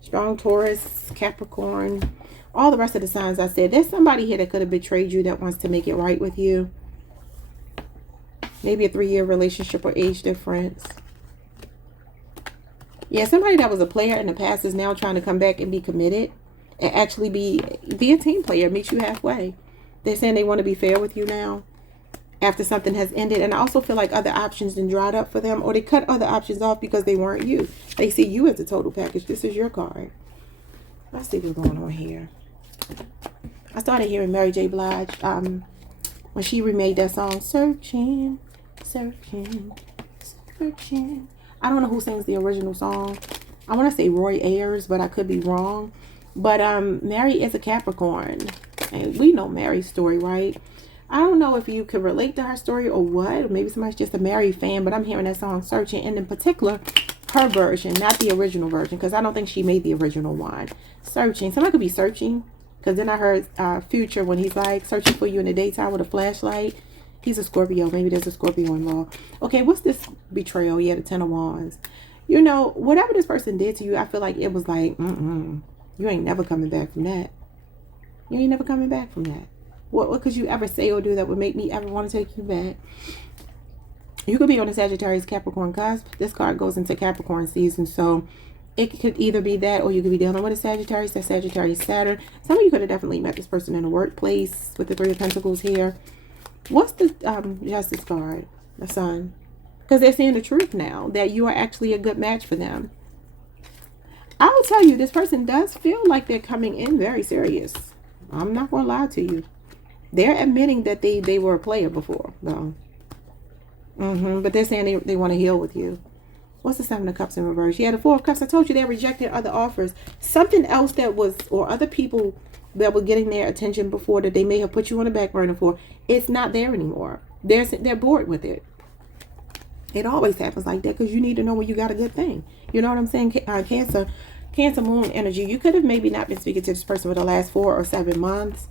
Strong Taurus, Capricorn. All the rest of the signs I said. There's somebody here that could have betrayed you that wants to make it right with you. Maybe a 3-year relationship or age difference. Yeah, somebody that was a player in the past is now trying to come back and be committed and actually be a team player, meet you halfway. They're saying they want to be fair with you now after something has ended. And I also feel like other options then dried up for them, or they cut other options off because they weren't you. They see you as a total package. This is your card. Let's see what's going on here. I started hearing Mary J. Blige when she remade that song, Searching, Searching, Searching. I don't know who sings the original song. I want to say Roy Ayers, but I could be wrong. But Mary is a Capricorn. And we know Mary's story, right? I don't know if you could relate to her story or what. Maybe somebody's just a Mary fan, but I'm hearing that song Searching. And in particular, her version, not the original version, because I don't think she made the original one. Searching. Somebody could be searching. Because then I heard Future when he's like searching for you in the daytime with a flashlight. He's a Scorpio. Maybe there's a Scorpio involved. Okay, what's this betrayal? Yeah, the Ten of Wands. You know, whatever this person did to you, I feel like it was like, you ain't never coming back from that. You ain't never coming back from that. What could you ever say or do that would make me ever want to take you back? You could be on a Sagittarius Capricorn cusp. This card goes into Capricorn season, so it could either be that, or you could be dealing with a Sagittarius, that Sagittarius Saturn. Some of you could have definitely met this person in the workplace with the Three of Pentacles here. What's the Justice card? The Sun. Because they're saying the truth now, that you are actually a good match for them. I will tell you, this person does feel like they're coming in very serious. I'm not going to lie to you. They're admitting that they were a player before, though. But they're saying they want to heal with you. What's the Seven of Cups in reverse? Yeah, the Four of Cups. I told you they rejected other offers. Something else that was, or other people that were getting their attention before that they may have put you on the back burner for, it's not there anymore. They're bored with it. It always happens like that because you need to know when you got a good thing. You know what I'm saying? Cancer Moon energy. You could have maybe not been speaking to this person for the last 4 or 7 months.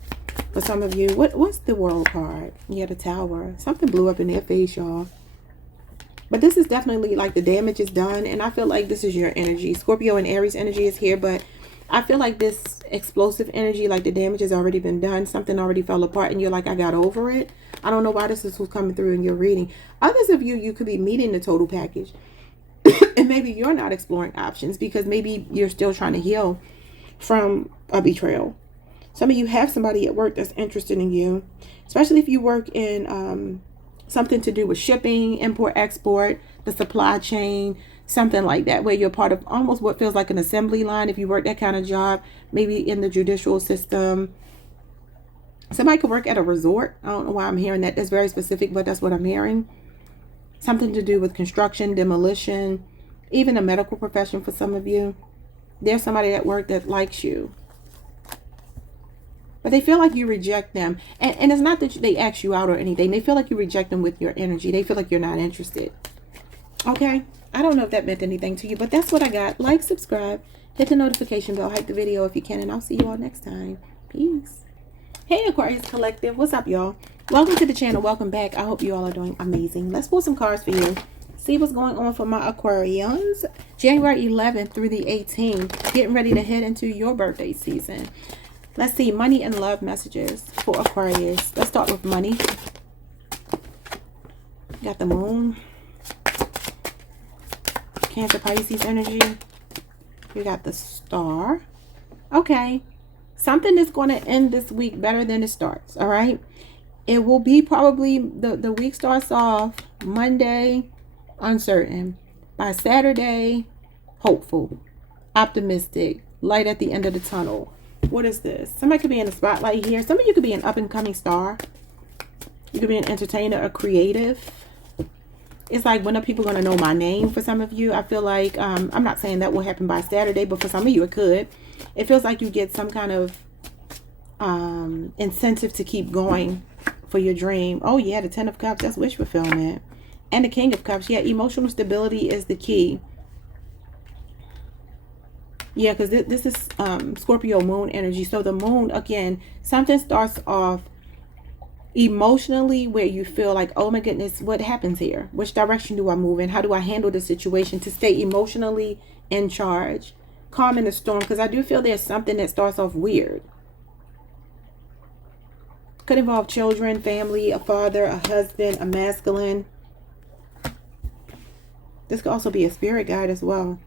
For some of you, what's the World card? Yeah, the Tower. Something blew up in their face, y'all. But this is definitely like the damage is done. And I feel like this is your energy. Scorpio and Aries energy is here. But I feel like this explosive energy, like the damage has already been done. Something already fell apart. And you're like, I got over it. I don't know why this is what's coming through in your reading. Others of you, you could be meeting the total package. And maybe you're not exploring options because maybe you're still trying to heal from a betrayal. Some of you have somebody at work that's interested in you. Especially if you work in something to do with shipping, import, export, the supply chain, something like that, where you're part of almost what feels like an assembly line. If you work that kind of job, maybe in the judicial system. Somebody could work at a resort. I don't know why I'm hearing that. That's very specific, but that's what I'm hearing. Something to do with construction, demolition, Even a medical profession for some of you. There's somebody at work that likes you, but they feel like you reject them. And it's not that they ask you out or anything. They feel like you reject them with your energy. They feel like you're not interested. Okay? I don't know if that meant anything to you, but that's what I got. Like, subscribe, hit the notification bell, hype the video if you can, and I'll see you all next time. Peace. Hey, Aquarius Collective. What's up, y'all? Welcome to the channel. Welcome back. I hope you all are doing amazing. Let's pull some cards for you. See what's going on for my Aquarians. January 11th through the 18th. Getting ready to head into your birthday season. Let's see. Money and love messages for Aquarius. Let's start with money. Got the moon. Cancer, Pisces energy. You got the star. Okay. Something is going to end this week better than it starts. All right. It will be probably, the week starts off Monday, uncertain. By Saturday, hopeful, optimistic, light at the end of the tunnel. What is this? Somebody could be in the spotlight here. Some of you could be an up-and-coming star. You could be an entertainer, a creative. It's like, when are people going to know my name for some of you? I feel like, I'm not saying that will happen by Saturday, but for some of you it could. It feels like you get some kind of incentive to keep going for your dream. Oh yeah, the 10 of Cups, that's wish fulfillment. And the King of Cups, yeah, emotional stability is the key. Yeah, because this is Scorpio moon energy. So the moon, again, something starts off emotionally where you feel like, oh my goodness, what happens here? Which direction do I move in? How do I handle the situation to stay emotionally in charge? Calm in the storm, because I do feel there's something that starts off weird. Could involve children, family, a father, a husband, a masculine. This could also be a spirit guide as well,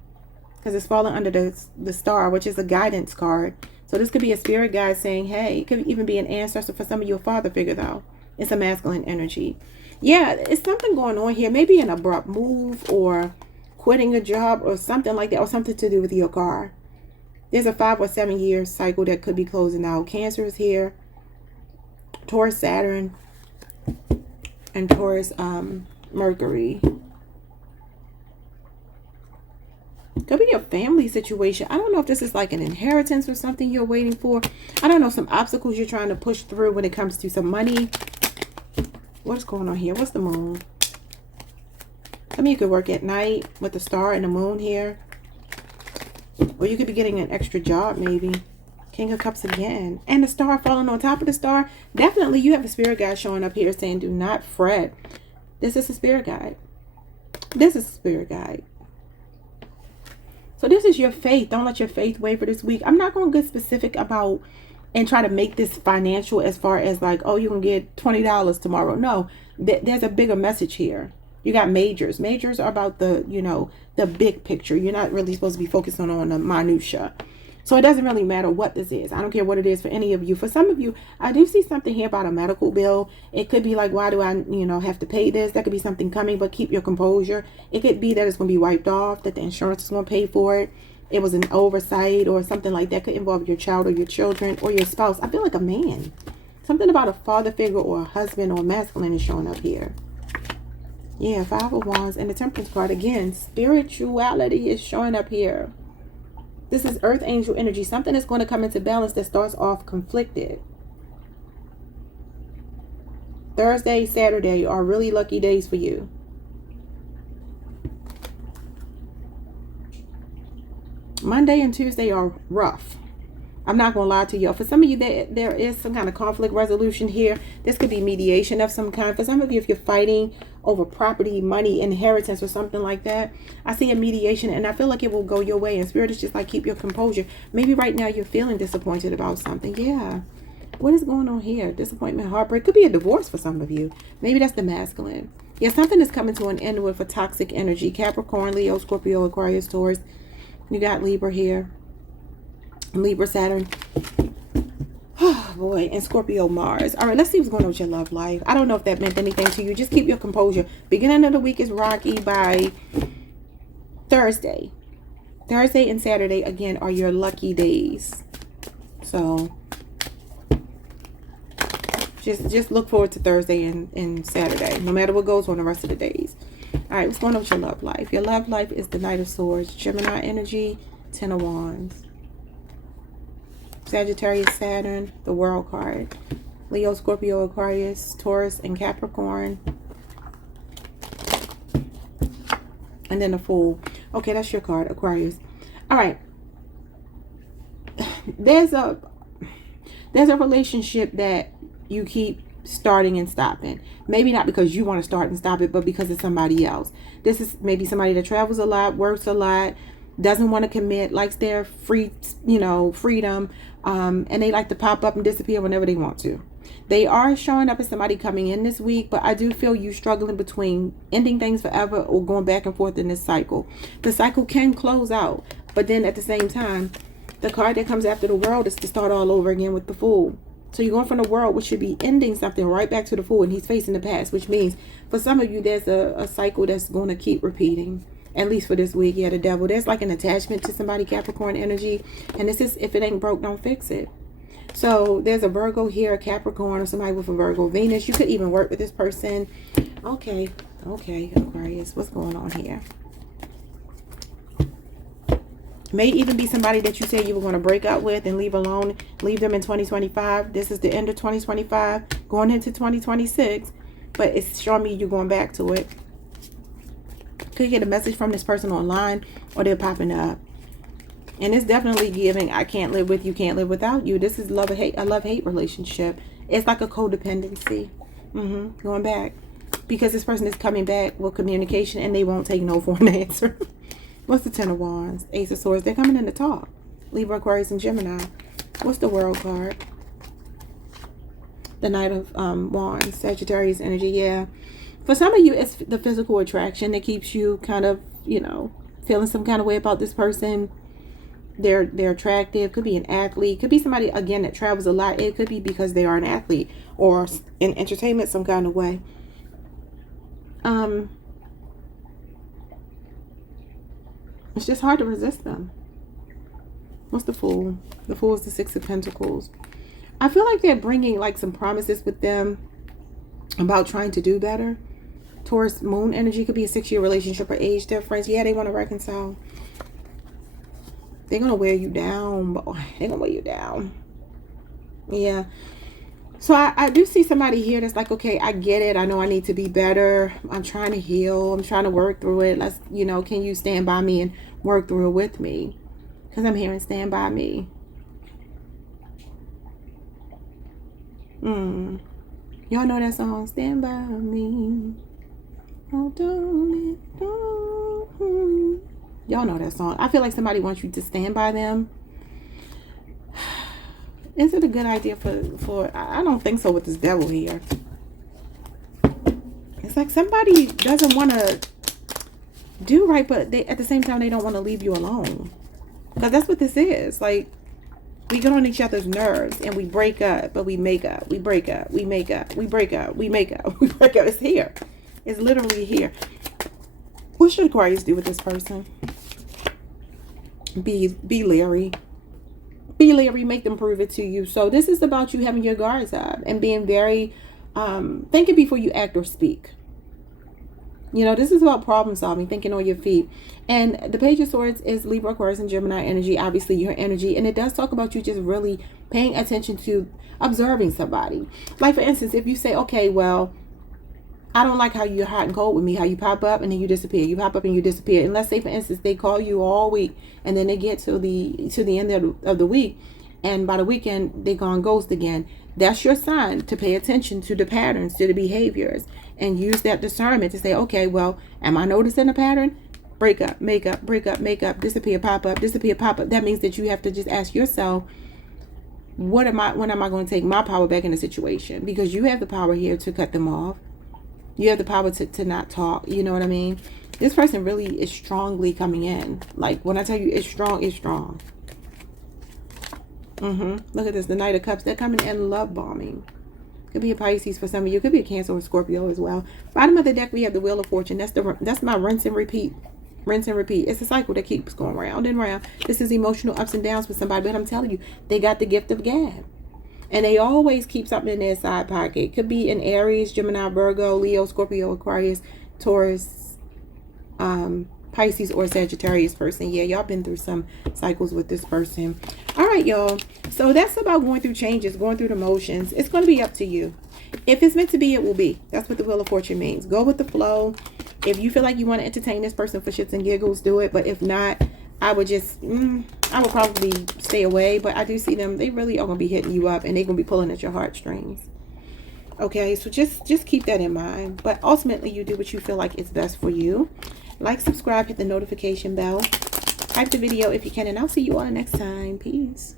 because it's falling under the star, which is a guidance card. So this could be a spirit guide saying, hey, it could even be an ancestor for some of you, a father figure though. It's a masculine energy. Yeah, it's something going on here. Maybe an abrupt move or quitting a job or something like that, or something to do with your car. There's a 5 or 7 year cycle that could be closing out. Cancer is here. Taurus, Saturn, and Taurus, Mercury. Could be a family situation. I don't know if this is like an inheritance or something you're waiting for. I don't know, some obstacles you're trying to push through when it comes to some money. What's going on here? What's the moon? Some of you could work at night with the star and the moon here. Or you could be getting an extra job maybe. King of Cups again. And the star falling on top of the star. Definitely you have a spirit guide showing up here saying do not fret. This is a spirit guide. This is a spirit guide. So this is your faith. Don't let your faith waver this week. I'm not going to get specific about and try to make this financial as far as like, oh, you're going to get $20 tomorrow. No, there's a bigger message here. You got majors. Majors are about the, you know, the big picture. You're not really supposed to be focusing on the minutia. So it doesn't really matter what this is. I don't care what it is for any of you. For some of you, I do see something here about a medical bill. It could be like, why do I, you know, have to pay this? That could be something coming, but keep your composure. It could be that it's going to be wiped off, that the insurance is going to pay for it. It was an oversight or something like that. Could involve your child or your children or your spouse. I feel like a man. Something about a father figure or a husband or masculine is showing up here. Yeah, 5 of Wands and the Temperance card. Again, spirituality is showing up here. This is earth angel energy. Something is going to come into balance that starts off conflicted. Thursday, Saturday are really lucky days for you. Monday and Tuesday are rough. I'm not going to lie to you. For some of you, there is some kind of conflict resolution here. This could be mediation of some kind. For some of you, if you're fighting over property, money, inheritance, or something like that, I see a mediation, and I feel like it will go your way. And Spirit is just like, keep your composure. Maybe right now you're feeling disappointed about something. Yeah. What is going on here? Disappointment, heartbreak. Could be a divorce for some of you. Maybe that's the masculine. Yeah, something is coming to an end with a toxic energy. Capricorn, Leo, Scorpio, Aquarius, Taurus. You got Libra here. Libra, Saturn. Oh boy, and Scorpio, Mars. All right, let's see what's going on with your love life. I don't know if that meant anything to you. Just keep your composure. Beginning of the week is rocky. By Thursday. Thursday and Saturday, again, are your lucky days. So just look forward to Thursday and Saturday, no matter what goes on the rest of the days. All right, what's going on with your love life? Your love life is the Knight of Swords, Gemini energy, 10 of Wands. Sagittarius, Saturn, the World card. Leo, Scorpio, Aquarius, Taurus, and Capricorn. And then the Fool. Okay, that's your card, Aquarius. All right. There's a relationship that you keep starting and stopping. Maybe not because you want to start and stop it, but because it's somebody else. This is maybe somebody that travels a lot, works a lot, doesn't want to commit, likes their freedom, and they like to pop up and disappear whenever they want to. They are showing up as somebody coming in this week, but I do feel you struggling between ending things forever or going back and forth in this cycle. The cycle can close out, but then at the same time, the card that comes after the World is to start all over again with the Fool. So you're going from the World, which should be ending something, right back to the Fool, and he's facing the past, which means for some of you, there's a cycle that's going to keep repeating. At least for this week. Yeah, the Devil. There's like an attachment to somebody, Capricorn energy. And this is, if it ain't broke, don't fix it. So there's a Virgo here, a Capricorn, or somebody with a Virgo Venus. You could even work with this person. Okay, Aquarius. What's going on here? May even be somebody that you said you were going to break up with and leave alone. Leave them in 2025. This is the end of 2025. Going into 2026. But it's showing me you're going back to it. Could get a message from this person online, or they're popping up. And it's definitely giving, I can't live with you, can't live without you. This is love or hate, a love-hate relationship. It's like a codependency. Going back. Because this person is coming back with communication and they won't take no for an answer. What's the Ten of Wands? Ace of Swords. They're coming in to talk. Libra, Aquarius, and Gemini. What's the World card? The Knight of Wands. Sagittarius energy. Yeah. For some of you, it's the physical attraction that keeps you kind of, feeling some kind of way about this person. They're attractive. Could be an athlete. Could be somebody, again, that travels a lot. It could be because they are an athlete or in entertainment some kind of way. It's just hard to resist them. What's the Fool? The Fool is the Six of Pentacles. I feel like they're bringing like some promises with them about trying to do better. Taurus Moon energy could be a 6-year relationship or age difference. Yeah, they want to reconcile. They're going to wear you down, boy. They're going to wear you down. Yeah. So I do see somebody here that's like, okay, I get it. I know I need to be better. I'm trying to heal. I'm trying to work through it. Let's, can you stand by me and work through it with me? Because I'm hearing stand by me. Y'all know that song, Stand By Me. Oh, don't. Y'all know that song. I feel like somebody wants you to stand by them. Is it a good idea for I don't think so with this Devil here. It's like somebody doesn't want to do right, but at the same time, they don't want to leave you alone. Because that's what this is. Like, we get on each other's nerves and we break up, but we make up. We break up. We make up. We break up. We make up. We break up. It's here. It's literally here. What should Aquarius do with this person? Be leery. Be leery. Make them prove it to you. So this is about you having your guards up and being very thinking before you act or speak. This is about problem solving, thinking on your feet. And the Page of Swords is Libra, Aquarius, and Gemini energy. Obviously, your energy. And it does talk about you just really paying attention to observing somebody. Like, for instance, if you say, okay, well, I don't like how you're hot and cold with me, how you pop up and then you disappear. You pop up and you disappear. And let's say, for instance, they call you all week and then they get to the end of the week. And by the weekend, they're gone ghost again. That's your sign to pay attention to the patterns, to the behaviors, and use that discernment to say, okay, well, am I noticing a pattern? Break up, make up, break up, make up, disappear, pop up, disappear, pop up. That means that you have to just ask yourself, when am I going to take my power back in the situation? Because you have the power here to cut them off. You have the power to not talk. You know what I mean? This person really is strongly coming in. Like, when I tell you it's strong, it's strong. Look at this. The Knight of Cups. They're coming in love bombing. Could be a Pisces for some of you. Could be a Cancer or Scorpio as well. Bottom of the deck, we have the Wheel of Fortune. That's my rinse and repeat. Rinse and repeat. It's a cycle that keeps going round and round. This is emotional ups and downs with somebody. But I'm telling you, they got the gift of gab. And they always keep something in their side pocket. Could be an Aries, Gemini, Virgo, Leo, Scorpio, Aquarius, Taurus, Pisces or Sagittarius person. Yeah, y'all been through some cycles with this person. All right, y'all. So that's about going through changes, going through the motions. It's going to be up to you. If it's meant to be, it will be. That's what the Wheel of Fortune means. Go with the flow. If you feel like you want to entertain this person for shits and giggles, do it. But if not, I would just, I would probably stay away. But I do see them. They really are going to be hitting you up, and they're going to be pulling at your heartstrings. Okay, so just keep that in mind. But ultimately, you do what you feel like is best for you. Like, subscribe, hit the notification bell. Type the video if you can, and I'll see you all next time. Peace.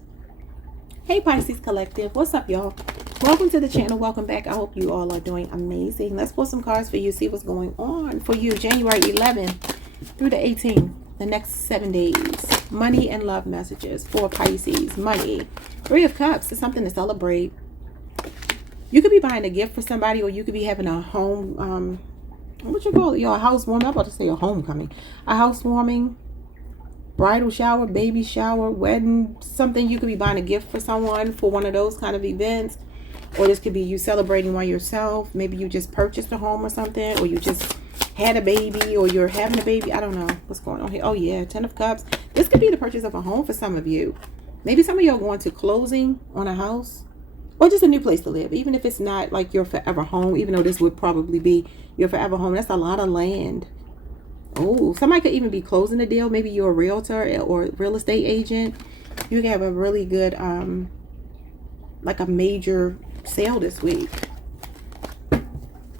Hey, Pisces Collective. What's up, y'all? Welcome to the channel. Welcome back. I hope you all are doing amazing. Let's pull some cards for you, see what's going on for you. January 11th through the 18th, the next 7 days. Money and love messages for Pisces. Money. 3 of Cups is something to celebrate. You could be buying a gift for somebody, or you could be having a home, what you call it? Your housewarming. I'm about to say a homecoming. A housewarming, bridal shower, baby shower, wedding, something. You could be buying a gift for someone for one of those kind of events. Or this could be you celebrating one yourself. Maybe you just purchased a home or something, or you just had a baby, or you're having a baby. I don't know what's going on here. Oh yeah, 10 of Cups. This could be the purchase of a home for some of you. Maybe some of you are going to closing on a house, or just a new place to live. Even if it's not like your forever home, even though this would probably be your forever home. That's a lot of land. Oh, somebody could even be closing the deal. Maybe you're a realtor or real estate agent. You can have a really good, like a major sale this week.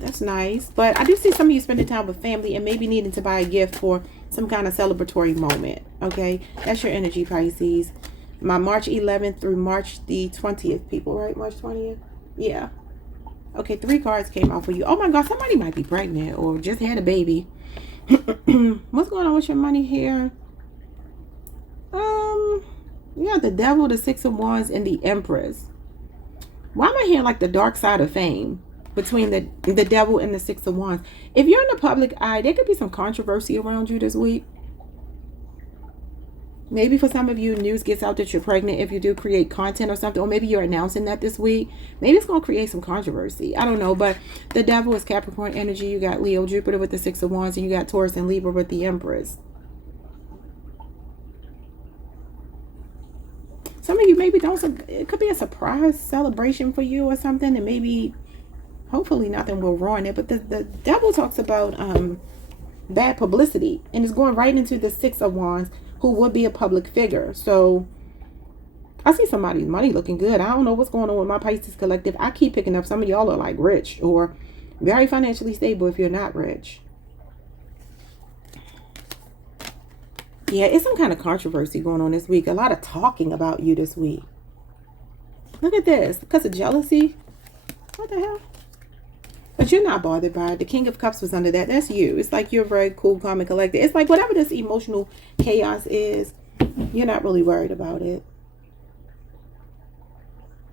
That's nice. But I do see some of you spending time with family and maybe needing to buy a gift for some kind of celebratory moment. Okay, that's your energy, Pisces. My March 11th through March the 20th, people, right? March 20th? Yeah. Okay, 3 cards came out for you. Oh my God, somebody might be pregnant or just had a baby. What's going on with your money here? You got the Devil, the 6 of Wands, and the Empress. Why am I hearing like the dark side of fame between the Devil and the 6 of Wands? If you're in the public eye, there could be some controversy around you this week. Maybe for some of you, news gets out that you're pregnant if you do create content or something. Or maybe you're announcing that this week. Maybe it's going to create some controversy. I don't know. But the Devil is Capricorn energy. You got Leo, Jupiter with the 6 of Wands. And you got Taurus and Libra with the Empress. Some of you maybe don't. It could be a surprise celebration for you or something. And maybe, hopefully nothing will ruin it. But the Devil talks about bad publicity. And it's going right into the 6 of Wands, who would be a public figure. So I see somebody's money looking good. I don't know what's going on with my Pisces Collective. I keep picking up some of y'all are like rich or very financially stable if you're not rich. Yeah, it's some kind of controversy going on this week. A lot of talking about you this week. Look at this. Because of jealousy. What the hell? But you're not bothered by it. The King of Cups was under that. That's you. It's like you're very cool, calm, and collected. It's like whatever this emotional chaos is, you're not really worried about it.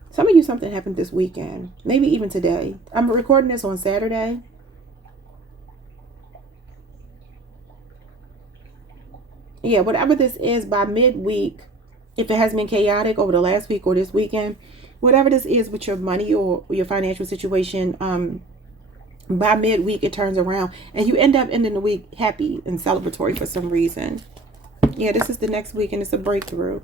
Some of you, something happened this weekend. Maybe even today. I'm recording this on Saturday. Yeah, whatever this is, by midweek, if it has been chaotic over the last week or this weekend, whatever this is with your money or your financial situation, by midweek it turns around and you end up ending the week happy and celebratory for some reason. Yeah, this is the next week and it's a breakthrough.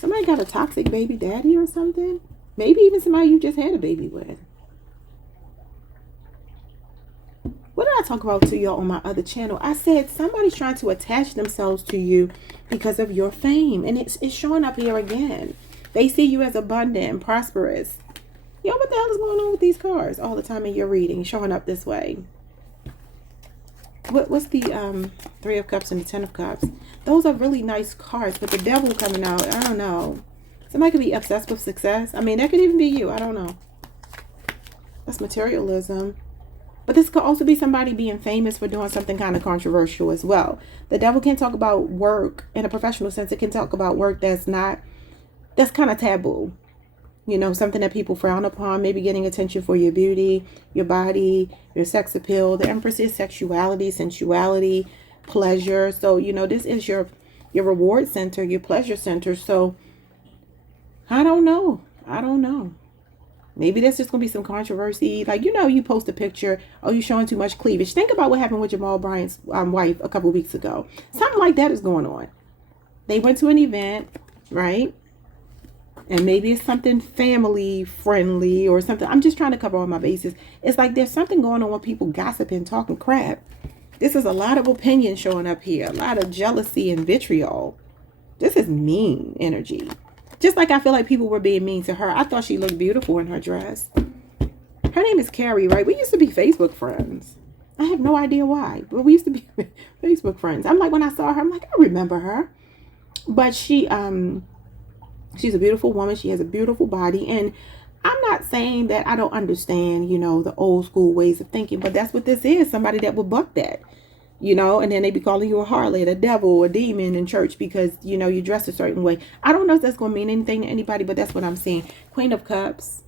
Somebody got a toxic baby daddy or something. Maybe even somebody you just had a baby with. What did I talk about to y'all on my other channel? I said somebody's trying to attach themselves to you because of your fame. And it's showing up here again. They see you as abundant and prosperous. Yo, what the hell is going on with these cards all the time in your reading, showing up this way? What's the 3 of Cups and the 10 of Cups? Those are really nice cards, but the Devil coming out, I don't know. Somebody could be obsessed with success. I mean, that could even be you. I don't know. That's materialism. But this could also be somebody being famous for doing something kind of controversial as well. The Devil can talk about work in a professional sense. It can talk about work that's kind of taboo. You know, something that people frown upon. Maybe getting attention for your beauty, your body, your sex appeal. The Empress is sexuality, sensuality, pleasure. So, you know, this is your reward center, your pleasure center. So, I don't know. Maybe there's just going to be some controversy. Like, you know, you post a picture, oh, you're showing too much cleavage. Think about what happened with Jamal Bryant's wife a couple weeks ago. Something like that is going on. They went to an event, right? And maybe it's something family friendly or something. I'm just trying to cover all my bases. It's like there's something going on with people gossiping, talking crap. This is a lot of opinion showing up here. A lot of jealousy and vitriol. This is mean energy. Just like I feel like people were being mean to her. I thought she looked beautiful in her dress. Her name is Carrie, right? We used to be Facebook friends. I have no idea why, but we used to be Facebook friends. I'm like, when I saw her, I'm like, I remember her. But she's a beautiful woman. She has a beautiful body. And I'm not saying that I don't understand, you know, the old school ways of thinking, but that's what this is. Somebody that would buck that, you know, and then they be calling you a harlot, a devil, a demon in church because, you know, you dress a certain way. I don't know if that's going to mean anything to anybody, but that's what I'm seeing. Queen of Cups.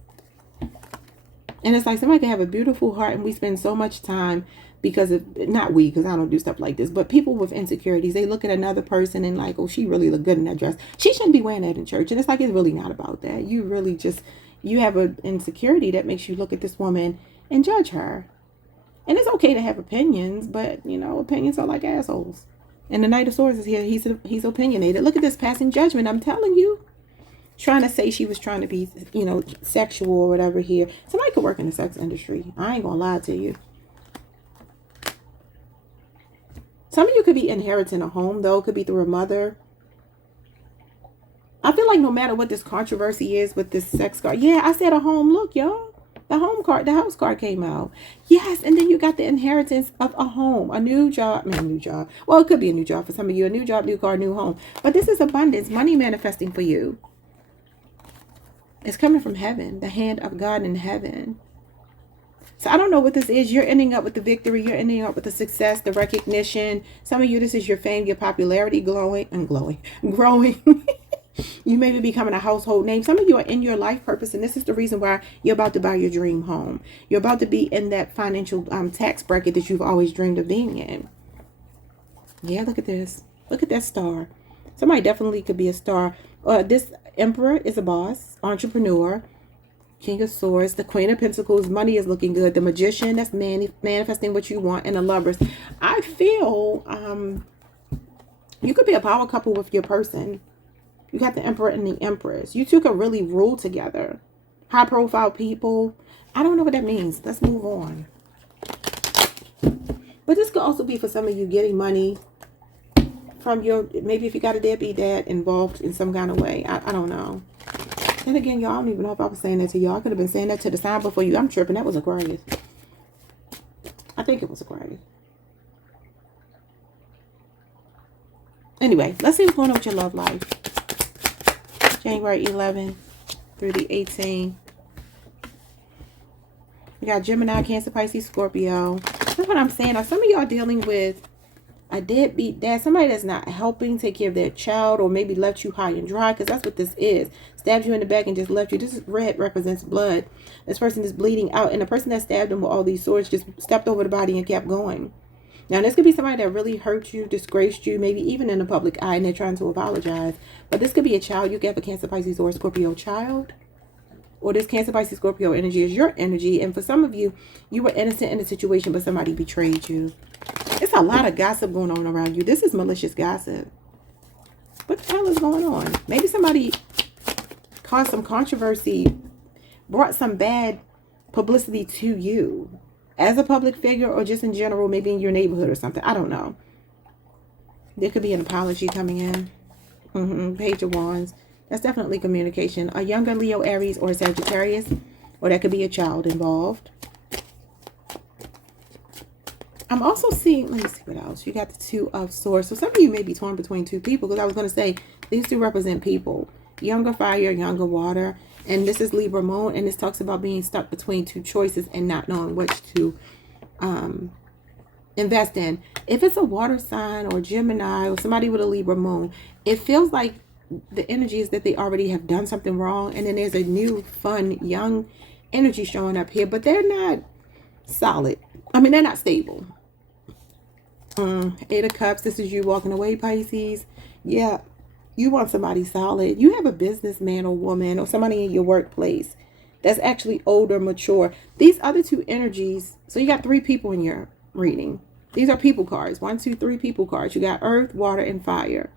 And it's like somebody can have a beautiful heart and we spend so much time because of, not we, because I don't do stuff like this, but people with insecurities, they look at another person and like, oh, she really look good in that dress. She shouldn't be wearing that in church. And it's like, it's really not about that. You really just, you have an insecurity that makes you look at this woman and judge her. And it's okay to have opinions, but, you know, opinions are like assholes. And the Knight of Swords is here. He's opinionated. Look at this, passing judgment. I'm telling you. Trying to say she was trying to be, you know, sexual or whatever here. Somebody could work in the sex industry. I ain't gonna lie to you. Some of you could be inheriting a home, though. It could be through a mother. I feel like no matter what this controversy is with this sex card. Yeah, I said a home. Look, y'all. The home card, the house card came out. Yes, and then you got the inheritance of a home, a new job. I mean, a new job. Well, it could be a new job for some of you. A new job, new car, new home. But this is abundance, money manifesting for you. It's coming from heaven, the hand of God in heaven. So I don't know what this is. You're ending up with the victory. You're ending up with the success, the recognition. Some of you, this is your fame, your popularity growing. You may be becoming a household name. Some of you are in your life purpose, and this is the reason why you're about to buy your dream home. You're about to be in that financial tax bracket that you've always dreamed of being in. Yeah, look at this. Look at that star. Somebody definitely could be a star. This Emperor is a boss, entrepreneur, King of Swords, the Queen of Pentacles. Money is looking good. The Magician, that's manifesting what you want, and the Lovers. I feel you could be a power couple with your person. You got the Emperor and the Empress. You two could really rule together. High profile people. I don't know what that means. Let's move on. But this could also be for some of you getting money from your, maybe if you got a deadbeat dad involved in some kind of way. I don't know. And again, y'all, I don't even know if I was saying that to y'all. I could have been saying that to the sign before you. I'm tripping. That was Aquarius. I think it was Aquarius. Anyway, let's see what's going on with your love life. January 11 through the 18th. We got Gemini, Cancer, Pisces, Scorpio. That's what I'm saying. Now, some of y'all dealing with a deadbeat dad. Somebody that's not helping take care of their child, or maybe left you high and dry, because that's what this is. Stabbed you in the back and just left you. This is red, represents blood. This person is bleeding out, and the person that stabbed him with all these swords just stepped over the body and kept going. Now, this could be somebody that really hurt you, disgraced you, maybe even in the public eye, and they're trying to apologize. But this could be a child. You could have a Cancer, Pisces, or Scorpio child. Or this Cancer, Pisces, Scorpio energy is your energy. And for some of you, you were innocent in the situation, but somebody betrayed you. It's a lot of gossip going on around you. This is malicious gossip. What the hell is going on? Maybe somebody caused some controversy, brought some bad publicity to you as a public figure, or just in general, maybe in your neighborhood or something. I don't know. There could be an apology coming in. Page of Wands. That's definitely communication. A younger Leo, Aries, or Sagittarius. Or that could be a child involved. I'm also seeing, let me see what else. You got the Two of Swords. So some of you may be torn between two people, because I was going to say, these two represent people. Younger fire, younger water. And this is Libra moon. And this talks about being stuck between two choices and not knowing which to invest in. If it's a water sign or Gemini or somebody with a Libra moon, it feels like the energy is that they already have done something wrong. And then there's a new, fun, young energy showing up here. But they're not solid. I mean, they're not stable. Eight of Cups. This is you walking away, Pisces. Yeah. You want somebody solid. You have a businessman or woman or somebody in your workplace that's actually older, mature. These other two energies, so you got 3 people in your reading. These are people cards. 1, 2, 3 people cards. You got earth, water, and fire.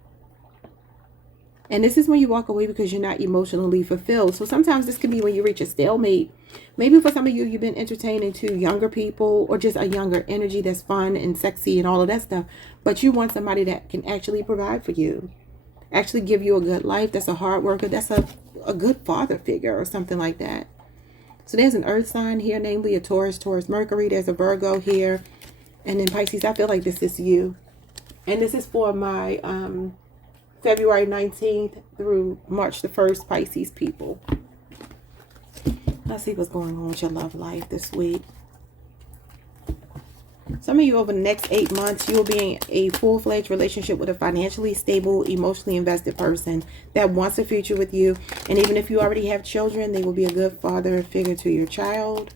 And this is when you walk away because you're not emotionally fulfilled. So sometimes this can be when you reach a stalemate. Maybe for some of you, you've been entertaining to younger people or just a younger energy that's fun and sexy and all of that stuff. But you want somebody that can actually provide for you, actually give you a good life, that's a hard worker, that's a good father figure or something like that. So there's an earth sign here, namely a Taurus, Taurus, Mercury. There's a Virgo here. And then Pisces, I feel like this is you. And this is for my February 19th through March the 1st, Pisces people. Let's see what's going on with your love life this week. Some of you over the next 8 months, you'll be in a full-fledged relationship with a financially stable, emotionally invested person that wants a future with you. And even if you already have children, they will be a good father figure to your child.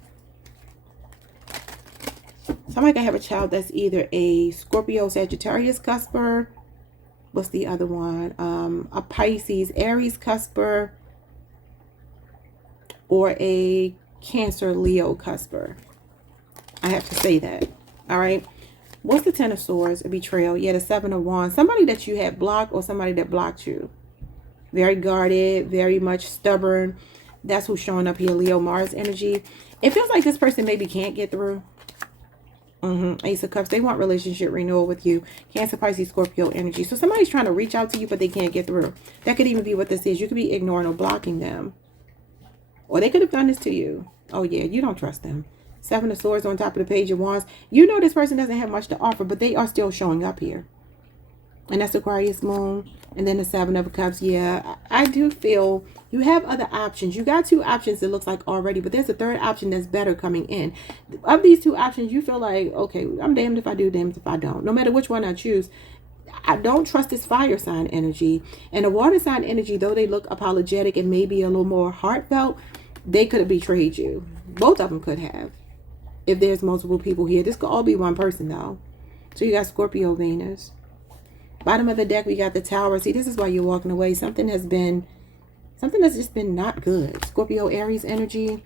Somebody can have a child that's either a Scorpio, Sagittarius cusper. What's the other one? A Pisces, Aries cusper. Or a Cancer, Leo cusper. I have to say that. All right. What's the Ten of Swords? A betrayal. Yeah, the Seven of Wands. Somebody that you had blocked or somebody that blocked you. Very guarded, very much stubborn. That's who's showing up here, Leo, Mars energy. It feels like this person maybe can't get through. Ace of Cups. They want relationship renewal with you. Cancer, Pisces, Scorpio energy. So somebody's trying to reach out to you, but they can't get through. That could even be what this is. You could be ignoring or blocking them. Or they could have done this to you. Oh, yeah. You don't trust them. Seven of Swords on top of the Page of Wands. You know this person doesn't have much to offer, but they are still showing up here. And that's Aquarius moon. And then the Seven of Cups. Yeah, I do feel you have other options. You got 2 options it looks like already, but there's a third option that's better coming in. Of these 2 options, you feel like, okay, I'm damned if I do, damned if I don't. No matter which one I choose, I don't trust this fire sign energy. And the water sign energy, though they look apologetic and maybe a little more heartfelt, they could have betrayed you. Both of them could have. If there's multiple people here. This could all be one person, though. So you got Scorpio, Venus. Bottom of the deck, we got the Tower. See, this is why you're walking away. Something that's just been not good. Scorpio, Aries energy.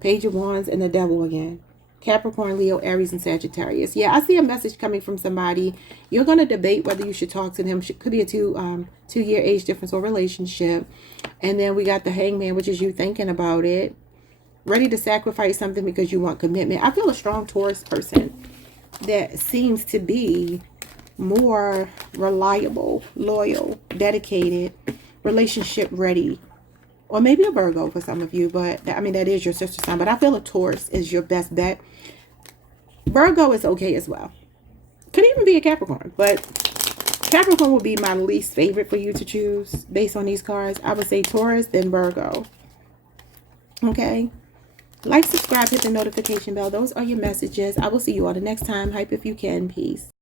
Page of Wands and the Devil again. Capricorn, Leo, Aries, and Sagittarius. Yeah, I see a message coming from somebody. You're going to debate whether you should talk to them. Could be a two-year age difference or relationship. And then we got the Hangman, which is you thinking about it. Ready to sacrifice something because you want commitment. I feel a strong Taurus person that seems to be more reliable, loyal, dedicated, relationship ready. Or maybe a Virgo for some of you, but I mean, that is your sister sign. But I feel a Taurus is your best bet. Virgo is okay as well. Could even be a Capricorn, but Capricorn would be my least favorite for you to choose based on these cards. I would say Taurus, then Virgo. Okay. Like, subscribe, hit the notification bell. Those are your messages. I will see you all the next time. Hype if you can. Peace.